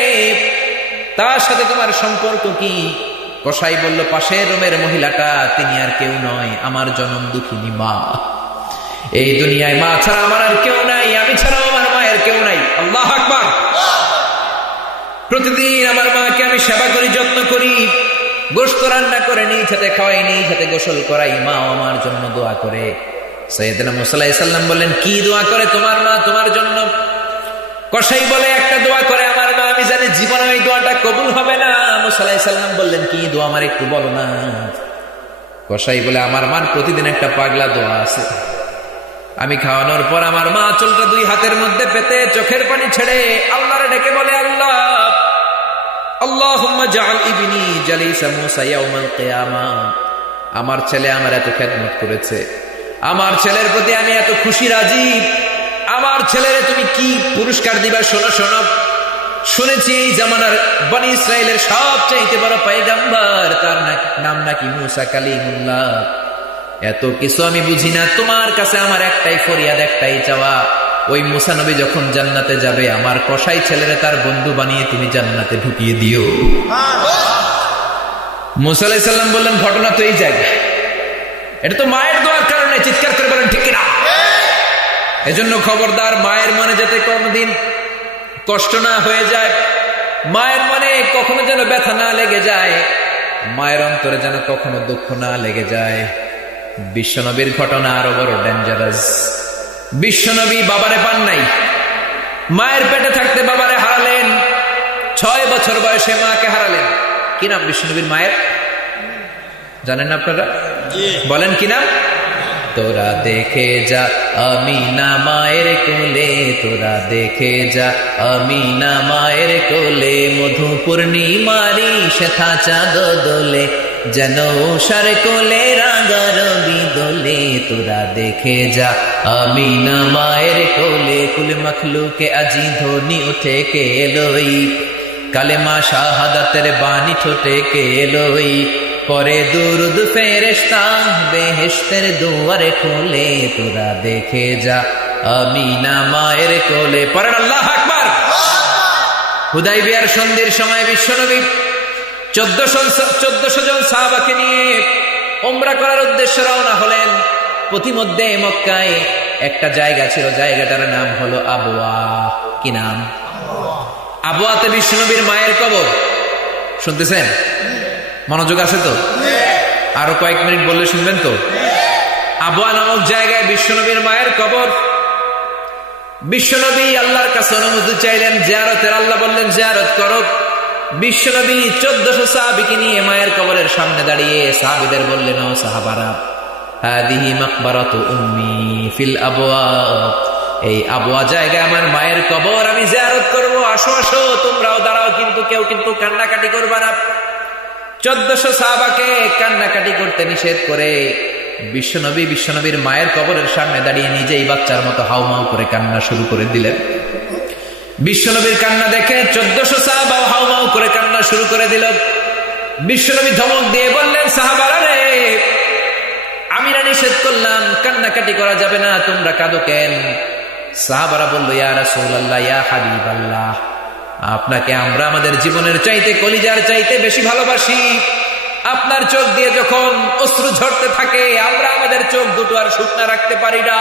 তার সাথে তোমার সম্পর্ক কি? কসাই বলল, পাশের রুমের মহিলাটা তিনি আর কেউ নয়, আমার জনম দুঃখিনী মা। এই দুনিয়ায় মা ছাড়া আমার আর কেউ নাই, আমি ছাড়াও আমার মায়ের কেউ নাই। আল্লাহু আকবার। প্রতিদিন আমার মাকে আমি সেবা করি, যত্ন করি, গোশত রান্না করে নিজ হাতে খাওয়াই, নিজ হাতে গোসল করাই, মা আমার জন্য দোয়া করে। সাইয়েদনা মুসা আলাইহিস সালাম বললেন, কি দোয়া করে তোমার মা তোমার জন্য? কসাই বলে, একটা দোয়া করে আমার মা, আমি জানি জীবনে ওই দোয়াটা কবুল হবে না। মুসা আলাইহিস সালাম বললেন, কি দোয়া আমার একটু বলো না। কসাই বলে, আমার মার প্রতিদিন একটা পাগলা দোয়া আছে। আমি খাওয়ানোর পর আমার মা চুলটা 2 হাতের মধ্যে পেতে চোখের পানি ছেড়ে আল্লাহরে ডেকে বলে, আল্লাহ, আল্লাহুম্মা জাআল ইবনি জালিসা মুসা ইয়াউমাল কিয়ামাহ। আমার ছেলে আমার এত খেদমত করেছে, আমার ছেলের প্রতি আমি এত খুশি রাজি, আমার ছেলেরে তুমি কি পুরস্কার দিবা? শোনো শোনো, শুনেছি এই জামানার বনি ইসরাইলের সবচাইতে বড় পয়গম্বর, তার নাম নাকি মুসা কালিমুল্লাহ। এত কিছু আমি বুঝি না, তোমার কাছে আমার একটাই ফরিয়াদ, একটাই চাওয়া, ওই মুসা নবী যখন জান্নাতে যাবে, আমার কসাই ছেলেরে তার বন্ধু বানিয়ে তুমি জান্নাতে ঢুকিয়ে দিও। মুসা আলাইহিস সালাম বললেন, ঘটনা তো এই জায়গায়, এটা তো মায়ের দোয়ার কারণে, চিৎকার করে বলেন ঠিক কিনা? এজন্য খবরদার, মায়ের মনে যাতে কোনদিন কষ্ট না হয়ে যায়, মায়ের মনে কখনো যেন ব্যথা না লেগে যায়, মায়ের অন্তরে যেন কখনো দুঃখ না লেগে যায়। বিশ্বনবীর ঘটনা আরো বড় ডেঞ্জারাস। বিশ্বনবী বাবারে পান নাই, মায়ের পেটে থাকতে বাবারে হারালেন, 6 বছর বয়সে মাকে হারালেন। কি নাম বিশ্বনবীর মায়ের? জানেন না আপনারা? বলেন কি নাম? তোরা দেখে যা আমিনা মায়ের কোলে, তোরা দেখে যা আমিনা মায়ের কোলে, মধু পূর্ণিমারি শেথা চাঁদ দোলে, যেন উষার কোলে রাঙা রবি দোলে। তোরা দেখে যা আমিনা মায়ের কোলে, কুল মখলুকে আজি ধ্বনি উঠে কে এলোই, কালেমা শাহাদাতের বাণী ঠোঁটে কে এলোই, পরে দুরুদ ফেরেশতা বেহেশতের দুয়ারে খোলে। তোরা দেখে যা আমিনা মায়ের কোলে। পড়েন আল্লাহু আকবার। হুদাইবিয়ার সন্ধির সময় বিশ্বনবী 1400 জন সাহাবাকে নিয়ে উমরা করার উদ্দেশ্যে রওনা হলেন। পথিমধ্যে মক্কায় একটা জায়গা ছিল, জায়গাটার নাম হলো আবওয়া। কি নাম? আবওয়াতে বিশ্বনবীর মায়ের কবর। শুনতেছেন? মনোযোগ আছে তো? আরো কয়েক মিনিট বললে শুনবেন তো? আবওয়া নামক জায়গায় বিশ্বনবীর মায়ের কবর। বিশ্বনবী আল্লাহর কাছে অনুমতি চাইলেন জিয়ারতের। আল্লাহ বললেন জিয়ারত করো। বিশ্বনবী 1400 সাহাবীকে নিয়ে মায়ের কবরের সামনে দাঁড়িয়ে সাহাবীদের বললেন, ও সাহাবারা, হাদিহি মাকবারাতু উম্মি ফিল আবওয়া, এই আবওয়া জায়গায় আমার মায়ের কবর, আমি জিয়ারত করব, আসো আসো তোমরাও দাঁড়াও, কিন্তু কেউ কিন্তু কান্নাকাটি করবে না। 1400 সাহাবাকে কান্নাকাটি করতে নিষেধ করে বিশ্বনবীর মায়ের কবরের সামনে দাঁড়িয়ে নিজেই বাচ্চার মতো হাউমাউ করে কান্না শুরু করে দিলেন। বিশ্বনবীর কান্না দেখে 1400 সাহাবাও হাউমাউ করে কান্না শুরু করে দিল। বিশ্বনবী ধমক দিয়ে বললেন, সাহাবারা রে, আমি না নিষেধ করলাম, কান্নাকাটি করা যাবে না, তোমরা কাঁদো কেন? সাহাবারা বলল, ইয়া রাসূলুল্লাহ, ইয়া হাবিবাল্লাহ, আপনাকে আমরা আমাদের জীবনের চাইতে, কলিজার চাইতে বেশি ভালোবাসি। আপনার চোখ দিয়ে যখন অশ্রু ঝরতে থাকে, আমরা আমাদের চোখ দুটো আর শুকনা রাখতে পারি না।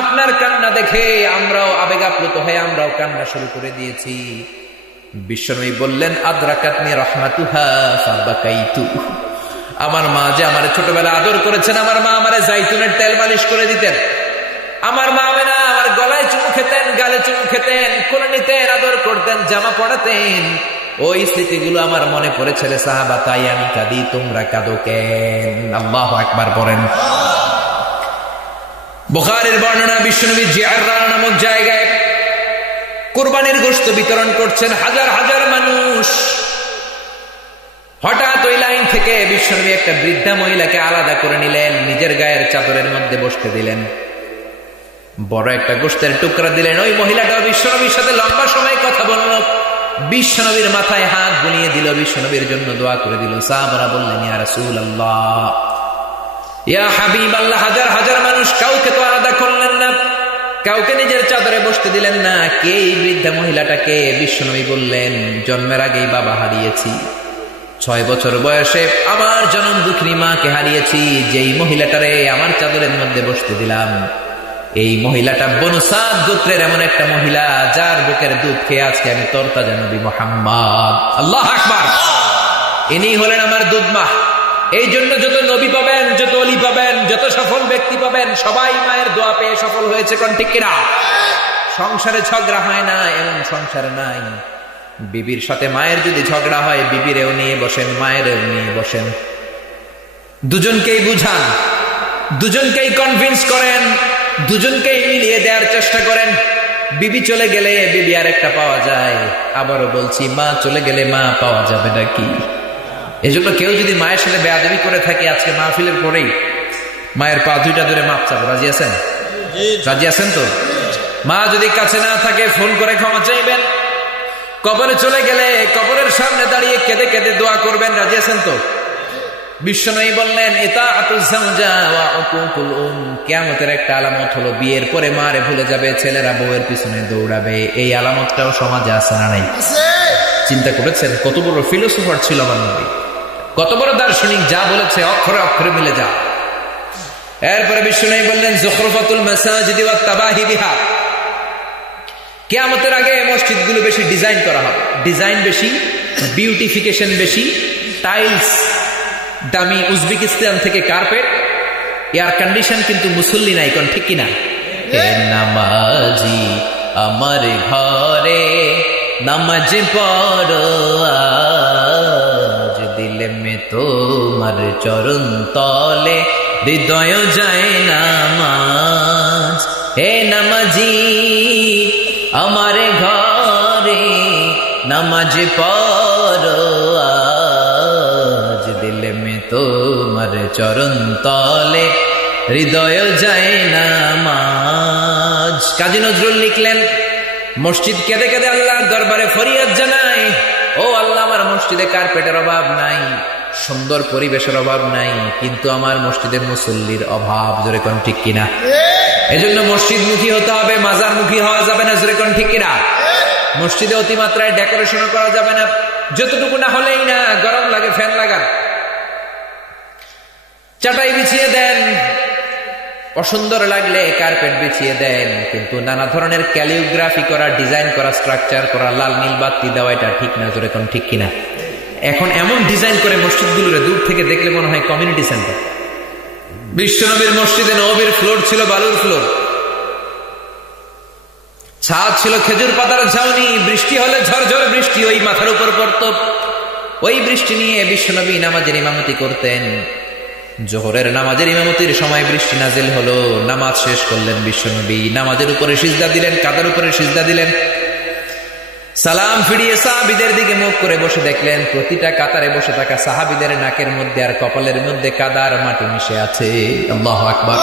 আপনার কান্না দেখে আমরাও আবেগ আপ্লুত হয়ে আমরাও কান্না শুরু করে দিয়েছি। বিশ্বনবী বললেন, আদরাকাতনি রাহমাতুহা ফাবাকাইতু। আমার মা যে আমার ছোটবেলা আদর করেছেন, আমার মা আমারে জাইতুনের তেল মালিশ করে দিতেন, আমার মা না আমার গলায় চুমু খেতেন, গালে চুমু খেতেন, কোলে নিতেন, আদর করতেন, জামা পরাতেন, ওই স্মৃতিগুলো আমার মনে পড়েছে রে সাহাবা, তাই আমি কাঁদি, তোমরা কাঁদো কেন? আল্লাহু আকবার বলেন। বুখারীর বর্ণনা, বিশ্বনবী জিআররা নামক জায়গায় কুরবানির গোশত বিতরণ করছেন, হাজার হাজার মানুষ। হঠাৎ ওই লাইন থেকে বিশ্বনবী একটা বৃদ্ধা মহিলাকে আলাদা করে নিলেন, নিজের গায়ের চাদরের মধ্যে বসতে দিলেন, বড় একটা গোশতের টুকরা দিলেন। ওই মহিলাটা বিশ্বনবীর সাথে লম্বা সময় কথা বলল, বিশ্বনবীর মাথায় হাত বুলিয়ে দিল, বিশ্বনবীর জন্য দোয়া করে দিল। সাহাবারা বললেন, ইয়া রাসূলুল্লাহ, ইয়া হাবিবাল্লাহ, হাজার হাজার মানুষ, কাউকে তো আলাদা করলেন না, কাউকে নিজের চাদরে বসতে দিলেন না, কে এই বৃদ্ধা মহিলাটাকে? বিশ্বনবী বললেন, জন্মের আগেই বাবা হারিয়েছি, 6 বছর বয়সে আমার জনম দুঃখিনী মাকে হারিয়েছি, যেই মহিলাটারে আমার চাদরের মধ্যে বসতে দিলাম, এই মহিলাটা বনু সাদ গোত্রের এমন একটা মহিলা, যার বুকের দুধ খেয়ে আজকে আমি তরতাজা নবী মুহাম্মদ। আল্লাহু আকবার। ইনি হলেন আমার দুধ মা। এই জন্য যত নবী পাবেন, যত ওলি পাবেন, যত সফল ব্যক্তি পাবেন, সবাই মায়ের দোয়া পেয়ে সফল হয়েছে। কোন ঠিক কিনা? সংসারে ঝগড়া হয় না এমন সংসার নাই। বিবির সাথে মায়ের যদি ঝগড়া হয়, বিবিরেও নিয়ে বসেন, মায়েরও নিয়ে বসেন, দুজনকেই বুঝান, দুজনকেই কনভিন্স করেন, দুজনকেই মিলিয়ে দেওয়ার চেষ্টা করেন। বিবি চলে গেলে বিবি আর একটা পাওয়া যায়, আবারও বলছি, মা চলে গেলে মা পাওয়া যাবে নাকি? এজন্য কেউ যদি মায়ের সাথে বেয়াদবি করে থাকে, আজকে মাহফিলের পরেই মায়ের পা দুইটা ধরে মাপ চাবো। রাজি আছেন? রাজি আছেন তো? মা যদি কাছে না থাকে, ফোন করে ক্ষমা চাইবেন। কবরে চলে গেলে কবরের সামনে দাঁড়িয়ে কেঁদে কেঁদে দোয়া করবেন। রাজি আছেন তো? বিশ্বনবী বললেন, ইতাআতুজ যাওজা ওয়া উকুকুল কিয়ামতের একটা আলামত হলো বিয়ের পরে মারে ভুলে যাবে, ছেলেরা বউয়ের পিছনে দৌড়াবে। এই আলামতটাও সমাজে আছে না নাই? চিন্তা করেছেন কত বড় ফিলোসোফার ছিল আমার নবী, কত বড় দার্শনিক, যা বলেছে অক্ষরে অক্ষরে মিলে যা। এরপরে বিশ্বনবী বললেন, যুখরুফাতুল মাসাজিদি ওয়াত তাবাহি বিহা। কিয়ামতের আগে মসজিদগুলো বেশি ডিজাইন করা হবে, ডিজাইন বেশি, বিউটিফিকেশন বেশি, টাইলস দামি উজবেকিস্তান থেকে কার্পেট, এয়ার কন্ডিশন, কিন্তু মুসল্লি নাই। কোন ঠিক কিনা? নামাজি আমার ঘরে নামাজ পড়ো আজ, দিলে মে তোমার চরণ তলে হৃদয় যায় নামাজ। হে নামাজি আমার ঘরে নামাজ পড়ো আজ, দিলে মে তোমার চরণ তলে হৃদয় যায় নামাজ। কাজী নজরুল লিখলেন, মসজিদ কেঁদে কেঁদে আল্লাহর দরবারে ফরিয়াদ জানায়, ও আল্লাহ, আমার মসজিদে কার্পেটের অভাব নাই, সুন্দর পরিবেশের অভাব নাই, কিন্তু আমার মসজিদে মুসল্লির অভাব। জোরে কোন ঠিক কিনা? এজন্য মসজিদ মুখী হতে হবে, মাজার মুখী হওয়া যাবে না। জোরে কোন ঠিক কিনা? মসজিদে অতিমাত্রায় ডেকোরেশন করা যাবে না, যতটুকু না হলেই না, গরম লাগে ফ্যান লাগান, চাটাই বিছিয়ে দেন, অসুন্দর লাগলে কার্পেট বিছিয়ে দেন, কিন্তু নানা ধরনের ক্যালিওগ্রাফি করা, ডিজাইন করা, স্ট্রাকচার করা, লাল নীল বাতি দেওয়া, এটা ঠিক না। জোরে কোন ঠিক কিনা? এখন এমন ডিজাইন করে মসজিদগুলোরে দূর থেকে দেখলে মনে হয় কমিউনিটি সেন্টার। বিশ্বনবীর মসজিদে নববীর ফ্লোর ছিল বালুর ফ্লোর, ছাদ ছিল খেজুর পাতার ছাউনি, বৃষ্টি হলে ঝরঝর বৃষ্টি ওই মাথার উপর পড়ত। ওই বৃষ্টি নিয়ে বিশ্বনবী নামাজের ইমামতি করতেন। জোহরের নামাজের ইমামতির সময় বৃষ্টি নাজিল হলো, নামাজ শেষ করলেন বিশ্বনবী, নামাজের উপরে সিজদা দিলেন, কাঁধার উপরে সিজদা দিলেন, সালাম ফিরিয়ে সাহাবীদের দিকে মুখ করে বসে দেখলেন, প্রতিটা কাতারে বসে থাকা সাহাবীদের নাকের মধ্যে আর কপালের মধ্যে কাদার মাটি মিশে আছে। আল্লাহু আকবার।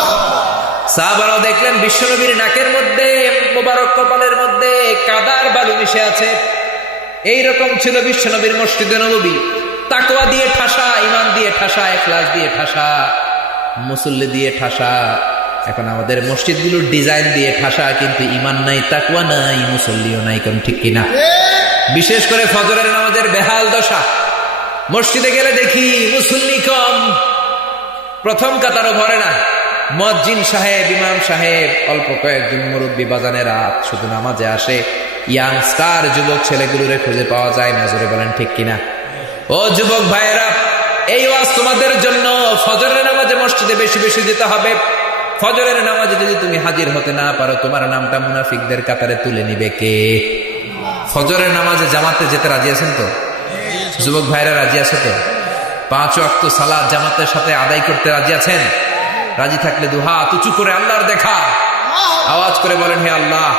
সাহাবারাও দেখলেন বিশ্বনবীর নাকের মধ্যে, মোবারক কপালের মধ্যে কাদার বালু মিশে আছে। এইরকম ছিল বিশ্বনবীর মসজিদে নববী। তাকওয়া দিয়ে ঠাসা, ঈমান দিয়ে ঠাসা, ইখলাস দিয়ে ঠাসা, মুসল্লি দিয়ে ঠাসা। এখন আমাদের মসজিদগুলোর ডিজাইন দিয়ে ঠাসা, কিন্তু ঈমান নাই, তাকওয়া নাই, মুসল্লিও নাই, কোন ঠিক কিনা? বিশেষ করে ফজরের নামাজের বেহাল দশা। মসজিদে গেলে দেখি মুসল্লি কম, প্রথম কাতারও ভরে না। মুয়াজ্জিন সাহেব, ইমাম সাহেব, অল্প কয়েকজন মুরব্বী বাজানেরা শুধু নামাজে আসে। ইয়াংস্টার যুবক ছেলেগুলোরে খুঁজে পাওয়া যায় না। জোরে বলেন ঠিক কিনা? ও যুবক ভাইয়েরা, এই ওয়াজ তোমাদের জন্য। ফজরের নামাজে মসজিদে বেশি বেশি যেতে হবে। ফজরের নামাজে যদি তুমি হাজির হতে না পারো, তোমার নামটা মুনাফিকদের কাতারে তুলে নিবে কে? ফজরের নামাজে জামাতে যেতে রাজি আছেন তো? যুবক ভাইরা রাজি আছে তো? 5 ওয়াক্ত সালাত জামাতের সাথে আদায় করতে রাজি আছেন? রাজি থাকলে দুহাত উঁচু করে আল্লাহর দেখা আওয়াজ করে বলেন, হে আল্লাহ।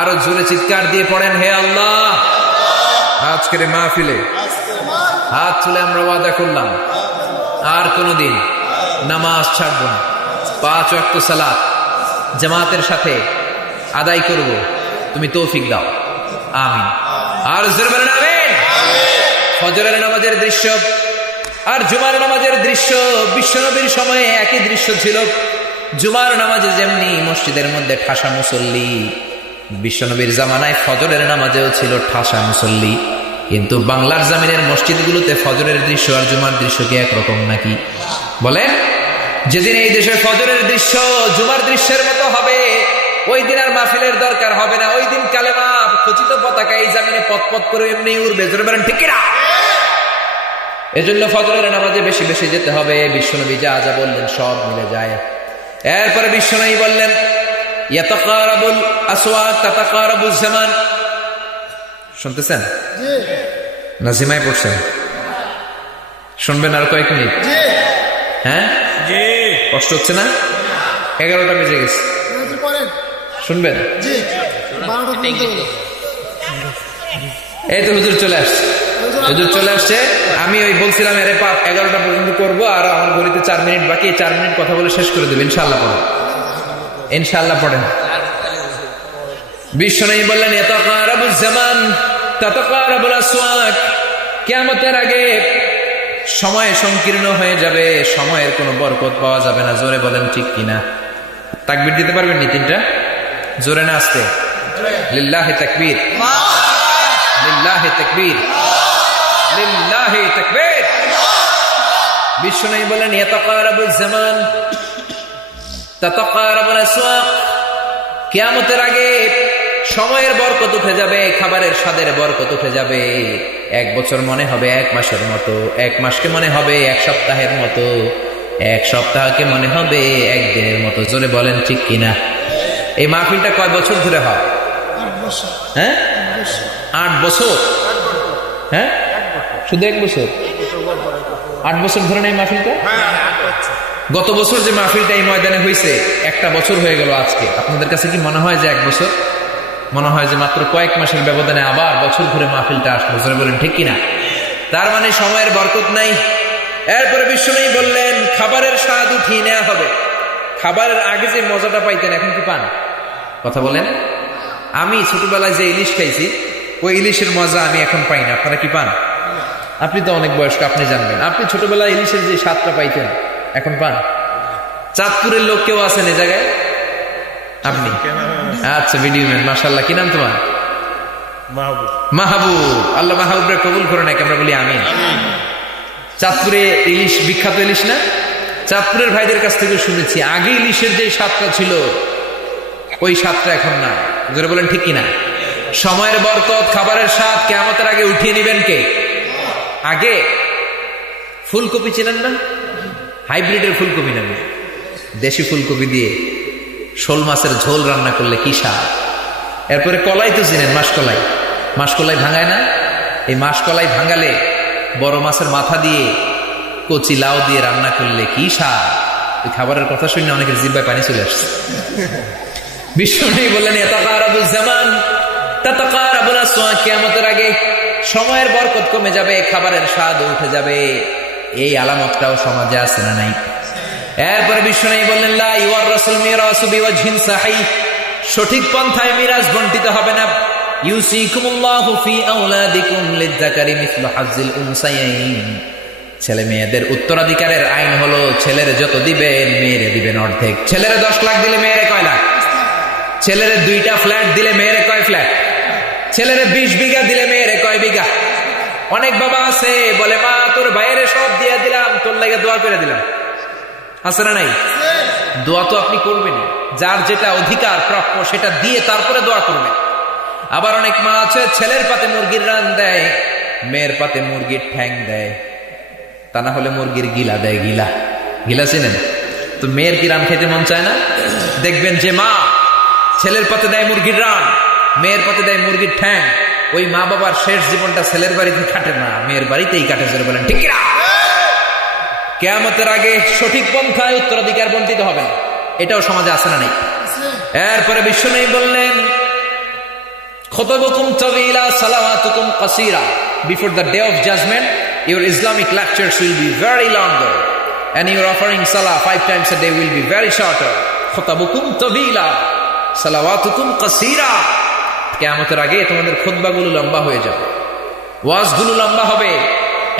আরো জোরে চিৎকার দিয়ে পড়েন, হে আল্লাহ। আজকের মাহফিলে হাত তুলে আমরা ওয়াদা করলাম, আর কোনদিন নামাজ ছাড়ব না। 5 ওয়াক্ত সালাত জামাতের সাথে আদায় করব, তুমি তৌফিক দাও, আমিন। আর জোরে বলেন আমিন। ফজরের নামাজের দৃশ্য আর জুমার নামাজের দৃশ্য বিশ্বনবীর সময়ে একই দৃশ্য ছিল। জুমার নামাজে যেমনি মসজিদের মধ্যে ঠাসা মুসল্লি, বিশ্বনবীর জামানায় ফজরের নামাজেও ছিল ঠাসা মুসল্লি। কিন্তু বাংলার জামিনের মসজিদগুলোতে ফজরের দৃশ্য আর জুমার দৃশ্য কি একরকম নাকি? বলে, যেদিন এই দেশের ফজরের দৃশ্য জুমার দৃশ্যের মতো হবে, ওই দিন আর মাহফিলের দরকার হবে না। ওই দিন কালেমা খচিত পতাকা এই জামিনে পথ করে এমনি উড়বে। জোরে বলেন ঠিক কিনা? এজন্য ফজরের নামাজে বেশি বেশি যেতে হবে। বিশ্বনবী যা যা বললেন সব মিলে যায়। এরপরে বিশ্বনবী বললেন, ইয়াতাকারাবুল আসওয়াক তাতাকারাবুজ জামান। শুনতেছেন? নাজিমায় পড়ছেন? শুনবেন আর কয়েক মিনিট? হ্যাঁ, কষ্ট হচ্ছে না? 11টা বেজে গেছে, শুনবেন? এই তো হুজুর চলে আসছে, হুজুর চলে আসছে। আমি ওই বলছিলাম এর 11টা পর্যন্ত করবো, আর আমার ঘড়িতে 4 মিনিট বাকি। 4 মিনিট কথা বলে শেষ করে দেবে ইনশাআল্লাহ। পড়েন, ইনশাআল্লাহ পড়েন। বিশ্বনবী বললেন, ইয়াতাকারাবুজ জামান তাতাকারাবুল আসওয়াক। কিয়ামতের আগে সময় সংকীর্ণ হয়ে যাবে, সময়ের কোনো বরকত পাওয়া যাবে না। জোরে বলেন ঠিক কিনা? তাকবীর দিতে পারবেন নি? 3টা জোরে না আসতে? লিল্লাহি তাকবীর, লিল্লাহি তাকবীর, লিল্লাহি তাকবীর। বিশ্বনবী বলেন, ইয়াতাকারাবুজ জামান তাতাকারাবুল আসওয়াক। কিয়ামতের আগে সময়ের বরকত উঠে যাবে, খাবারের স্বাদের বরকত উঠে যাবে। 1 বছর মনে হবে 1 মাসের মতো, 1 মাসকে মনে হবে 1 সপ্তাহের মতো, 1 সপ্তাহকে মনে হবে 1 দিনের মতো। জোরে বলেন ঠিক কিনা? এই মাহফিলটা কয় বছর ধরে হয়? 8 বছর। হ্যাঁ, 8 বছর। হ্যাঁ, শুধু 1 বছর? 8 বছর ধরে নাই মাহফিলটা? গত বছর যে মাহফিলটা এই ময়দানে হয়েছে, 1টা বছর হয়ে গেল আজকে। আপনাদের কাছে কি মনে হয় যে 1 বছর? মনে হয় যে মাত্র কয়েক মাসের ব্যবধানে আবার বছর ঘুরে মাহফিলটা আসলো। জোরে বলেন ঠিক কিনা? তার মানে সময়ের বরকত নাই। এরপরে বিশ্বনবী বললেন, খাবারের স্বাদ উঠিয়ে নেওয়া হবে। খাবারের আগে যে মজাটা পাইতেন এখন কি পান? কথা বলেন। আমি ছোটবেলায় যে ইলিশ খাইছি, ওই ইলিশের মজা আমি এখন পাই না। আপনারা কি পান? আপনি তো অনেক বয়স্ক, আপনি জানবেন। আপনি ছোটবেলায় ইলিশের যে স্বাদটা পাইতেন এখন পান? চাঁদপুরের লোক কেউ আছেন এ জায়গায়? আপনি? আচ্ছা, ভিডিও ম্যান, মাশাআল্লাহ। কি নাম তোমার? মাহবুব। আল্লাহ মাহবুবরে কবুল করে নাকি আমরা বলি আমিন। চাঁদপুরে ইলিশ বিখ্যাত, ইলিশ না? চাঁদপুরের ভাইদের কাছ থেকে শুনেছি, আগে ইলিশের যে স্বাদটা ছিল ওই স্বাদটা এখন না। জোরে বলেন ঠিক কিনা? সময়ের বরকত, খাবারের স্বাদ কিয়ামতের আগে উঠিয়ে নিবেন কে? আগে ফুলকপি চেনেন না? হাইব্রিডের ফুলকপি নেবেন, দেশি ফুলকপি দিয়ে শোল মাছের ঝোল রান্না করলে কি স্বাদ। এরপরে কলাই তো চিনেন, মাসকলাই। মাসকলাই ভাঙায় না? এই মাসকলাই ভাঙালে বড় মাছের মাথা দিয়ে কচি লাউ দিয়ে রান্না করলে কি স্বাদ। এই খাবারের কথা শুনে অনেকের জিহ্বায় পানি চলে আসছে। বিশ্বনবী বললেন, ইয়াতাকারাবুজ জামান তাতাকারাবুল আসওয়াক। কিয়ামতের আগে সময়ের বরকত কমে যাবে, খাবারের স্বাদ উঠে যাবে। এই আলামতটাও সমাজে আছে না নাই? এরপরে বিশ্বনবী বললেন, লা ইউরাসুল মিরাসু বিওয়াজহিন সাহিহ। সঠিক পন্থায় মিরাজ বণ্টিত হবে না। ইউসিকুমুল্লাহু ফি আওলাদিকুম লিযযাকারি মিসলু হাজ্জিল উনসায়াইন। ছেলে মেয়েদের উত্তরাধিকারের আইন হলো ছেলেরে যত দিবেন মেয়েরে দিবেন অর্ধেক। ছেলেরে 10 লাখ দিলে মেয়েরে কয় লাখ? ছেলেরে 2টা ফ্ল্যাট দিলে মেয়েরে কয় ফ্ল্যাট? ছেলেরে 20 বিঘা দিলে মেয়েরে কয় বিঘা? অনেক বাবা আছে বলে, মা তোর ভাইয়েরে সব দিয়ে দিলাম, তোর লাগে দোয়া করে দিলাম। আছে না নাই? দোয়া তো আপনি করবেন, যার যেটা অধিকার প্রাপ্য সেটা দিয়ে তারপরে দোয়া করবেন। আবার অনেক মা আছে ছেলের পাতে মুরগির রান দেয়, মেয়ের পাতে মুরগির ঠ্যাং দেয়, তা না হলে মুরগির গিলা দেয়। গিলা গিলা চিনেন তো? মেয়ের কি রান খেতে মন চায় না? দেখবেন যে মা ছেলের পাতে দেয় মুরগির রান, মেয়ের পাতে দেয় মুরগির ঠ্যাং, ওই মা বাবার শেষ জীবনটা ছেলের বাড়িতে কাটে না, মেয়ের বাড়িতেই কাটে। জোরে বলেন ঠিক কিনা? কিয়ামতের আগে সঠিক পন্থায় উত্তরাধিকার বন্টিত হবে না, এটাও সমাজে আছে না নেই? এরপরে বিশ্বনবী বললেন, খুতুবুকুম তাওয়িলা সালাওয়াতুকুম কাসীরা, before the day of judgment your Islamic lectures will be very longer and your offering salah 5 times a day will be very shorter. খুতুবুকুম তাওয়িলা সালাওয়াতুকুম কাসীরা, কিয়ামতের আগে তোমাদের খুতবাগুলো লম্বা হয়ে যাবে, ওয়াজগুলো লম্বা হবে।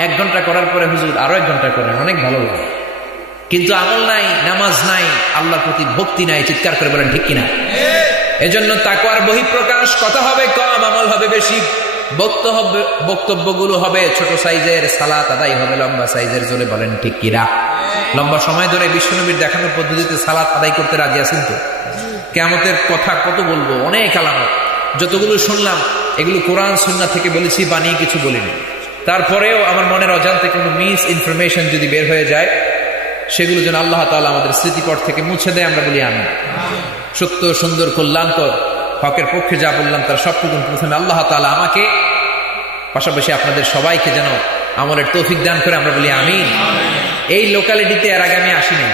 1 ঘন্টা করার পরে হুজুর আরো 1 ঘন্টা করেন, অনেক ভালো লাগে, কিন্তু আমল নাই, নামাজ নাই, আল্লাহর প্রতি ভক্তি নাই। চিৎকার করে বলেন ঠিক কিনা? এজন্য তাকওয়ার বহিঃপ্রকাশ, কথা হবে কম, আমল হবে বেশি, বক্তব্যগুলো হবে ছোট সাইজের, সালাত আদায় হবে লম্বা সাইজের। জোরে বলেন ঠিক কিনা? লম্বা সময় ধরে বিশ্বনবীর দেখানোর পদ্ধতিতে সালাত আদায় করতে রাজি আছেন তো? কিয়ামতের কথা কত বলবো, অনেক আলামত। যতগুলো শুনলাম এগুলো কোরআন সুন্নাহ থেকে বলেছি, বানিয়ে কিছু বলিনি। তারপরেও আমার মনের অজান্তে কোনো মিস ইনফরমেশন যদি বের হয়ে যায়, সেগুলো যেন আল্লাহ তাআলা আমাদের স্মৃতিপট থেকে মুছে দেয়, আমরা বলি আমিন। সত্য, সুন্দর, কল্যাণকর, হকের পক্ষে যা বললাম তার সবটুকু প্রথমে আল্লাহ তাআলা আমাকে, পাশাপাশি আপনাদের সবাইকে যেন আমলের তৌফিক দান করে, আমরা বলি আমিন। এই লোকালিটিতে এর আগে আমি আসিনি।